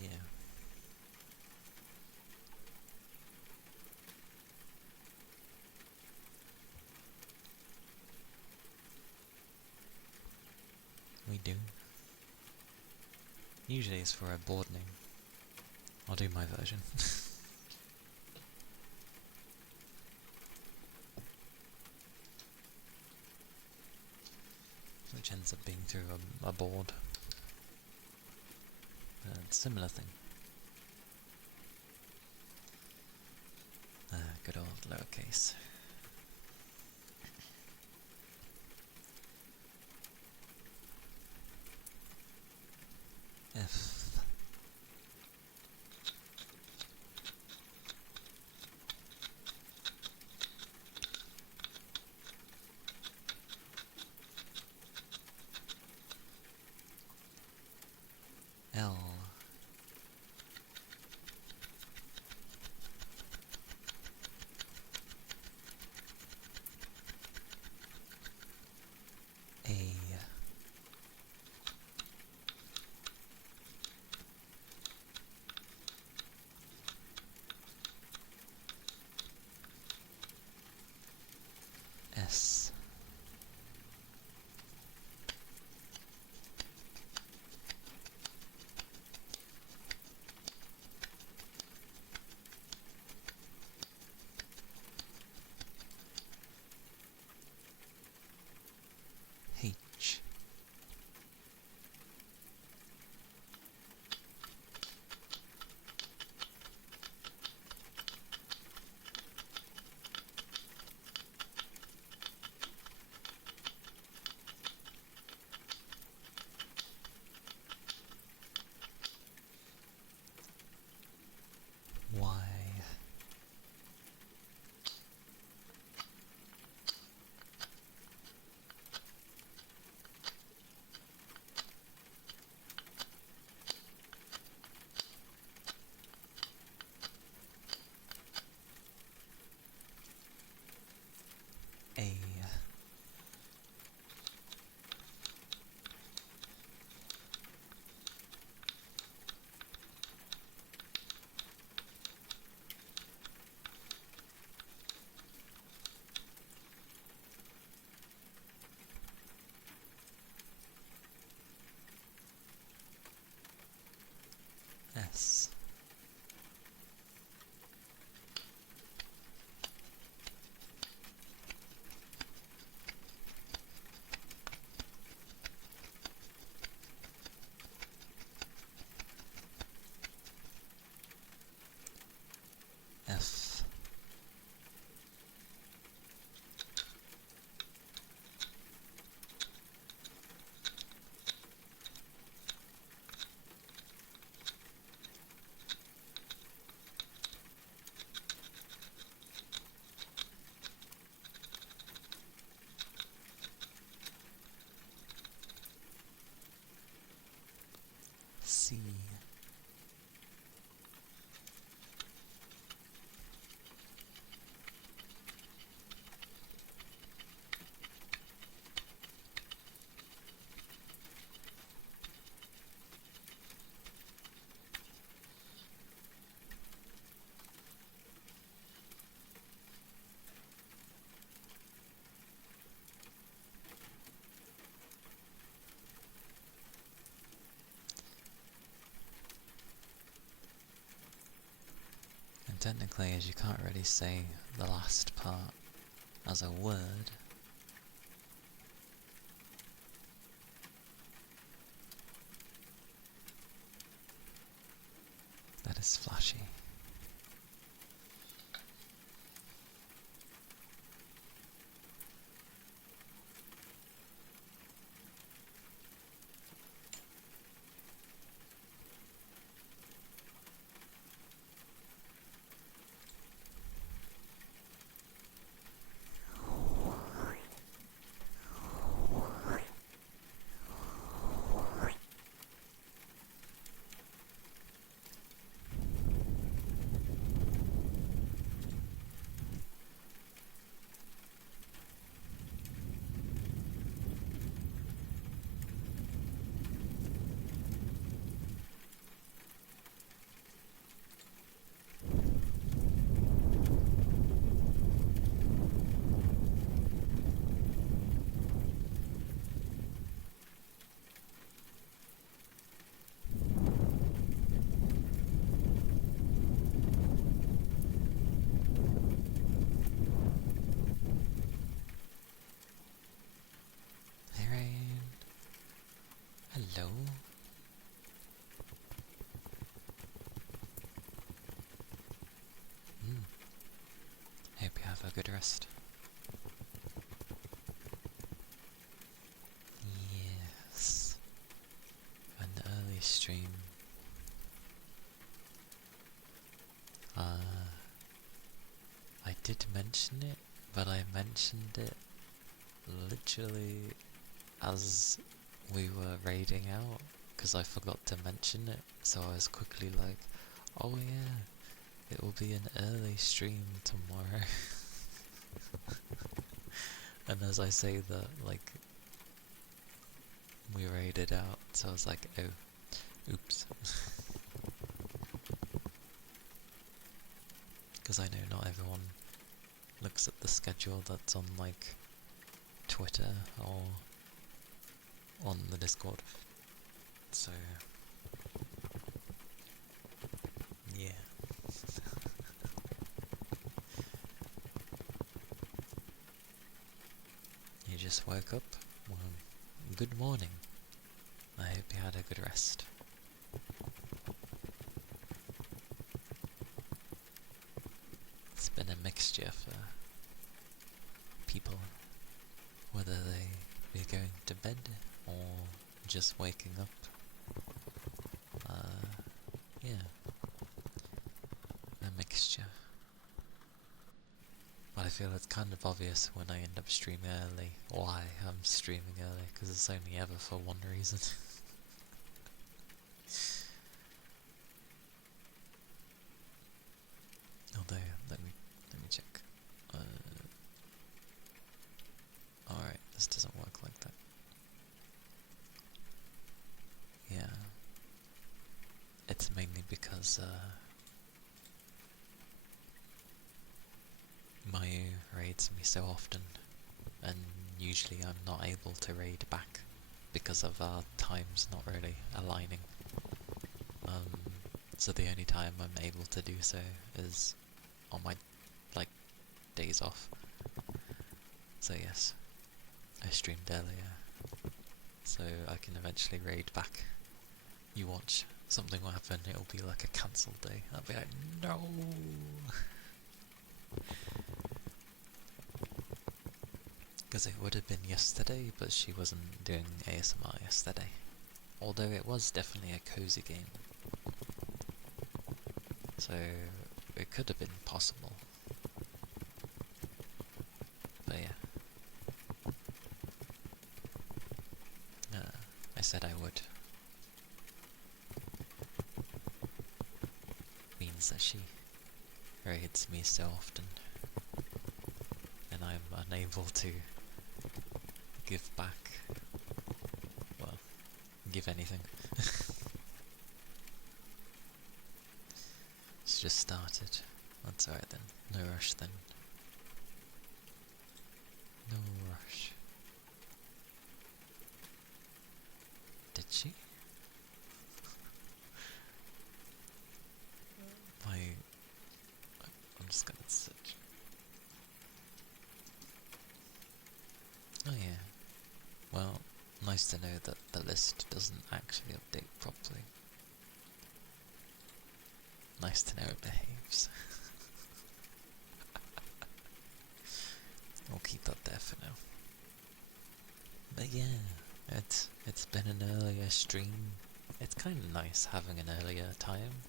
Yeah. We do. Usually it's for a board name. I'll do my version. Which ends up being through a board. Similar thing. Good old lowercase. F. L. A. S. H. Y. A. S. F. C. And technically, as you can't really say the last part as a word, that is flashy. Hey Rain. Hello. Hope you have a good rest. Yes. An early stream. I did mention it, but I mentioned it literally as we were raiding out, because I forgot to mention it, so I was quickly like, oh yeah, it will be an early stream tomorrow. And as I say that, like, we raided out, so I was like, oh, oops. Because I know not everyone looks at the schedule that's on, like, Twitter or on the Discord. So, yeah. You just woke up? Well, good morning. I hope you had a good rest. It's been a mixture for people, whether they be going to bed or just waking up. Yeah, a mixture. But I feel it's kind of obvious when I end up streaming early why I'm streaming early, because it's only ever for one reason. Although, let me check. Alright, this doesn't work like that. Yeah. It's mainly because, Mayu raids me so often, and usually I'm not able to raid back because of our times not really aligning. So the only time I'm able to do so is on my, like, days off. So yes, I streamed earlier, so I can eventually raid back. You watch, something will happen, it'll be like a cancelled day. I'll be like, no! Because it would have been yesterday, but she wasn't doing ASMR yesterday. Although it was definitely a cozy game. So it could have been possible. But yeah. I said I would. Means that she raids me so often, and I'm unable to give back. Well, give anything. She just started. That's alright then. No rush then. No rush. Did she? I'm just gonna search. Oh yeah. Well, nice to know that the list doesn't actually update properly. Nice to know it behaves. We'll keep that there for now. But yeah, it's been an earlier stream. It's kind of nice having an earlier time.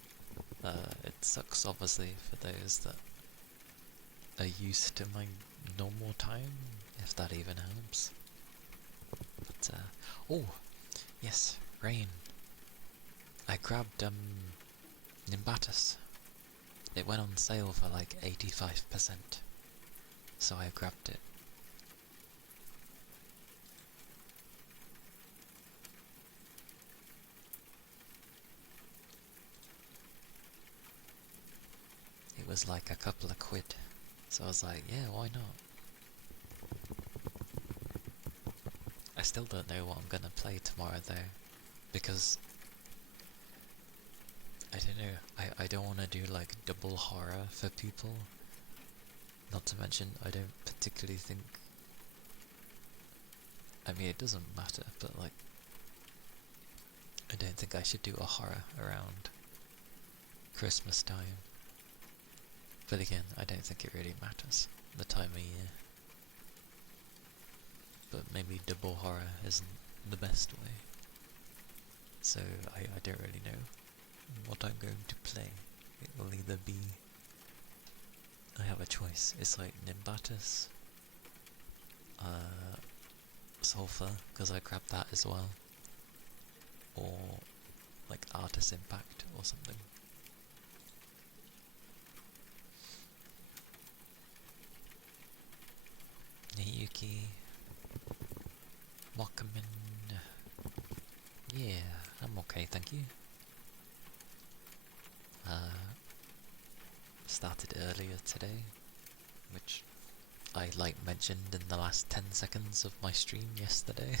It sucks obviously for those that are used to my normal time, if that even helps. But oh yes, rain. I grabbed Nimbatus. It went on sale for like 85%, so I grabbed it. It was like a couple of quid, so I was like, yeah, why not? I still don't know what I'm gonna play tomorrow though, because I don't know, I don't want to do like double horror for people. Not to mention, I don't particularly think, I mean it doesn't matter, but like, I don't think I should do a horror around Christmas time. But again, I don't think it really matters, the time of year. But maybe double horror isn't the best way. So I don't really know what I'm going to play. It will either be, I have a choice. It's like Nimbatus, Sulfur, because I grabbed that as well, or tremendous impact or something. Niyuki, Wakaman. Yeah, I'm okay, thank you. Started earlier today, which I mentioned in the last 10 seconds of my stream yesterday.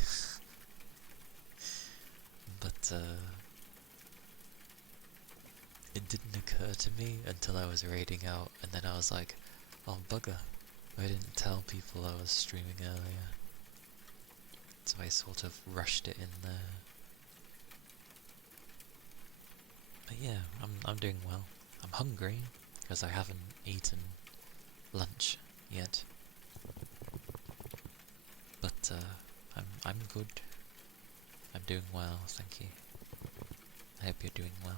But it didn't occur to me until I was raiding out, and then I was like, oh bugger, I didn't tell people I was streaming earlier. So I sort of rushed it in there. But yeah, I'm doing well. I'm hungry because I haven't eaten lunch yet. But I'm good. I'm doing well, thank you. I hope you're doing well.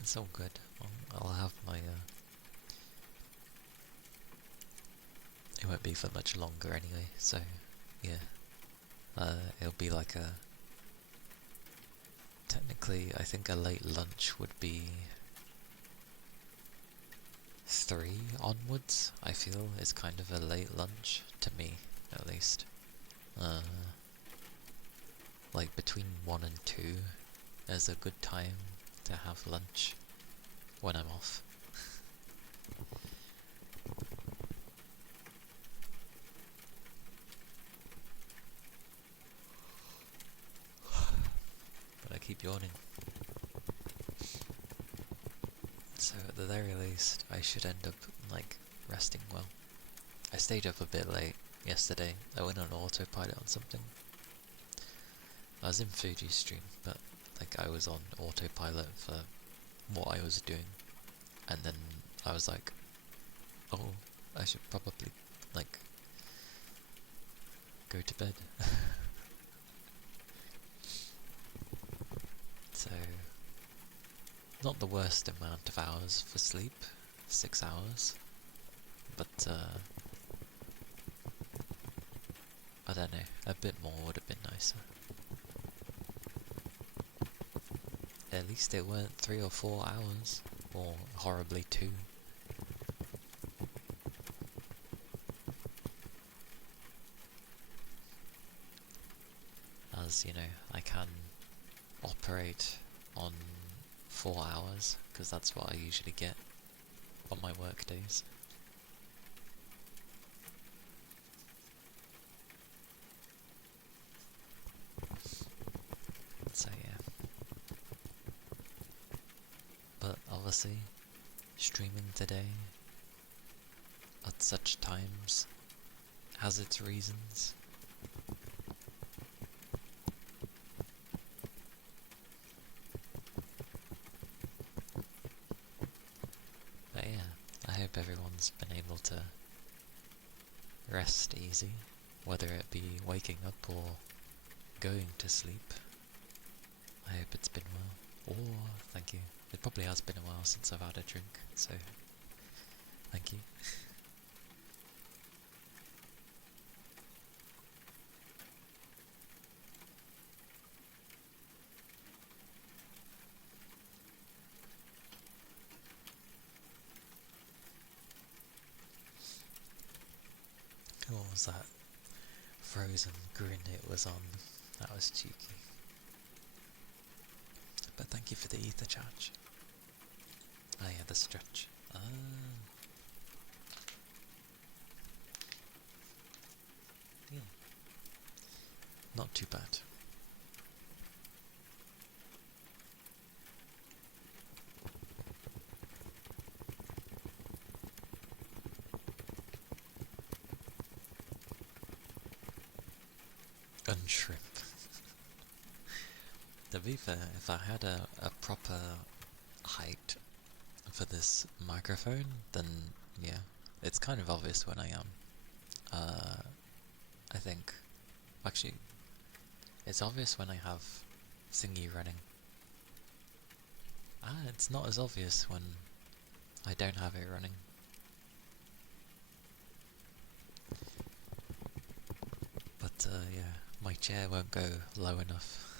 It's all good. I'll have my it won't be for much longer anyway, so yeah. It'll be like a... Technically, I think a late lunch would be 3 onwards, I feel, is kind of a late lunch, to me, at least. Like between 1 and 2 is a good time to have lunch when I'm off. But I keep yawning. So at the very least, I should end up, like, resting well. I stayed up a bit late yesterday. I went on autopilot on something. I was in Fuji's stream, but, like, I was on autopilot for what I was doing. And then I was like, oh, I should probably, like, go to bed. So, not the worst amount of hours for sleep, 6 hours, but I don't know, a bit more would have been nicer. At least it weren't 3 or 4 hours, or horribly 2. As, you know, I can operate on 4 hours, because that's what I usually get on my work days. So yeah. But obviously, streaming today at such times has its reasons. But yeah, I hope everyone's been able to rest easy, whether it be waking up or going to sleep. I hope it's been well. Oh, thank you. It probably has been a while since I've had a drink, so thank you. What was that frozen grin it was on? That was cheeky. But thank you for the ether charge. Oh yeah, the stretch. Ah. Yeah. Not too bad. Unshrimp. To be fair, if I had a proper height for this microphone, then yeah, it's kind of obvious when I am. I think Actually, it's obvious when I have thingy running. It's not as obvious when I don't have it running. But yeah, my chair won't go low enough.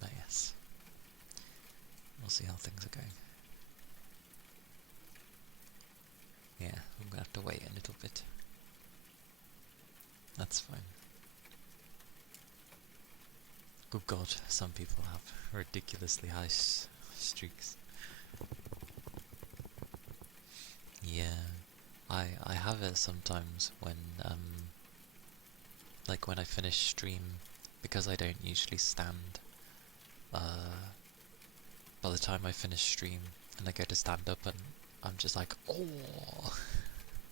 But yes, we'll see how things are going. Yeah, I'm gonna have to wait a little bit. That's fine. Good God, some people have ridiculously high streaks. Yeah, I have it sometimes when like when I finish stream, because I don't usually stand. By the time I finish stream and I go to stand up, and I'm just like, oh,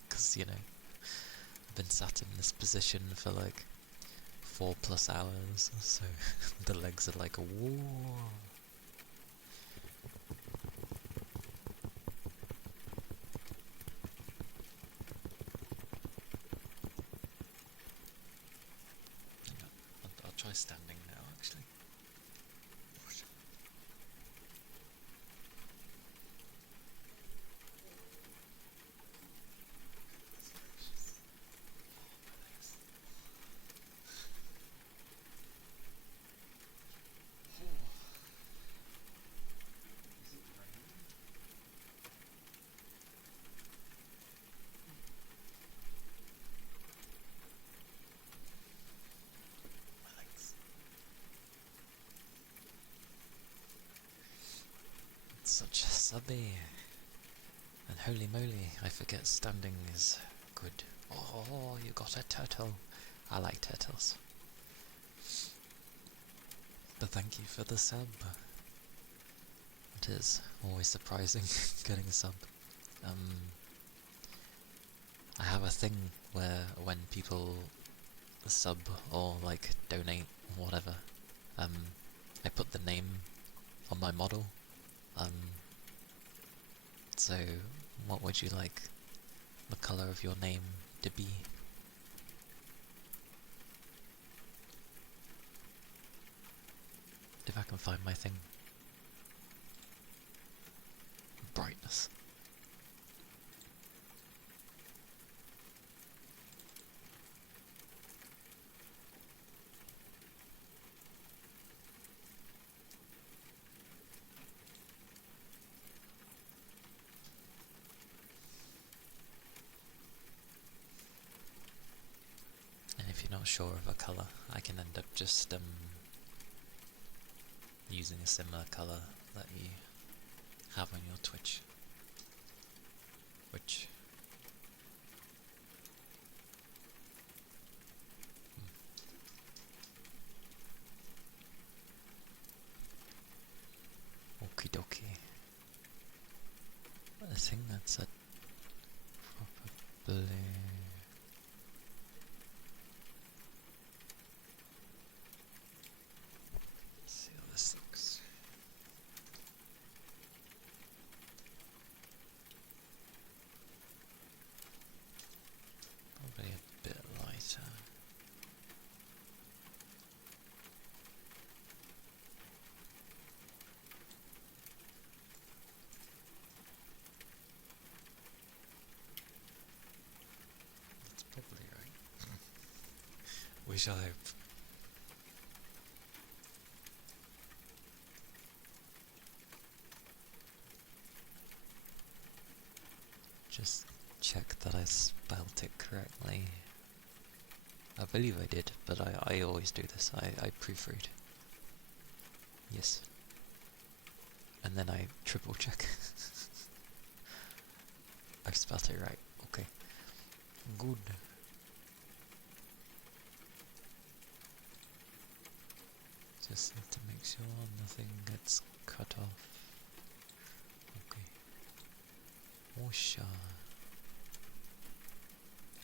because you know I've been sat in this position for like 4+ hours, so the legs are like, whoa. I'll try standing now, actually. It's such a subby. And holy moly, I forget standing is good. Oh, you got a turtle. I like turtles. But thank you for the sub. It is always surprising getting a sub. I have a thing where when people sub or like donate or whatever, I put the name on my model. So what would you like the colour of your name to be? If I can find my thing. Brightness. And if you're not sure of a colour, I can end up just using a similar colour that you have on your Twitch. Which okie dokie. I think that's it. Probably. Let's see how this looks. Probably a bit lighter. That's probably right. We shall hope. Just check that I spelt it correctly. I believe I did, but I always do this. I proofread. Yes. And then I triple check. I've spelt it right. Okay. Good. Just need to make sure nothing gets cut off. Okay. Osha.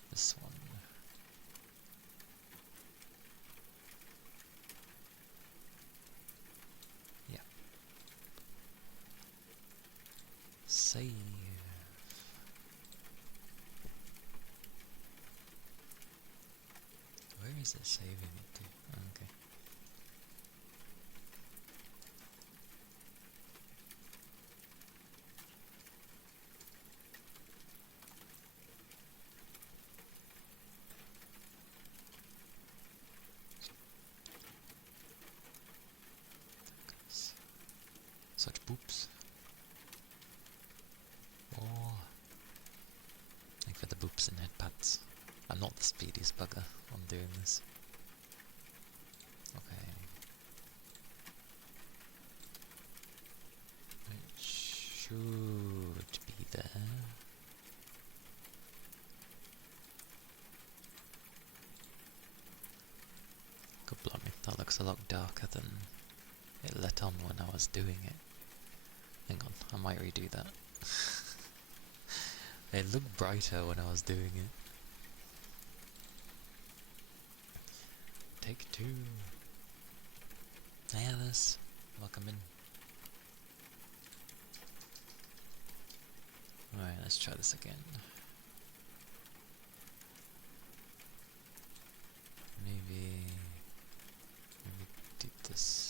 This one. Yeah. Save. Where is it saving it to? Okay. Such boops. Oh. Like for the boops and head pats. I'm not the speediest bugger on doing this. Okay. It should be there. God blimey, that looks a lot darker than it let on when I was doing it. Hang on, I might redo that. It looked brighter when I was doing it. Take two. Hey Alice, welcome in. Alright, let's try this again. Maybe do this.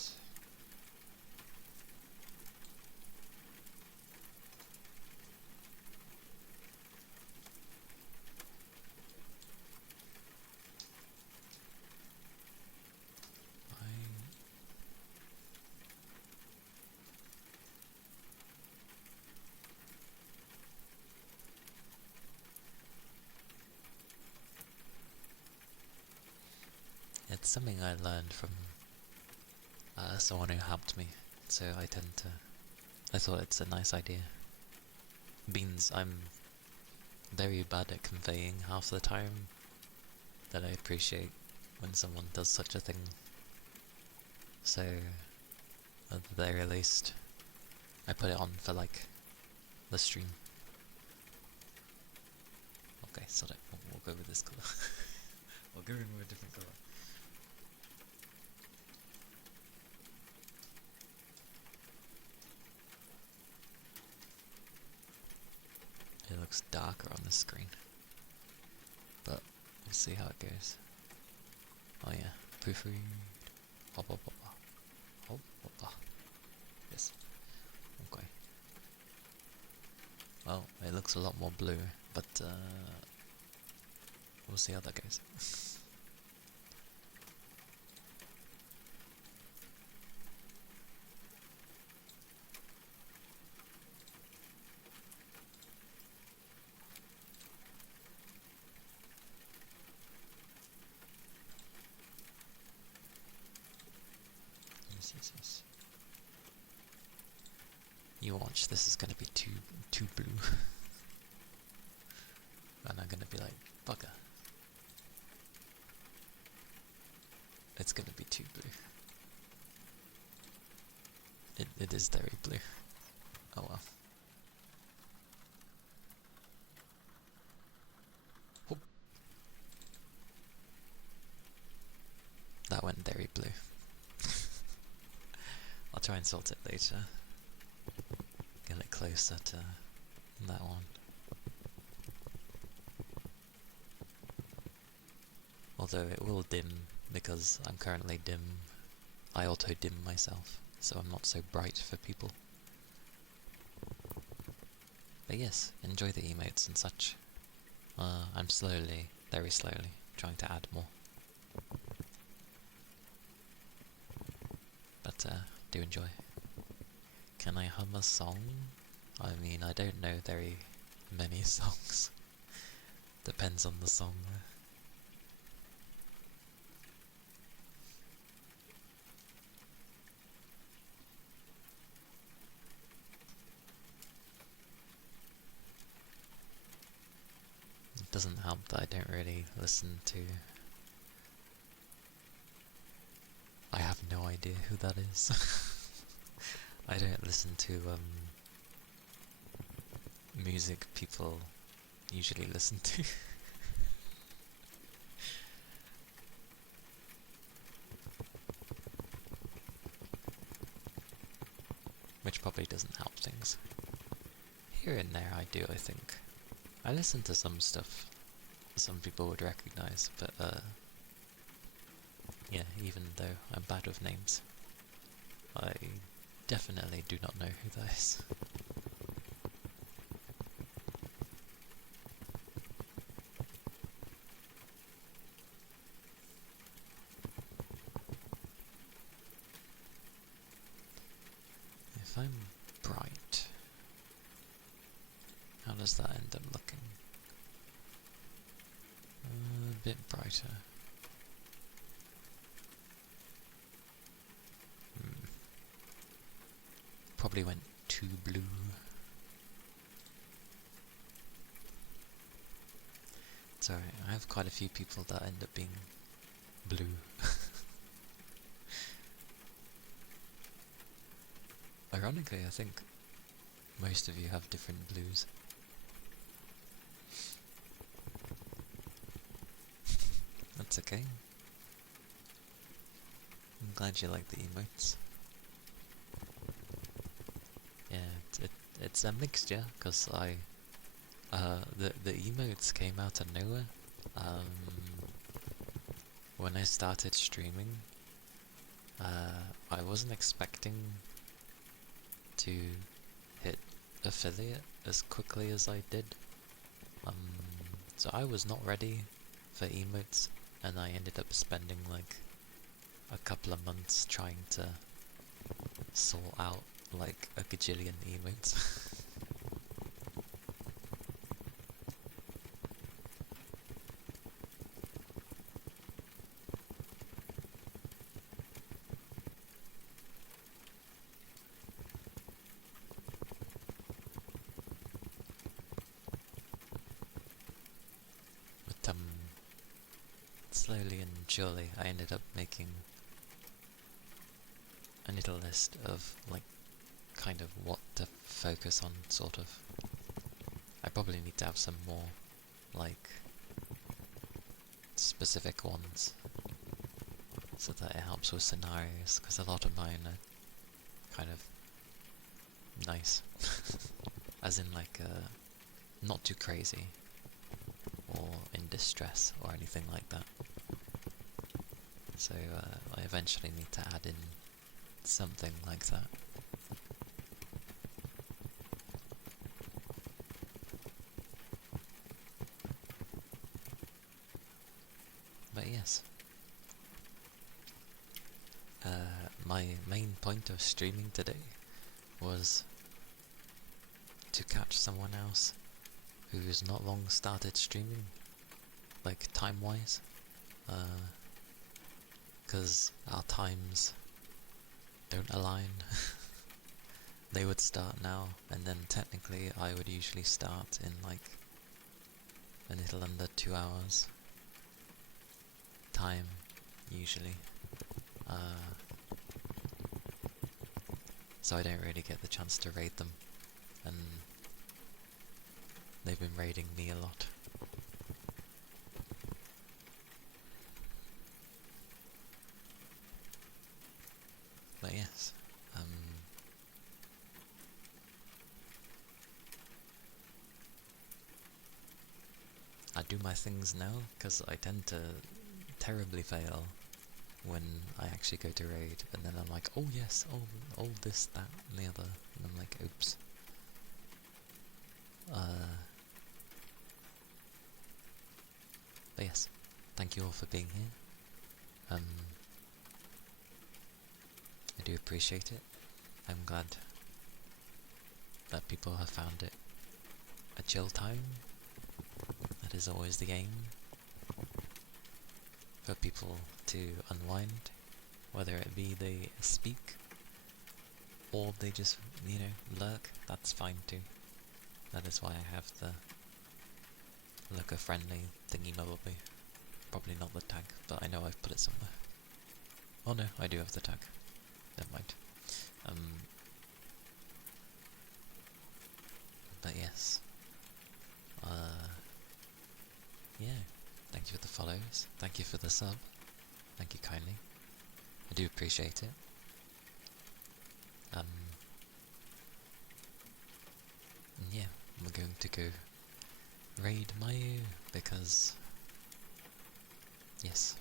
It's something I learned from someone who helped me, so I thought it's a nice idea. Beans, I'm very bad at conveying half the time that I appreciate when someone does such a thing. So, at the very least, I put it on for like the stream. Okay, so we'll go with this colour. We'll go in with a different colour. It looks darker on the screen, but we'll see how it goes. Oh yeah, proofread. Hop, hop, hop, hop. Hop, hop, hop. Yes. Okay. Well, it looks a lot more blue, but we'll see how that goes. Yes. You watch, this is gonna be too blue. And I'm gonna be like, bugger. It's gonna be too blue. It is very blue. Oh well. Whoop. That went very blue. I'll try and sort it later. Get it closer to that one. Although it will dim because I'm currently dim. I auto dim myself, so I'm not so bright for people. But yes, enjoy the emotes and such. I'm slowly, very slowly, trying to add more. But do enjoy. Can I hum a song? I mean, I don't know very many songs. Depends on the song. It doesn't help that I don't really listen to... I have no idea who that is. I don't listen to music people usually listen to. Which probably doesn't help things. Here and there I do, I think. I listen to some stuff some people would recognise, but yeah, even though I'm bad with names, I definitely do not know who that is. If I'm bright, how does that end up looking? A bit brighter. Probably went too blue. It's alright, I have quite a few people that end up being blue. Ironically, I think most of you have different blues. That's okay. I'm glad you like the emotes. Yeah, it's a mixture, because the emotes came out of nowhere. When I started streaming, I wasn't expecting to hit affiliate as quickly as I did. So I was not ready for emotes, and I ended up spending like a couple of months trying to sort out like a gajillion emotes. But slowly and surely I ended up making a little list of like kind of what to focus on, sort of. I probably need to have some more like specific ones so that it helps with scenarios, because a lot of mine are kind of nice. As in like not too crazy or in distress or anything like that. So I eventually need to add in something like that. But yes, my main point of streaming today was to catch someone else who's not long started streaming, like time-wise, because our times don't align. They would start now, and then technically I would usually start in like a little under 2 hours time, usually. So I don't really get the chance to raid them, and they've been raiding me a lot. But yes, I do my things now, because I tend to terribly fail when I actually go to raid, and then I'm like, oh yes, oh this, that, and the other, and I'm like, oops. But yes, thank you all for being here. I do appreciate it. I'm glad that people have found it a chill time. That is always the aim. For people to unwind, whether it be they speak or they just, lurk, that's fine too. That is why I have the lurker friendly thingy probably. Probably not the tag, but I know I've put it somewhere. Oh no, I do have the tag. Never mind. But yes, yeah, thank you for the follows, thank you for the sub, thank you kindly. I do appreciate it. Yeah, we're going to go raid Mayu because, yes,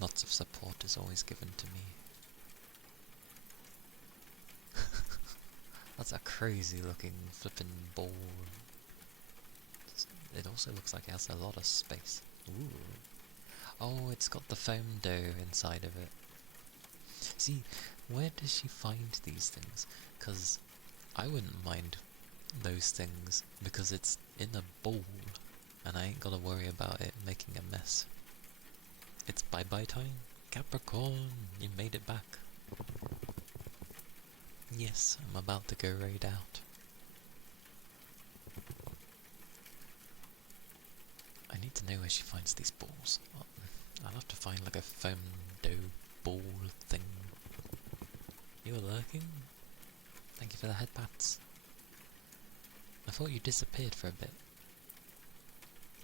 lots of support is always given to me. That's a crazy looking flippin' ball. It also looks like it has a lot of space. Ooh. Oh, it's got the foam dough inside of it. See, where does she find these things? Because I wouldn't mind those things because it's in a bowl and I ain't gotta worry about it making a mess. It's bye-bye time. Capricorn, you made it back. Yes, I'm about to go raid out. I need to know where she finds these balls. I'll have to find like a foam dough ball thing. You were lurking? Thank you for the headpats. I thought you disappeared for a bit.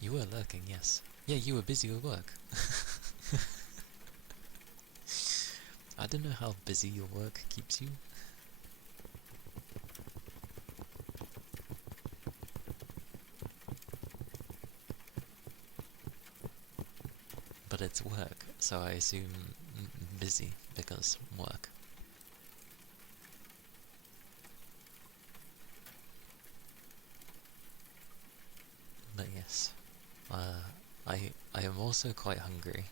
You were lurking, yes. Yeah, you were busy with work. I don't know how busy your work keeps you. But it's work, so I assume busy because work. But yes, I am also quite hungry.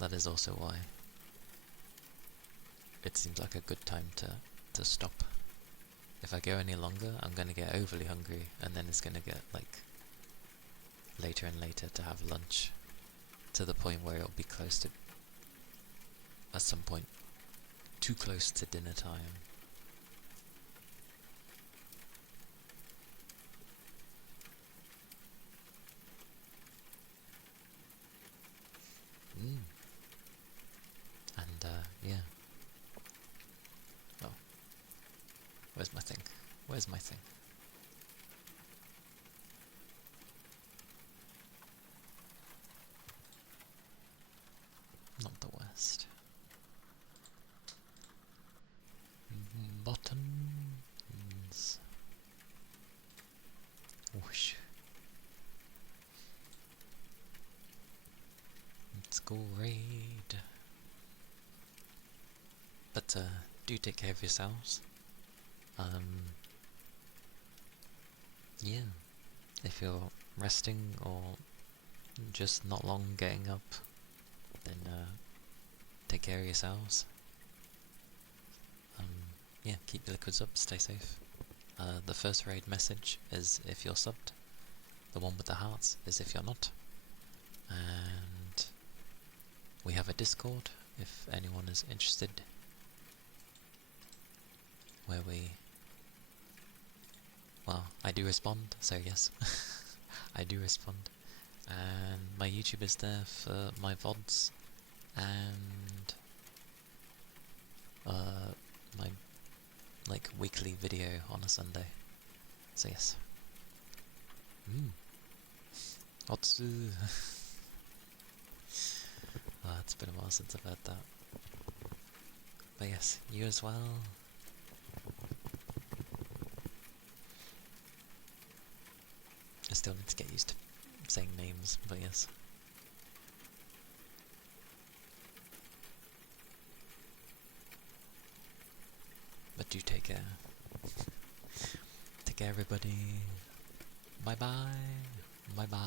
That is also why it seems like a good time to stop. If I go any longer, I'm gonna get overly hungry, and then it's gonna get like later and later to have lunch, to the point where it'll be close to, at some point, too close to dinner time. And yeah. Oh, where's my thing? Where's my thing? Not the worst. Buttons. Whoosh. Let's go raid. But do take care of yourselves. Yeah. If you're resting or just not long getting up, then take care of yourselves. Yeah, keep your liquids up, stay safe. The first raid message is if you're subbed. The one with the hearts is if you're not. And we have a Discord if anyone is interested, where well, I do respond, so yes. I do respond. And my YouTube is there for my VODs and my like weekly video on a Sunday. So yes. Otsu. Oh, it's been a while since I've heard that. But yes, you as well. I still need to get used to saying names, but yes. But do take care. Take care, everybody. Bye bye. Bye bye.